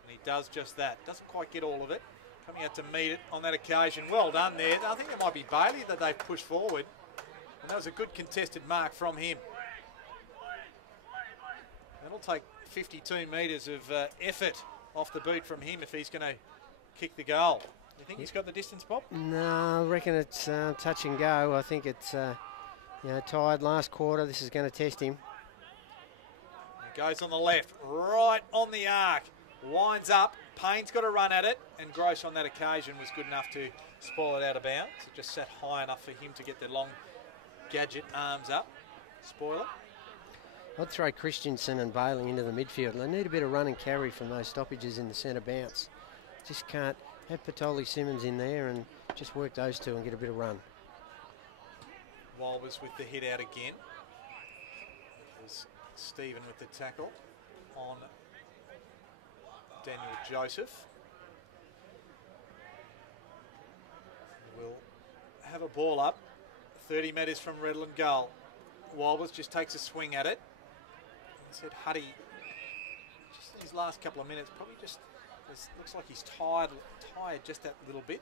And he does just that. Doesn't quite get all of it. Coming out to meet it on that occasion. Well done there. I think it might be Bailey that they've pushed forward. And that was a good contested mark from him. That'll take 52 metres of effort off the boot from him if he's going to kick the goal. You think he's got the distance, Bob? No, I reckon it's touch and go. I think it's... tied last quarter. This is going to test him. It goes on the left, right on the arc. Winds up. Payne's got a run at it, and Gross on that occasion was good enough to spoil it out of bounds. It just sat high enough for him to get the long gadget arms up. Spoiler. I'd throw Christensen and Bailey into the midfield. They need a bit of run and carry from those stoppages in the centre bounce. Just can't have Patoli Simmons in there and just work those two and get a bit of run. Walbers with the hit out again. There's Stephen with the tackle on Daniel Joseph. We'll have a ball up 30 metres from Redland goal. Walbers just takes a swing at it. I said Huddy, just these last couple of minutes, probably just looks like he's tired just that little bit.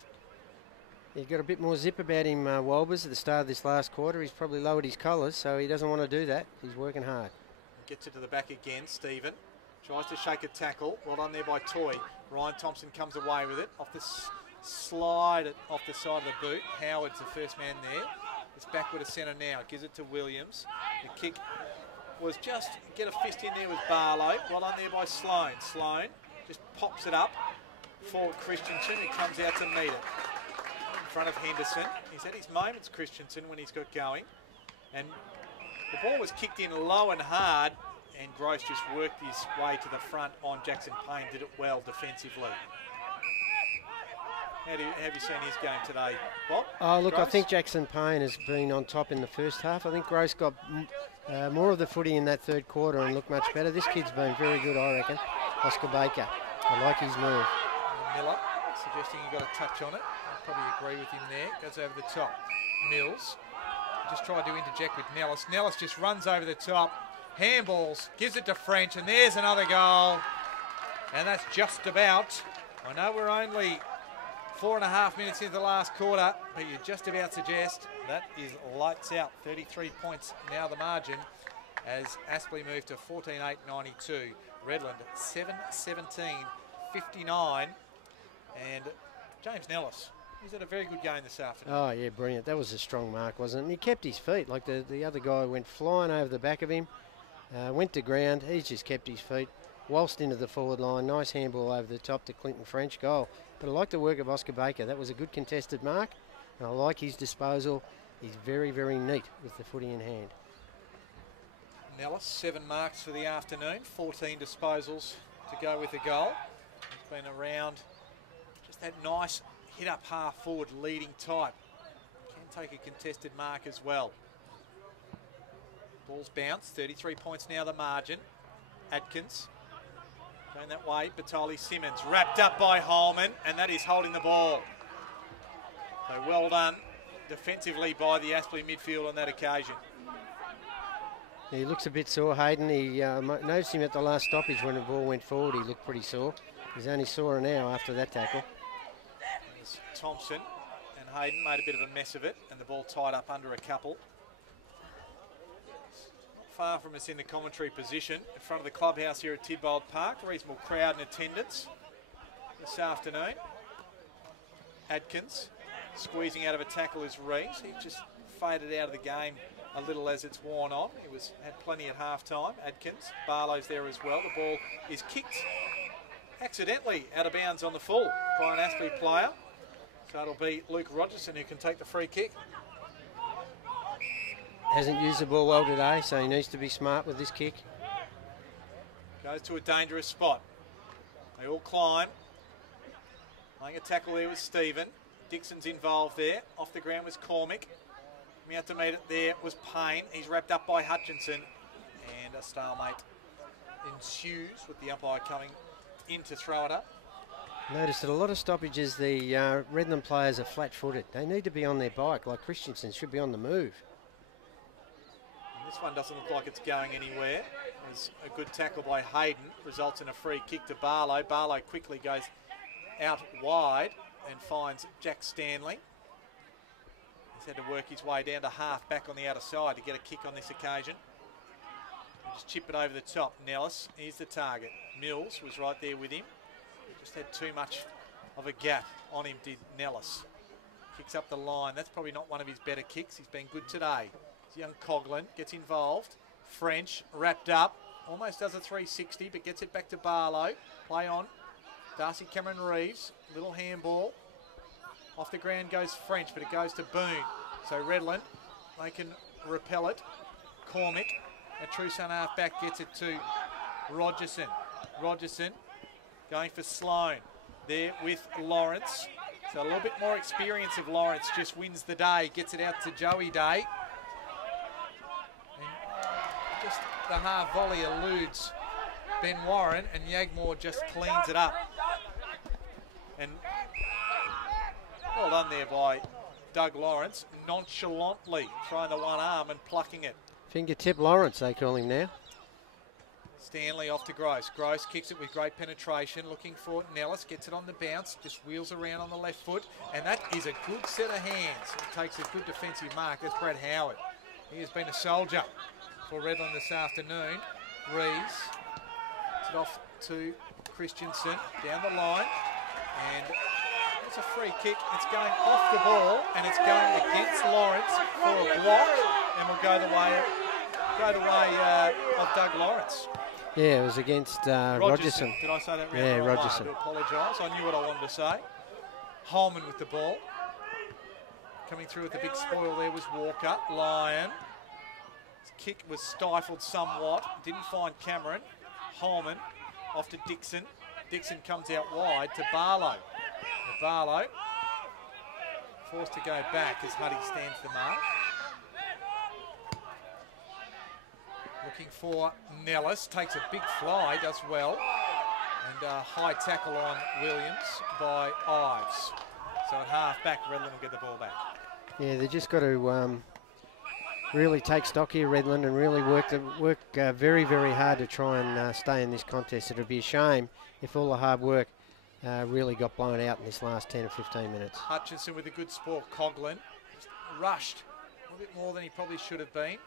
He's got a bit more zip about him, Walbers, at the start of this last quarter. He's probably lowered his collars, so he doesn't want to do that. He's working hard. Gets it to the back again, Stephen. Tries to shake a tackle. Well done there by Toy. Ryan Thompson comes away with it. Off the slide off the side of the boot. Howard's the first man there. It's backward to centre now. Gives it to Williams. The kick was just get a fist in there with Barlow. Well done there by Sloan. Sloan just pops it up for Christensen, who comes out to meet it. In front of Henderson. He's had his moments, Christensen, when he's got going. And the ball was kicked in low and hard, and Gross just worked his way to the front on Jackson Payne. Did it well defensively. How have you seen his game today, Bob? Oh, look, Gross? I think Jackson Payne has been on top in the first half. I think Gross got more of the footy in that third quarter and looked much better. This kid's been very good, I reckon. Oscar Baker. I like his move. Miller suggesting he got a touch on it. I'd probably agree with him there. Goes over the top. Mills just tried to interject with Nellis. Nellis just runs over the top, handballs, gives it to French, and there's another goal. And that's just about. I know we're only 4.5 minutes into the last quarter, but you just about suggest that is lights out. 33 points now the margin as Aspley move to 14-8-92. Redland 7-17-59. And James Nellis, he's had a very good game this afternoon. Oh, yeah, brilliant. That was a strong mark, wasn't it? And he kept his feet. Like the other guy went flying over the back of him, went to ground. He's just kept his feet. Waltzed into the forward line. Nice handball over the top to Clinton French. Goal. But I like the work of Oscar Baker. That was a good contested mark. And I like his disposal. He's very, very neat with the footy in hand. Nellis, 7 marks for the afternoon. 14 disposals to go with the goal. He's been around just that nice hit up half forward leading type. Can take a contested mark as well. Ball's bounced. 33 points now the margin. Atkins. Going that way, Batoli Simmons wrapped up by Holman, and that is holding the ball. So well done defensively by the Aspley midfield on that occasion. He looks a bit sore, Hayden. He noticed him at the last stoppage when the ball went forward. He looked pretty sore. He's only sorer now after that tackle. There's Thompson and Hayden made a bit of a mess of it, and the ball tied up under a couple. Far from us in the commentary position in front of the clubhouse here at Tidbold Park. Reasonable crowd in attendance this afternoon. Adkins squeezing out of a tackle is Rees. He just faded out of the game a little as it's worn on. He had plenty at half time. Adkins, Barlow's there as well. The ball is kicked accidentally out of bounds on the full by an Aspley player. So it'll be Luke Rogerson who can take the free kick. Hasn't used the ball well today, so he needs to be smart with this kick. Goes to a dangerous spot. They all climb. Playing a tackle there with Stephen. Dixon's involved there. Off the ground was Cormick. Coming out to meet it there was Payne. He's wrapped up by Hutchinson. And a stalemate ensues with the umpire coming in to throw it up. Noticed that a lot of stoppages, the Redland players are flat-footed. They need to be on their bike, like Christensen should be on the move. This one doesn't look like it's going anywhere. There's a good tackle by Hayden. Results in a free kick to Barlow. Barlow quickly goes out wide and finds Jack Stanley. He's had to work his way down to half back on the outer side to get a kick on this occasion. Just chip it over the top. Nellis, here's the target. Mills was right there with him. Just had too much of a gap on him, did Nellis. Kicks up the line. That's probably not one of his better kicks. He's been good today. Young Coughlin gets involved. French wrapped up. Almost does a 360, but gets it back to Barlow. Play on. Darcy Cameron Reeves. Little handball. Off the ground goes French, but it goes to Boone. So Redland, they can repel it. Cormick, a true son half back, gets it to Rogerson. Rogerson going for Sloan. There with Lawrence. So a little bit more experience of Lawrence just wins the day. Gets it out to Joey Day. Just the half volley eludes Ben Warren, and Yagmore just cleans it up. And well done there by Doug Lawrence, nonchalantly throwing the one arm and plucking it. Fingertip Lawrence, they call him now. Stanley off to Gross. Gross kicks it with great penetration, looking for Nellis, gets it on the bounce, just wheels around on the left foot, and that is a good set of hands. It takes a good defensive mark. That's Brad Howard. He has been a soldier for Redland this afternoon. Rees, it's off to Christensen, down the line, and it's a free kick. It's going off the ball, and it's going against Lawrence for a block, and will go the way of Doug Lawrence. Yeah, it was against Rogerson. Did I say that right? Yeah, Rogerson. I do apologise. I knew what I wanted to say. Holman with the ball. Coming through with the big spoil there was Walker. Lyon. His kick was stifled somewhat. Didn't find Cameron. Holman off to Dixon. Dixon comes out wide to Barlow. Barlow forced to go back as Huddy stands the mark. Looking for Nellis, takes a big fly, does well. And a high tackle on Williams by Ives. So at half back, Redland will get the ball back. Yeah, they just got to really take stock here, Redland, and really work very, very hard to try and stay in this contest. It would be a shame if all the hard work really got blown out in this last 10 or 15 minutes. Hutchinson with a good sport. Coughlin just rushed a little bit more than he probably should have been.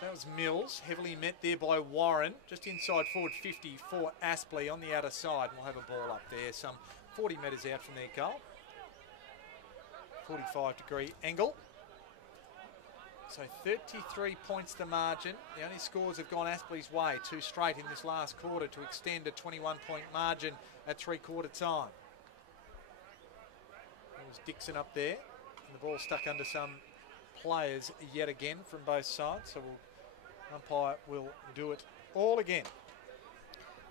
That was Mills, heavily met there by Warren, just inside forward 50 for Aspley on the outer side. We'll have a ball up there, some 40 metres out from their goal. 45-degree angle. So 33 points the margin. The only scores have gone Aspley's way, 2 straight in this last quarter to extend a 21-point margin at three-quarter time. There was Dixon up there, and the ball stuck under some players yet again from both sides. So umpire will do it all again.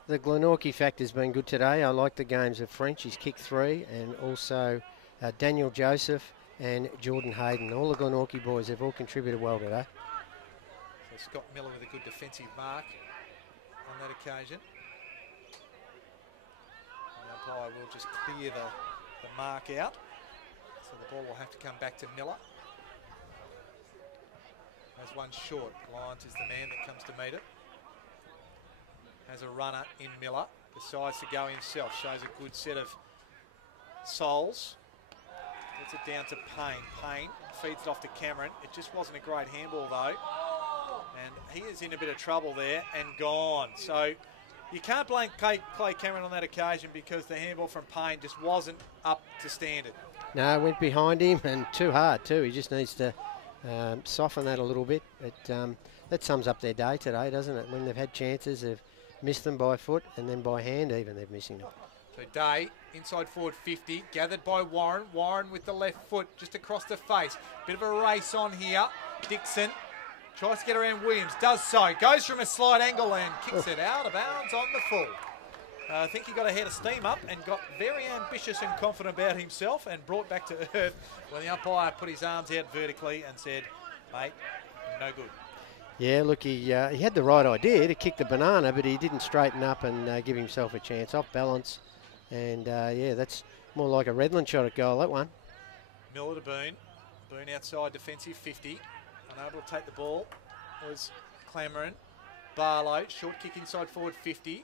The Glenorchy factor's been good today. I like the games of French. He's kicked 3, and also Daniel Joseph and Jordan Hayden. All the Glenorchy boys have all contributed well today. So Scott Miller with a good defensive mark on that occasion. The umpire will just clear the mark out. So the ball will have to come back to Miller. Has one short. Lyons is the man that comes to meet it. Has a runner in Miller. Decides to go himself. Shows a good set of souls. Gets it down to Payne. Payne feeds it off to Cameron. It just wasn't a great handball though. And he is in a bit of trouble there and gone. So you can't blame Clay Cameron on that occasion because the handball from Payne just wasn't up to standard. No, it went behind him and too hard too. He just needs to soften that a little bit. That sums up their day today, doesn't it? When they've had chances, they've missed them by foot and then by hand even they're missing them. So Day, inside forward 50, gathered by Warren. Warren with the left foot just across the face. Bit of a race on here. Dixon tries to get around Williams, does so. Goes from a slight angle and kicks it out of bounds on the full. I think he got a head of steam up and got very ambitious and confident about himself and brought back to earth when the umpire put his arms out vertically and said, mate, no good. Yeah, look, he had the right idea to kick the banana, but he didn't straighten up and give himself a chance. Off balance. And, yeah, that's more like a Redland shot at goal, that one. Miller to Boone. Boone outside defensive 50. Unable to take the ball was Clamorin. Barlow, short kick inside forward 50.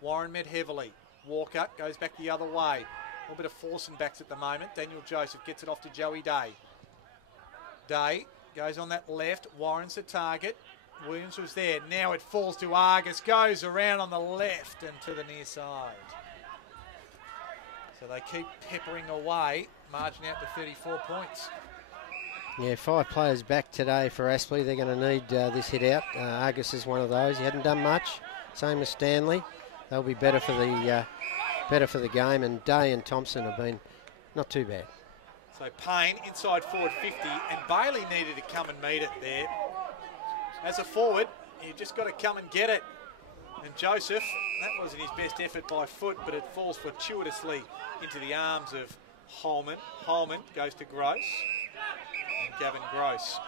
Warren met heavily. Walker goes back the other way. A little bit of forcing backs at the moment. Daniel Joseph gets it off to Joey Day. Day goes on that left. Warren's the target. Williams was there. Now it falls to Argus. Goes around on the left and to the near side. So they keep peppering away. Margin out to 34 points. Yeah, 5 players back today for Aspley. They're going to need this hit out. Argus is one of those. He hadn't done much. Same as Stanley. They'll be better for the game. And Day and Thompson have been not too bad. So Payne inside forward 50, and Bailey needed to come and meet it there. As a forward, you just got to come and get it. And Joseph, that wasn't his best effort by foot, but it falls fortuitously into the arms of Holman. Holman goes to Gross. And Gavin Gross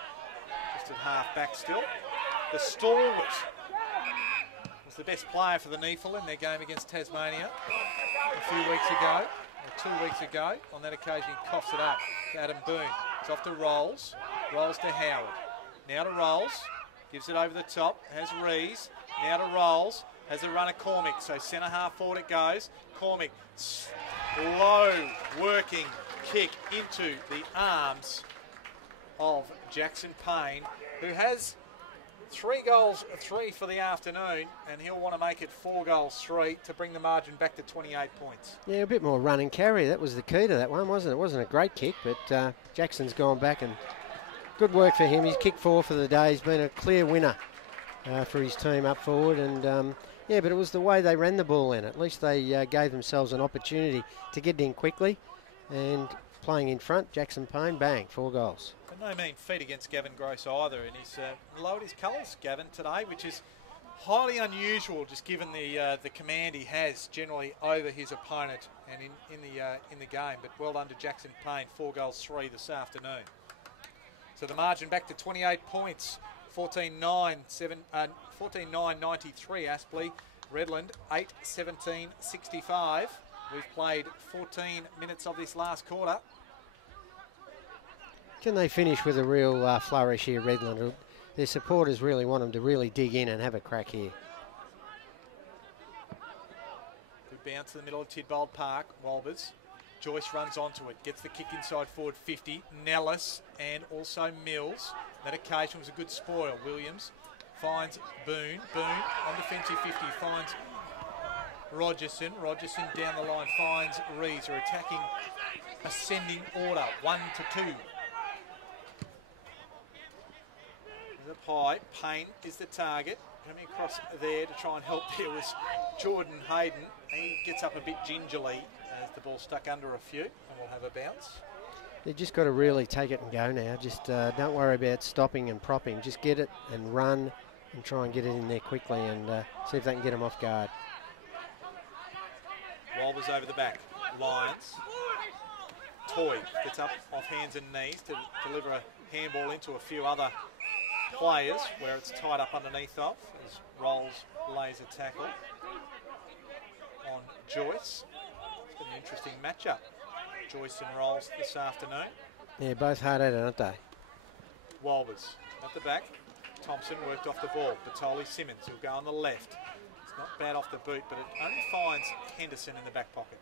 just at half back still. The stalwart was the best player for the NEAFL in their game against Tasmania a few weeks ago, or 2 weeks ago. On that occasion, he coughs it up to Adam Boone. It's off to Rolls. Rolls to Howard. Now to Rolls. Gives it over the top. Has Rees. Now to Rolls. Has a run of Cormick. So centre half forward it goes. Cormick. Slow working kick into the arms of Jackson Payne, who has 3 goals, 3 for the afternoon, and he'll want to make it 4 goals, 3 to bring the margin back to 28 points. Yeah, a bit more run and carry. That was the key to that one, wasn't it? It wasn't a great kick, but Jackson's gone back and good work for him. He's kicked 4 for the day. He's been a clear winner for his team up forward, and yeah, but it was the way they ran the ball in. At least they gave themselves an opportunity to get in quickly, and playing in front, Jackson Payne, bang, 4 goals. And no mean feat against Gavin Gross either, and he's lowered his colours, Gavin, today, which is highly unusual, just given the command he has generally over his opponent and in the game. But well done to Jackson Payne, 4 goals, 3 this afternoon. So the margin back to 28 points. 14-9, 93 Aspley. Redland 8-17-65. We've played 14 minutes of this last quarter. Can they finish with a real flourish here, Redland? Their supporters really want them to really dig in and have a crack here. Good bounce to the middle of Tidbold Park. Walbers. Joyce runs onto it, gets the kick inside forward 50. Nellis and also Mills. That occasion was a good spoil. Williams finds Boone. Boone on defensive 50 finds Rogerson. Rogerson down the line finds Rees. Are attacking ascending order, 1 to 2. The pie. Payne is the target. Coming across there to try and help there was Jordan Hayden. He gets up a bit gingerly as the ball stuck under a few, and we'll have a bounce. They've just got to really take it and go now. Just don't worry about stopping and propping. Just get it and run and try and get it in there quickly and see if they can get them off guard. Walbers over the back. Lions. Toy gets up off hands and knees to deliver a handball into a few other players where it's tied up underneath of as Rolls lays a tackle on Joyce. It's been an interesting matchup. Joyce and Rolls this afternoon. Yeah, both hard at it, aren't they? Walbers at the back. Thompson worked off the ball. Batoli Simmons will go on the left. It's not bad off the boot, but it only finds Henderson in the back pocket.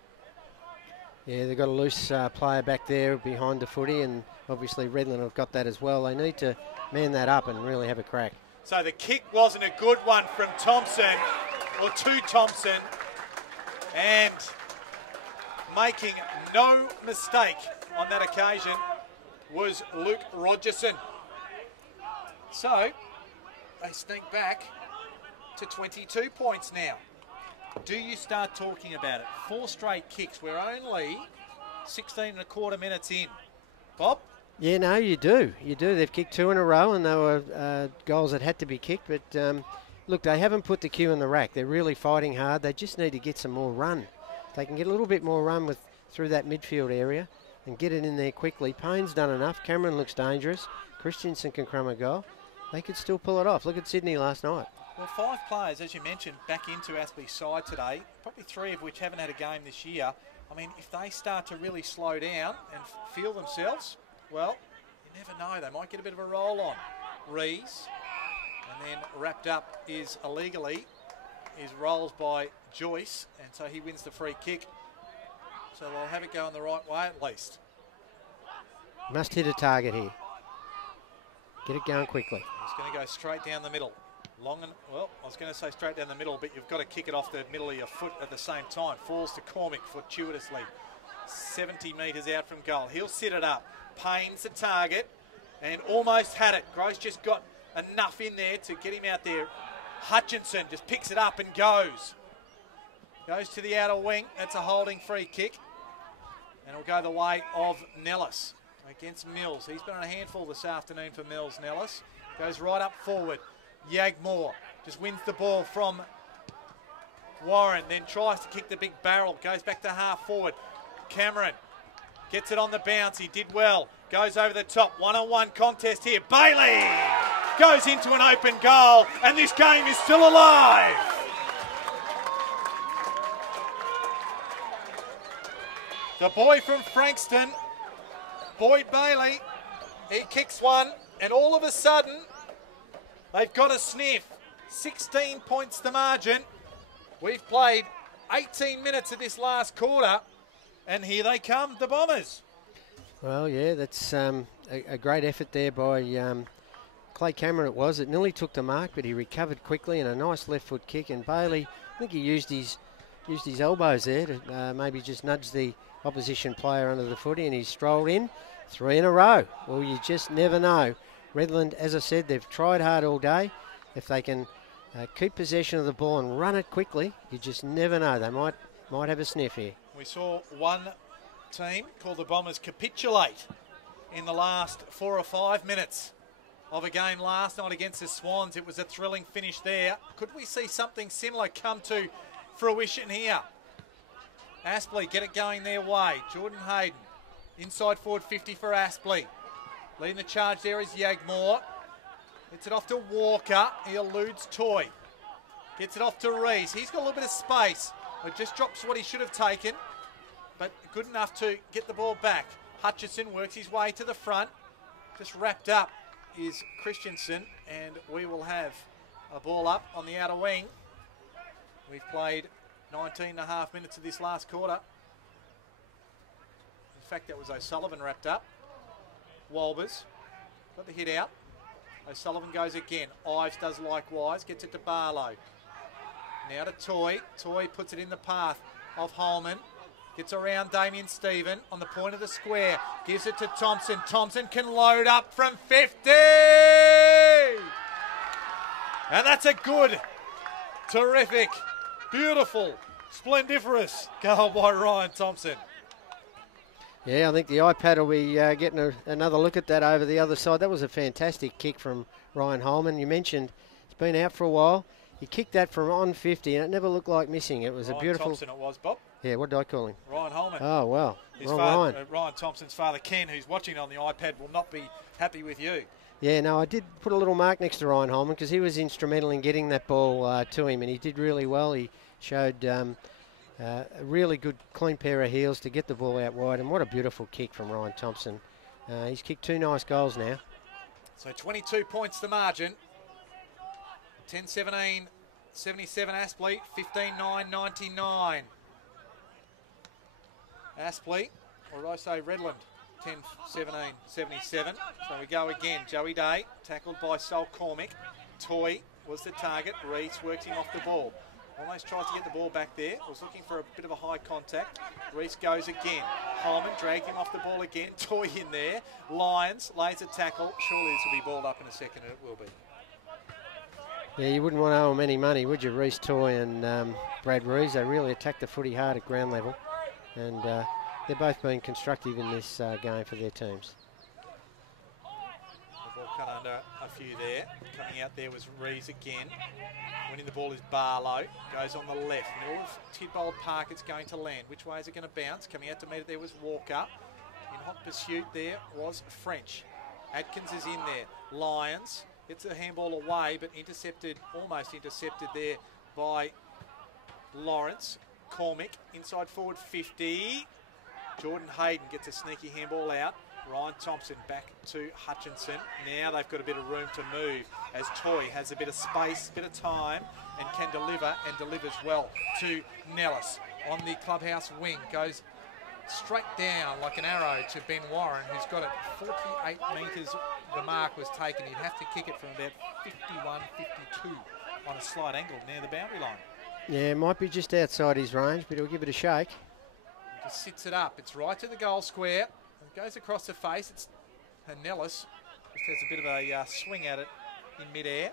Yeah, they've got a loose player back there behind the footy, and obviously Redland have got that as well. They need to man that up and really have a crack. So the kick wasn't a good one from Thompson, or to Thompson, and making no mistake on that occasion was Luke Rogerson. So they sneak back to 22 points now. Do you start talking about it? 4 straight kicks. We're only 16 and a quarter minutes in. Bob? Yeah, no, you do. You do. They've kicked 2 in a row, and they were goals that had to be kicked. But, look, they haven't put the cue in the rack. They're really fighting hard. They just need to get some more run. If they can get a little bit more run through that midfield area and get it in there quickly. Payne's done enough. Cameron looks dangerous. Christensen can crumb a goal. They could still pull it off. Look at Sydney last night. Well, 5 players, as you mentioned, back into Aspley's side today, probably 3 of which haven't had a game this year. I mean, if they start to really slow down and feel themselves, well, you never know. They might get a bit of a roll on. Rees, and then wrapped up is illegally, is Rolls by Joyce, and so he wins the free kick. So they'll have it going the right way at least. Must hit a target here. Get it going quickly. He's going to go straight down the middle. Long and, well, I was going to say straight down the middle, but you've got to kick it off the middle of your foot at the same time. Falls to Cormick fortuitously. 70 metres out from goal. He'll sit it up. Payne's the target and almost had it. Gross just got enough in there to get him out there. Hutchinson just picks it up and goes. Goes to the outer wing. That's a holding free kick. And it'll go the way of Nellis against Mills. He's been on a handful this afternoon for Mills, Nellis. Goes right up forward. Yagmore just wins the ball from Warren, then tries to kick the big barrel, goes back to half forward. Cameron gets it on the bounce, he did well, goes over the top, one-on-one contest here. Bailey goes into an open goal, and this game is still alive. The boy from Frankston, Boyd Bailey, he kicks one, and all of a sudden, they've got a sniff. 16 points the margin. We've played 18 minutes of this last quarter, and here they come, the Bombers. Well, yeah, that's a great effort there by Clay Cameron it was. It nearly took the mark, but he recovered quickly and a nice left foot kick. And Bailey, I think he used his elbows there to maybe just nudge the opposition player under the footy, and he strolled in. 3 in a row. Well, you just never know. Redland, as I said, they've tried hard all day. If they can keep possession of the ball and run it quickly, you just never know. They might have a sniff here. We saw one team called the Bombers capitulate in the last 4 or 5 minutes of a game last night against the Swans. It was a thrilling finish there. Could we see something similar come to fruition here? Aspley get it going their way. Jordan Hayden, inside forward 50 for Aspley. Leading the charge there is Yagmore. Gets it off to Walker. He eludes Toy. Gets it off to Rees. He's got a little bit of space. It just drops what he should have taken, but good enough to get the ball back. Hutchison works his way to the front. Just wrapped up is Christensen, and we will have a ball up on the outer wing. We've played 19.5 minutes of this last quarter. In fact, that was O'Sullivan wrapped up. Walbers got the hit out. O'Sullivan goes again. Ives does likewise, gets it to Barlow. Now to Toy. Toy puts it in the path of Holman. Gets around Damien Stephen on the point of the square. Gives it to Thompson. Thompson can load up from 50! And that's a good, terrific, beautiful, splendiferous goal by Ryan Thompson. Yeah, I think the iPad will be getting another look at that over the other side. That was a fantastic kick from Ryan Holman. You mentioned it's been out for a while. He kicked that from on 50, and it never looked like missing. It was Ryan a beautiful... Thompson it was, Bob. Yeah, what did I call him? Ryan Holman. Oh, well. Ryan Thompson's father, Ken, who's watching on the iPad, will not be happy with you. Yeah, no, I did put a little mark next to Ryan Holman because he was instrumental in getting that ball to him, and he did really well. He showed a really good, clean pair of heels to get the ball out wide, and what a beautiful kick from Ryan Thompson. He's kicked 2 nice goals now. So 22 points the margin. 10-17, 77 Aspley, 15-9, 99. Aspley, or did I say Redland? 10-17, 77. So we go again. Joey Day, tackled by Sol Cormick. Toy was the target. Reese worked him off the ball. Almost tries to get the ball back there. Was looking for a bit of a high contact. Reese goes again. Holman dragged him off the ball again. Toy in there. Lyons lays a tackle. Surely this will be balled up in a second, and it will be. Yeah, you wouldn't want to owe them any money, would you? Reese Toy and Brad Rees. They really attacked the footy hard at ground level. And they've both been constructive in this game for their teams. The ball cut under a few there. Coming out there was Rees again. Winning the ball is Barlow. Goes on the left. Middle of Tidbold Park, it's going to land. Which way is it going to bounce? Coming out to meet it there was Walker. In hot pursuit there was French. Atkins is in there. Lyons gets the handball away, but almost intercepted there by Lawrence. Cormick, inside forward 50. Jordan Hayden gets a sneaky handball out. Ryan Thompson back to Hutchinson. Now they've got a bit of room to move as Toy has a bit of space, a bit of time, and can deliver, and delivers well to Nellis. On the clubhouse wing, goes straight down like an arrow to Ben Warren, who's got it 48 metres. The mark was taken. He'd have to kick it from about 51, 52 on a slight angle near the boundary line. Yeah, it might be just outside his range, but he'll give it a shake. He just sits it up. It's right to the goal square. It goes across the face. It's Nellis. Just has a bit of a swing at it in mid-air.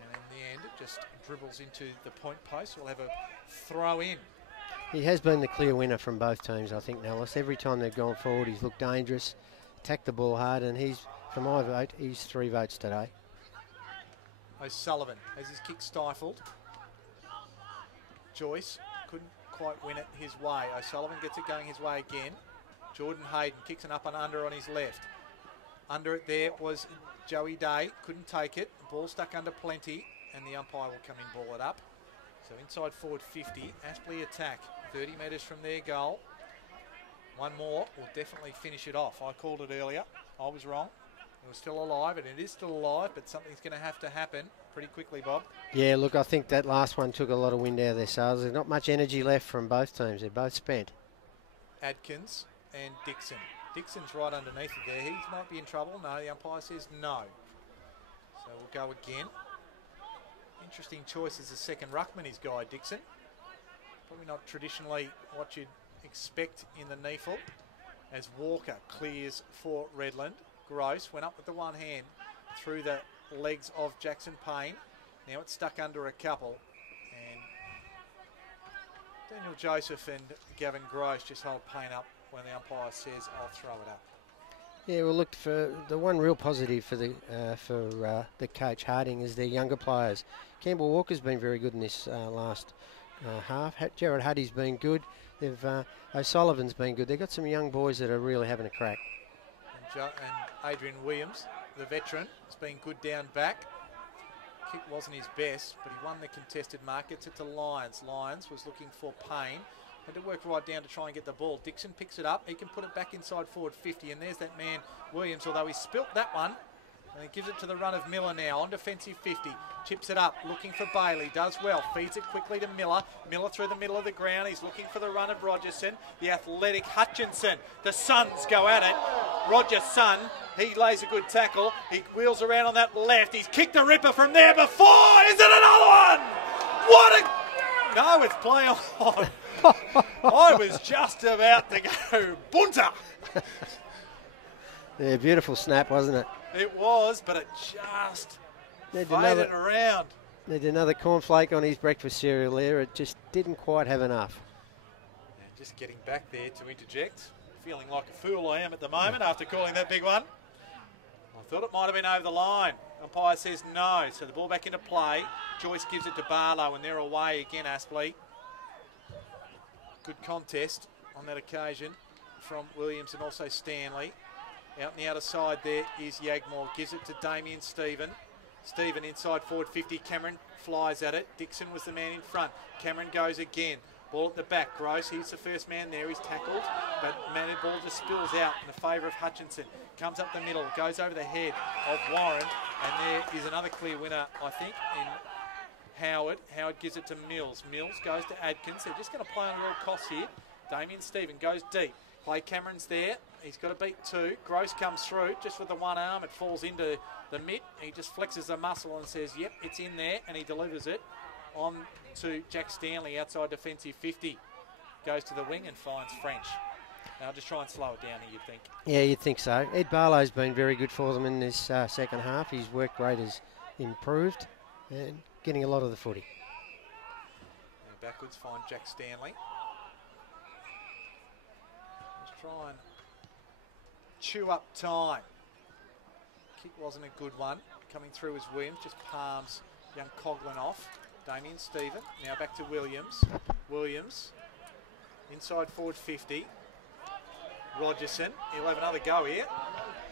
And in the end, it just dribbles into the point post. We'll have a throw in. He has been the clear winner from both teams, I think, Nellis. Every time they've gone forward, he's looked dangerous, attacked the ball hard, and he's, for my vote, he's 3 votes today. O'Sullivan has his kick stifled. Joyce couldn't quite win it his way. O'Sullivan gets it going his way again. Jordan Hayden kicks it up and under on his left. Under it there was Joey Day. Couldn't take it. Ball stuck under plenty, and the umpire will come in, ball it up. So inside forward 50. Aspley attack. 30 metres from their goal. One more will definitely finish it off. I called it earlier. I was wrong. It was still alive, and it is still alive, but something's going to have to happen pretty quickly, Bob. Yeah, look, I think that last one took a lot of wind out of their sails. There's not much energy left from both teams. They're both spent. Adkins and Dixon. Dixon's right underneath it there. He might be in trouble. No, the umpire says no. So we'll go again. Interesting choice as a second ruckman, his guy, Dixon. Probably not traditionally what you'd expect in the NEAFL. As Walker clears for Redland. Gross went up with the one hand through the legs of Jackson Payne. Now it's stuck under a couple. And Daniel Joseph and Gavin Gross just hold Payne up when the umpire says, I'll throw it up. Yeah, well, look, for the one real positive for the coach Harding is their younger players. Campbell Walker's been very good in this last half. Gerard Huddy's been good. O'Sullivan's been good. They've got some young boys that are really having a crack. And Adrian Williams, the veteran, has been good down back. Kick wasn't his best, but he won the contested mark. Gets it to Lyons. Lyons was looking for Payne. Had to work right down to try and get the ball. Dixon picks it up. He can put it back inside forward 50. And there's that man, Williams, although he spilt that one. And he gives it to the run of Miller now on defensive 50. Chips it up, looking for Bailey. Does well. Feeds it quickly to Miller. Miller through the middle of the ground. He's looking for the run of Rogerson. The athletic Hutchinson. The Suns go at it. Roger's son, he lays a good tackle. He wheels around on that left. He's kicked a ripper from there before. Is it another one? What a... No, it's play on. I was just about to go bunter. Yeah, beautiful snap, wasn't it? It was, but it just faded around. Need another cornflake on his breakfast cereal there. It just didn't quite have enough. And just getting back there to interject. Feeling like a fool I am at the moment after calling that big one. I thought it might have been over the line. Umpire says no, so the ball back into play. Joyce gives it to Barlow and they're away again, Aspley. Good contest on that occasion from Williams and also Stanley. Out on the outer side there is Yagmore. Gives it to Damien Stephen. Stephen inside forward 50. Cameron flies at it. Dixon was the man in front. Cameron goes again. Ball at the back. Gross, he's the first man there. He's tackled, but man, the ball just spills out in the favour of Hutchinson. Comes up the middle, goes over the head of Warren, and there is another clear winner, I think, in Howard. Howard gives it to Mills. Mills goes to Adkins. They're just going to play on real cost here. Damien Stephen goes deep. Clay Cameron's there. He's got to beat two. Gross comes through just with the one arm. It falls into the mid. He just flexes the muscle and says, yep, it's in there, and he delivers it on to Jack Stanley outside defensive 50. Goes to the wing and finds French. Now just try and slow it down here, you'd think. Yeah, you'd think so. Ed Barlow's been very good for them in this second half. His work rate has improved and getting a lot of the footy. Now backwards, find Jack Stanley. Let's try and chew up time. Kick wasn't a good one. Coming through is Williams, just palms young Coughlin off. Damien Stephen, now back to Williams. Williams, inside forward 50. Rogerson, he'll have another go here.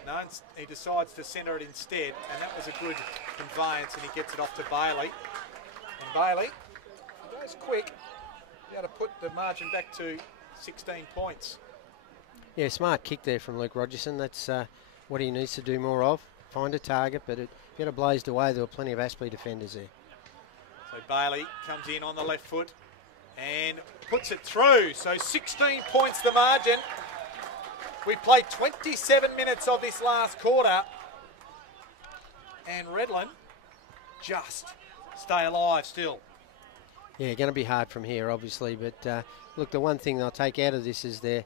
No, he decides to centre it instead, and that was a good conveyance, and he gets it off to Bailey. And Bailey goes quick, be able to put the margin back to 16 points. Yeah, smart kick there from Luke Rogerson. That's what he needs to do more of. Find a target, but it got blazed away. There were plenty of Aspley defenders there. So Bailey comes in on the left foot and puts it through. So 16 points the margin. We played 27 minutes of this last quarter. And Redland just stay alive still. Yeah, going to be hard from here, obviously. But look, the one thing they'll take out of this is their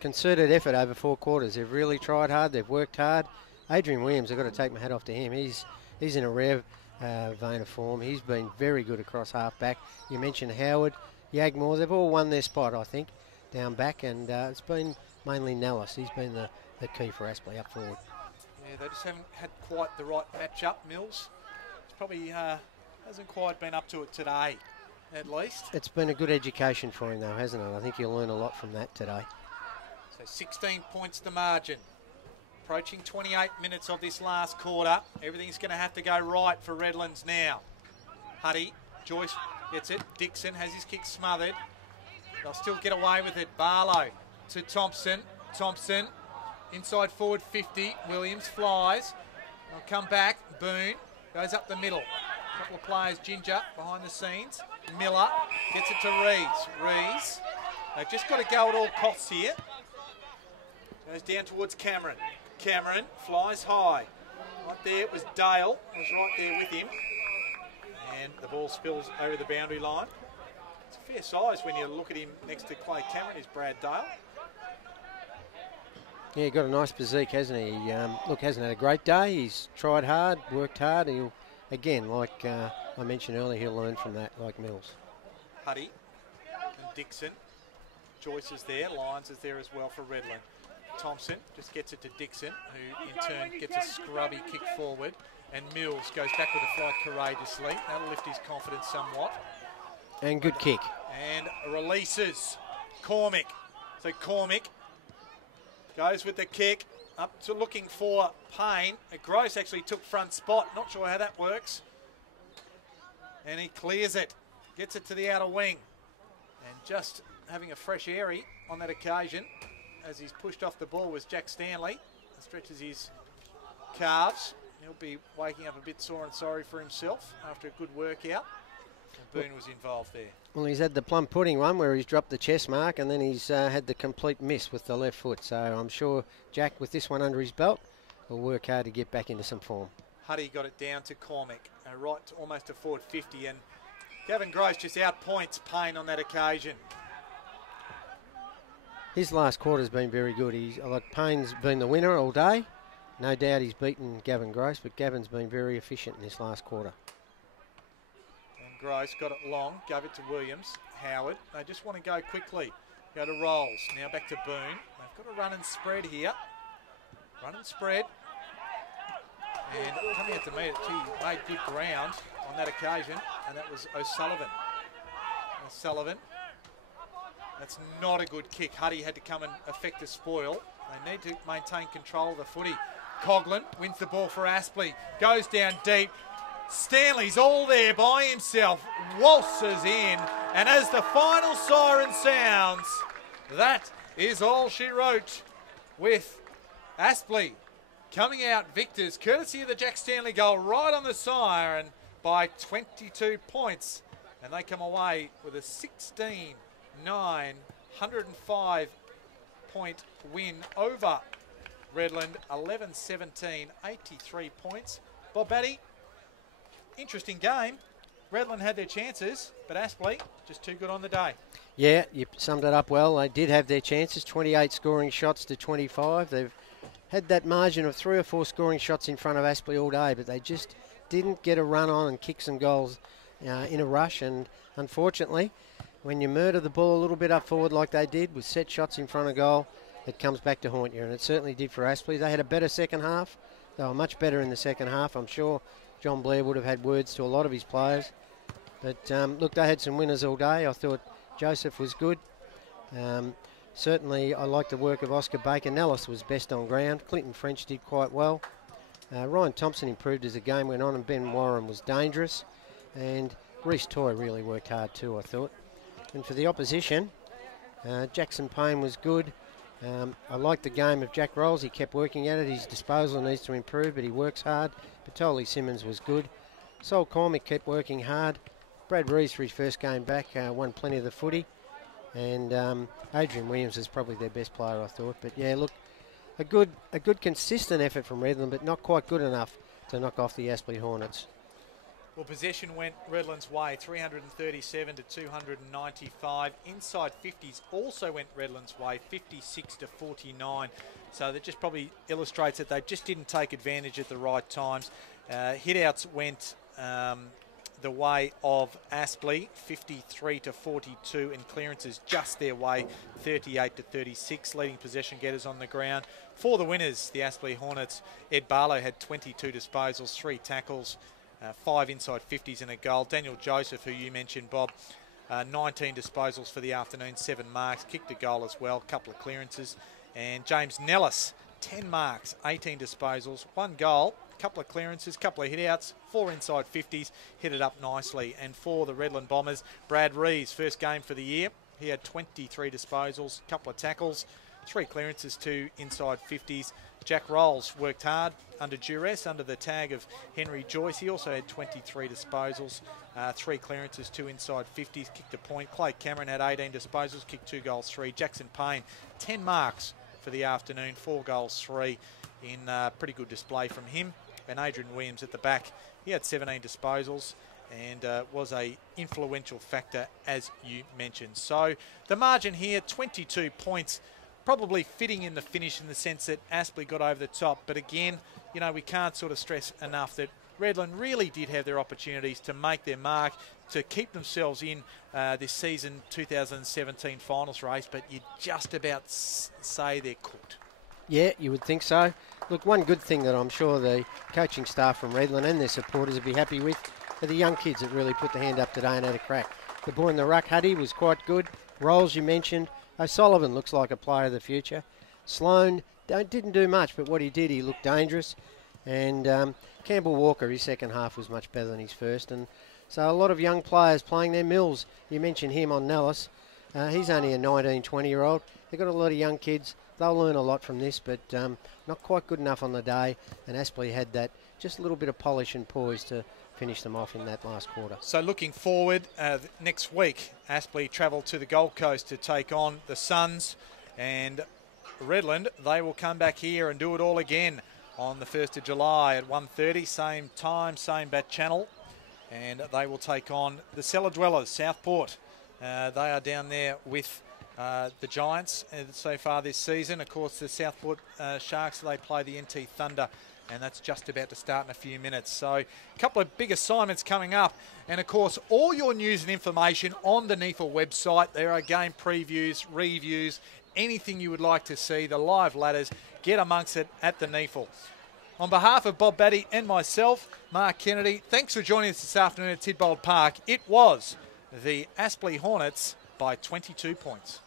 concerted effort over 4 quarters. They've really tried hard. They've worked hard. Adrian Williams, I've got to take my hat off to him. He's in a rare vein of form. He's been very good across half-back. You mentioned Howard, Yagmore. They've all won their spot, I think, down back. And it's been mainly Nellis. He's been the key for Aspley up forward. Yeah, they just haven't had quite the right match-up, Mills. It's probably hasn't quite been up to it today, at least. It's been a good education for him, though, hasn't it? I think he'll learn a lot from that today. So 16 points the margin. Approaching 28 minutes of this last quarter. Everything's going to have to go right for Redlands now. Huddy, Joyce gets it. Dixon has his kick smothered. They'll still get away with it. Barlow to Thompson. Thompson inside forward 50. Williams flies. They'll come back. Boone goes up the middle. A couple of players, Ginger, behind the scenes. Miller gets it to Rees. Rees, they've just got to go at all costs here. Goes down towards Cameron. Cameron flies high. Right there it was Dale, was right there with him. And the ball spills over the boundary line. It's a fair size when you look at him next to Clay Cameron, is Brad Dale. Yeah, he got a nice physique, hasn't he? Look, hasn't had a great day. He's tried hard, worked hard. He'll, again, like I mentioned earlier, he'll learn from that, like Mills. Huddy and Dixon. Joyce is there. Lyons is there as well for Redland. Thompson just gets it to Dixon, who in turn gets a scrubby kick forward. And Mills goes back with a flight courageously. That'll lift his confidence somewhat. And good kick. And releases Cormick. So Cormick goes with the kick up to looking for Payne. Gross actually took front spot. Not sure how that works. And he clears it. Gets it to the outer wing. And just having a fresh airy on that occasion as he's pushed off the ball was Jack Stanley. Stretches his calves. He'll be waking up a bit sore and sorry for himself after a good workout. And Boone was involved there. Well, he's had the plum pudding one where he's dropped the chest mark, and then he's had the complete miss with the left foot. So I'm sure Jack, with this one under his belt, will work hard to get back into some form. Huddy got it down to Cormac, right to almost a forward 50, and Gavin Gross just outpoints Payne on that occasion. His last quarter's been very good. Payne's been the winner all day. No doubt he's beaten Gavin Gross, but Gavin's been very efficient in this last quarter. And Gross got it long, gave it to Williams. Howard, they just want to go quickly. Go to Rolls. Now back to Boone. They've got a run and spread here. Run and spread. And coming out to meet it, he made good ground on that occasion, and that was O'Sullivan. That's not a good kick. Huddy had to come and effect a spoil. They need to maintain control of the footy. Coughlin wins the ball for Aspley. Goes down deep. Stanley's all there by himself. Waltzes in. And as the final siren sounds, that is all she wrote, with Aspley coming out victors, courtesy of the Jack Stanley goal right on the siren by 22 points. And they come away with a 16-9, 105 point win over Redland. 11-17, 83 points. Bob Batty, interesting game. Redland had their chances, but Aspley just too good on the day. Yeah, you summed it up well. They did have their chances, 28 scoring shots to 25. They've had that margin of 3 or 4 scoring shots in front of Aspley all day, but they just didn't get a run on and kick some goals in a rush. And unfortunately, when you murder the ball a little bit up forward like they did with set shots in front of goal, it comes back to haunt you, and it certainly did for Aspley. They had a better second half. They were much better in the second half. I'm sure John Blair would have had words to a lot of his players. But look, they had some winners all day. I thought Joseph was good. Certainly, I liked the work of Oscar Baker. Nellis was best on ground. Clinton French did quite well. Ryan Thompson improved as the game went on, and Ben Warren was dangerous. And Reece Toy really worked hard too, I thought. And for the opposition, Jackson Payne was good. I liked the game of Jack Rolls. He kept working at it. His disposal needs to improve, but he works hard. Patoli Simmons was good. Sol Cormick kept working hard. Brad Reeves, for his first game back, won plenty of the footy. And Adrian Williams is probably their best player, I thought. But yeah, look, a good consistent effort from Redland, but not quite good enough to knock off the Aspley Hornets. Well, possession went Redland's way, 337 to 295. Inside 50s also went Redland's way, 56 to 49. So that just probably illustrates that they just didn't take advantage at the right times. Hit-outs went the way of Aspley, 53 to 42, and clearances just their way, 38 to 36. Leading possession getters on the ground. For the winners, the Aspley Hornets, Ed Barlow had 22 disposals, 3 tackles, 5 inside 50s and a goal. Daniel Joseph, who you mentioned, Bob, 19 disposals for the afternoon, 7 marks, kicked a goal as well, couple of clearances. And James Nellis, 10 marks, 18 disposals, 1 goal, couple of clearances, couple of hit-outs, 4 inside 50s, hit it up nicely. And for the Redland Bombers, Brad Reeves, first game for the year, he had 23 disposals, couple of tackles, 3 clearances, 2 inside 50s. Jack Rolls worked hard under duress, under the tag of Henry Joyce. He also had 23 disposals, 3 clearances, 2 inside 50s, kicked a point. Clay Cameron had 18 disposals, kicked 2 goals, 3. Jackson Payne, 10 marks for the afternoon, 4 goals, 3 in pretty good display from him. And Adrian Williams at the back, he had 17 disposals and was a influential factor, as you mentioned. So the margin here, 22 points. Probably fitting in the finish in the sense that Aspley got over the top. But again, you know, we can't sort of stress enough that Redland really did have their opportunities to make their mark, to keep themselves in this season 2017 finals race, but you just about say they're cooked. Yeah, you would think so. Look, one good thing that I'm sure the coaching staff from Redland and their supporters would be happy with are the young kids that really put their hand up today and had a crack. The boy in the ruck, Huddy, was quite good. Rolls, you mentioned. O'Sullivan looks like a player of the future. Sloan didn't do much, but what he did, he looked dangerous. And Campbell Walker, his second half was much better than his first. And so a lot of young players playing their Mills. You mentioned him on Nellis. He's only a 19, 20-year-old. They've got a lot of young kids. They'll learn a lot from this, but not quite good enough on the day. And Aspley had that just a little bit of polish and poise to finish them off in that last quarter. So looking forward, next week, Aspley travel to the Gold Coast to take on the Suns, and Redland, they will come back here and do it all again on the 1st of July at 1:30, same time, same bat channel, and they will take on the Cellar Dwellers, Southport. They are down there with the Giants so far this season. Of course, the Southport Sharks, they play the NT Thunder, and that's just about to start in a few minutes. So a couple of big assignments coming up. And, of course, all your news and information on the NEAFL website. There are game previews, reviews, anything you would like to see, the live ladders. Get amongst it at the NEAFL. On behalf of Bob Batty and myself, Mark Kennedy, thanks for joining us this afternoon at Tidbold Park. It was the Aspley Hornets by 22 points.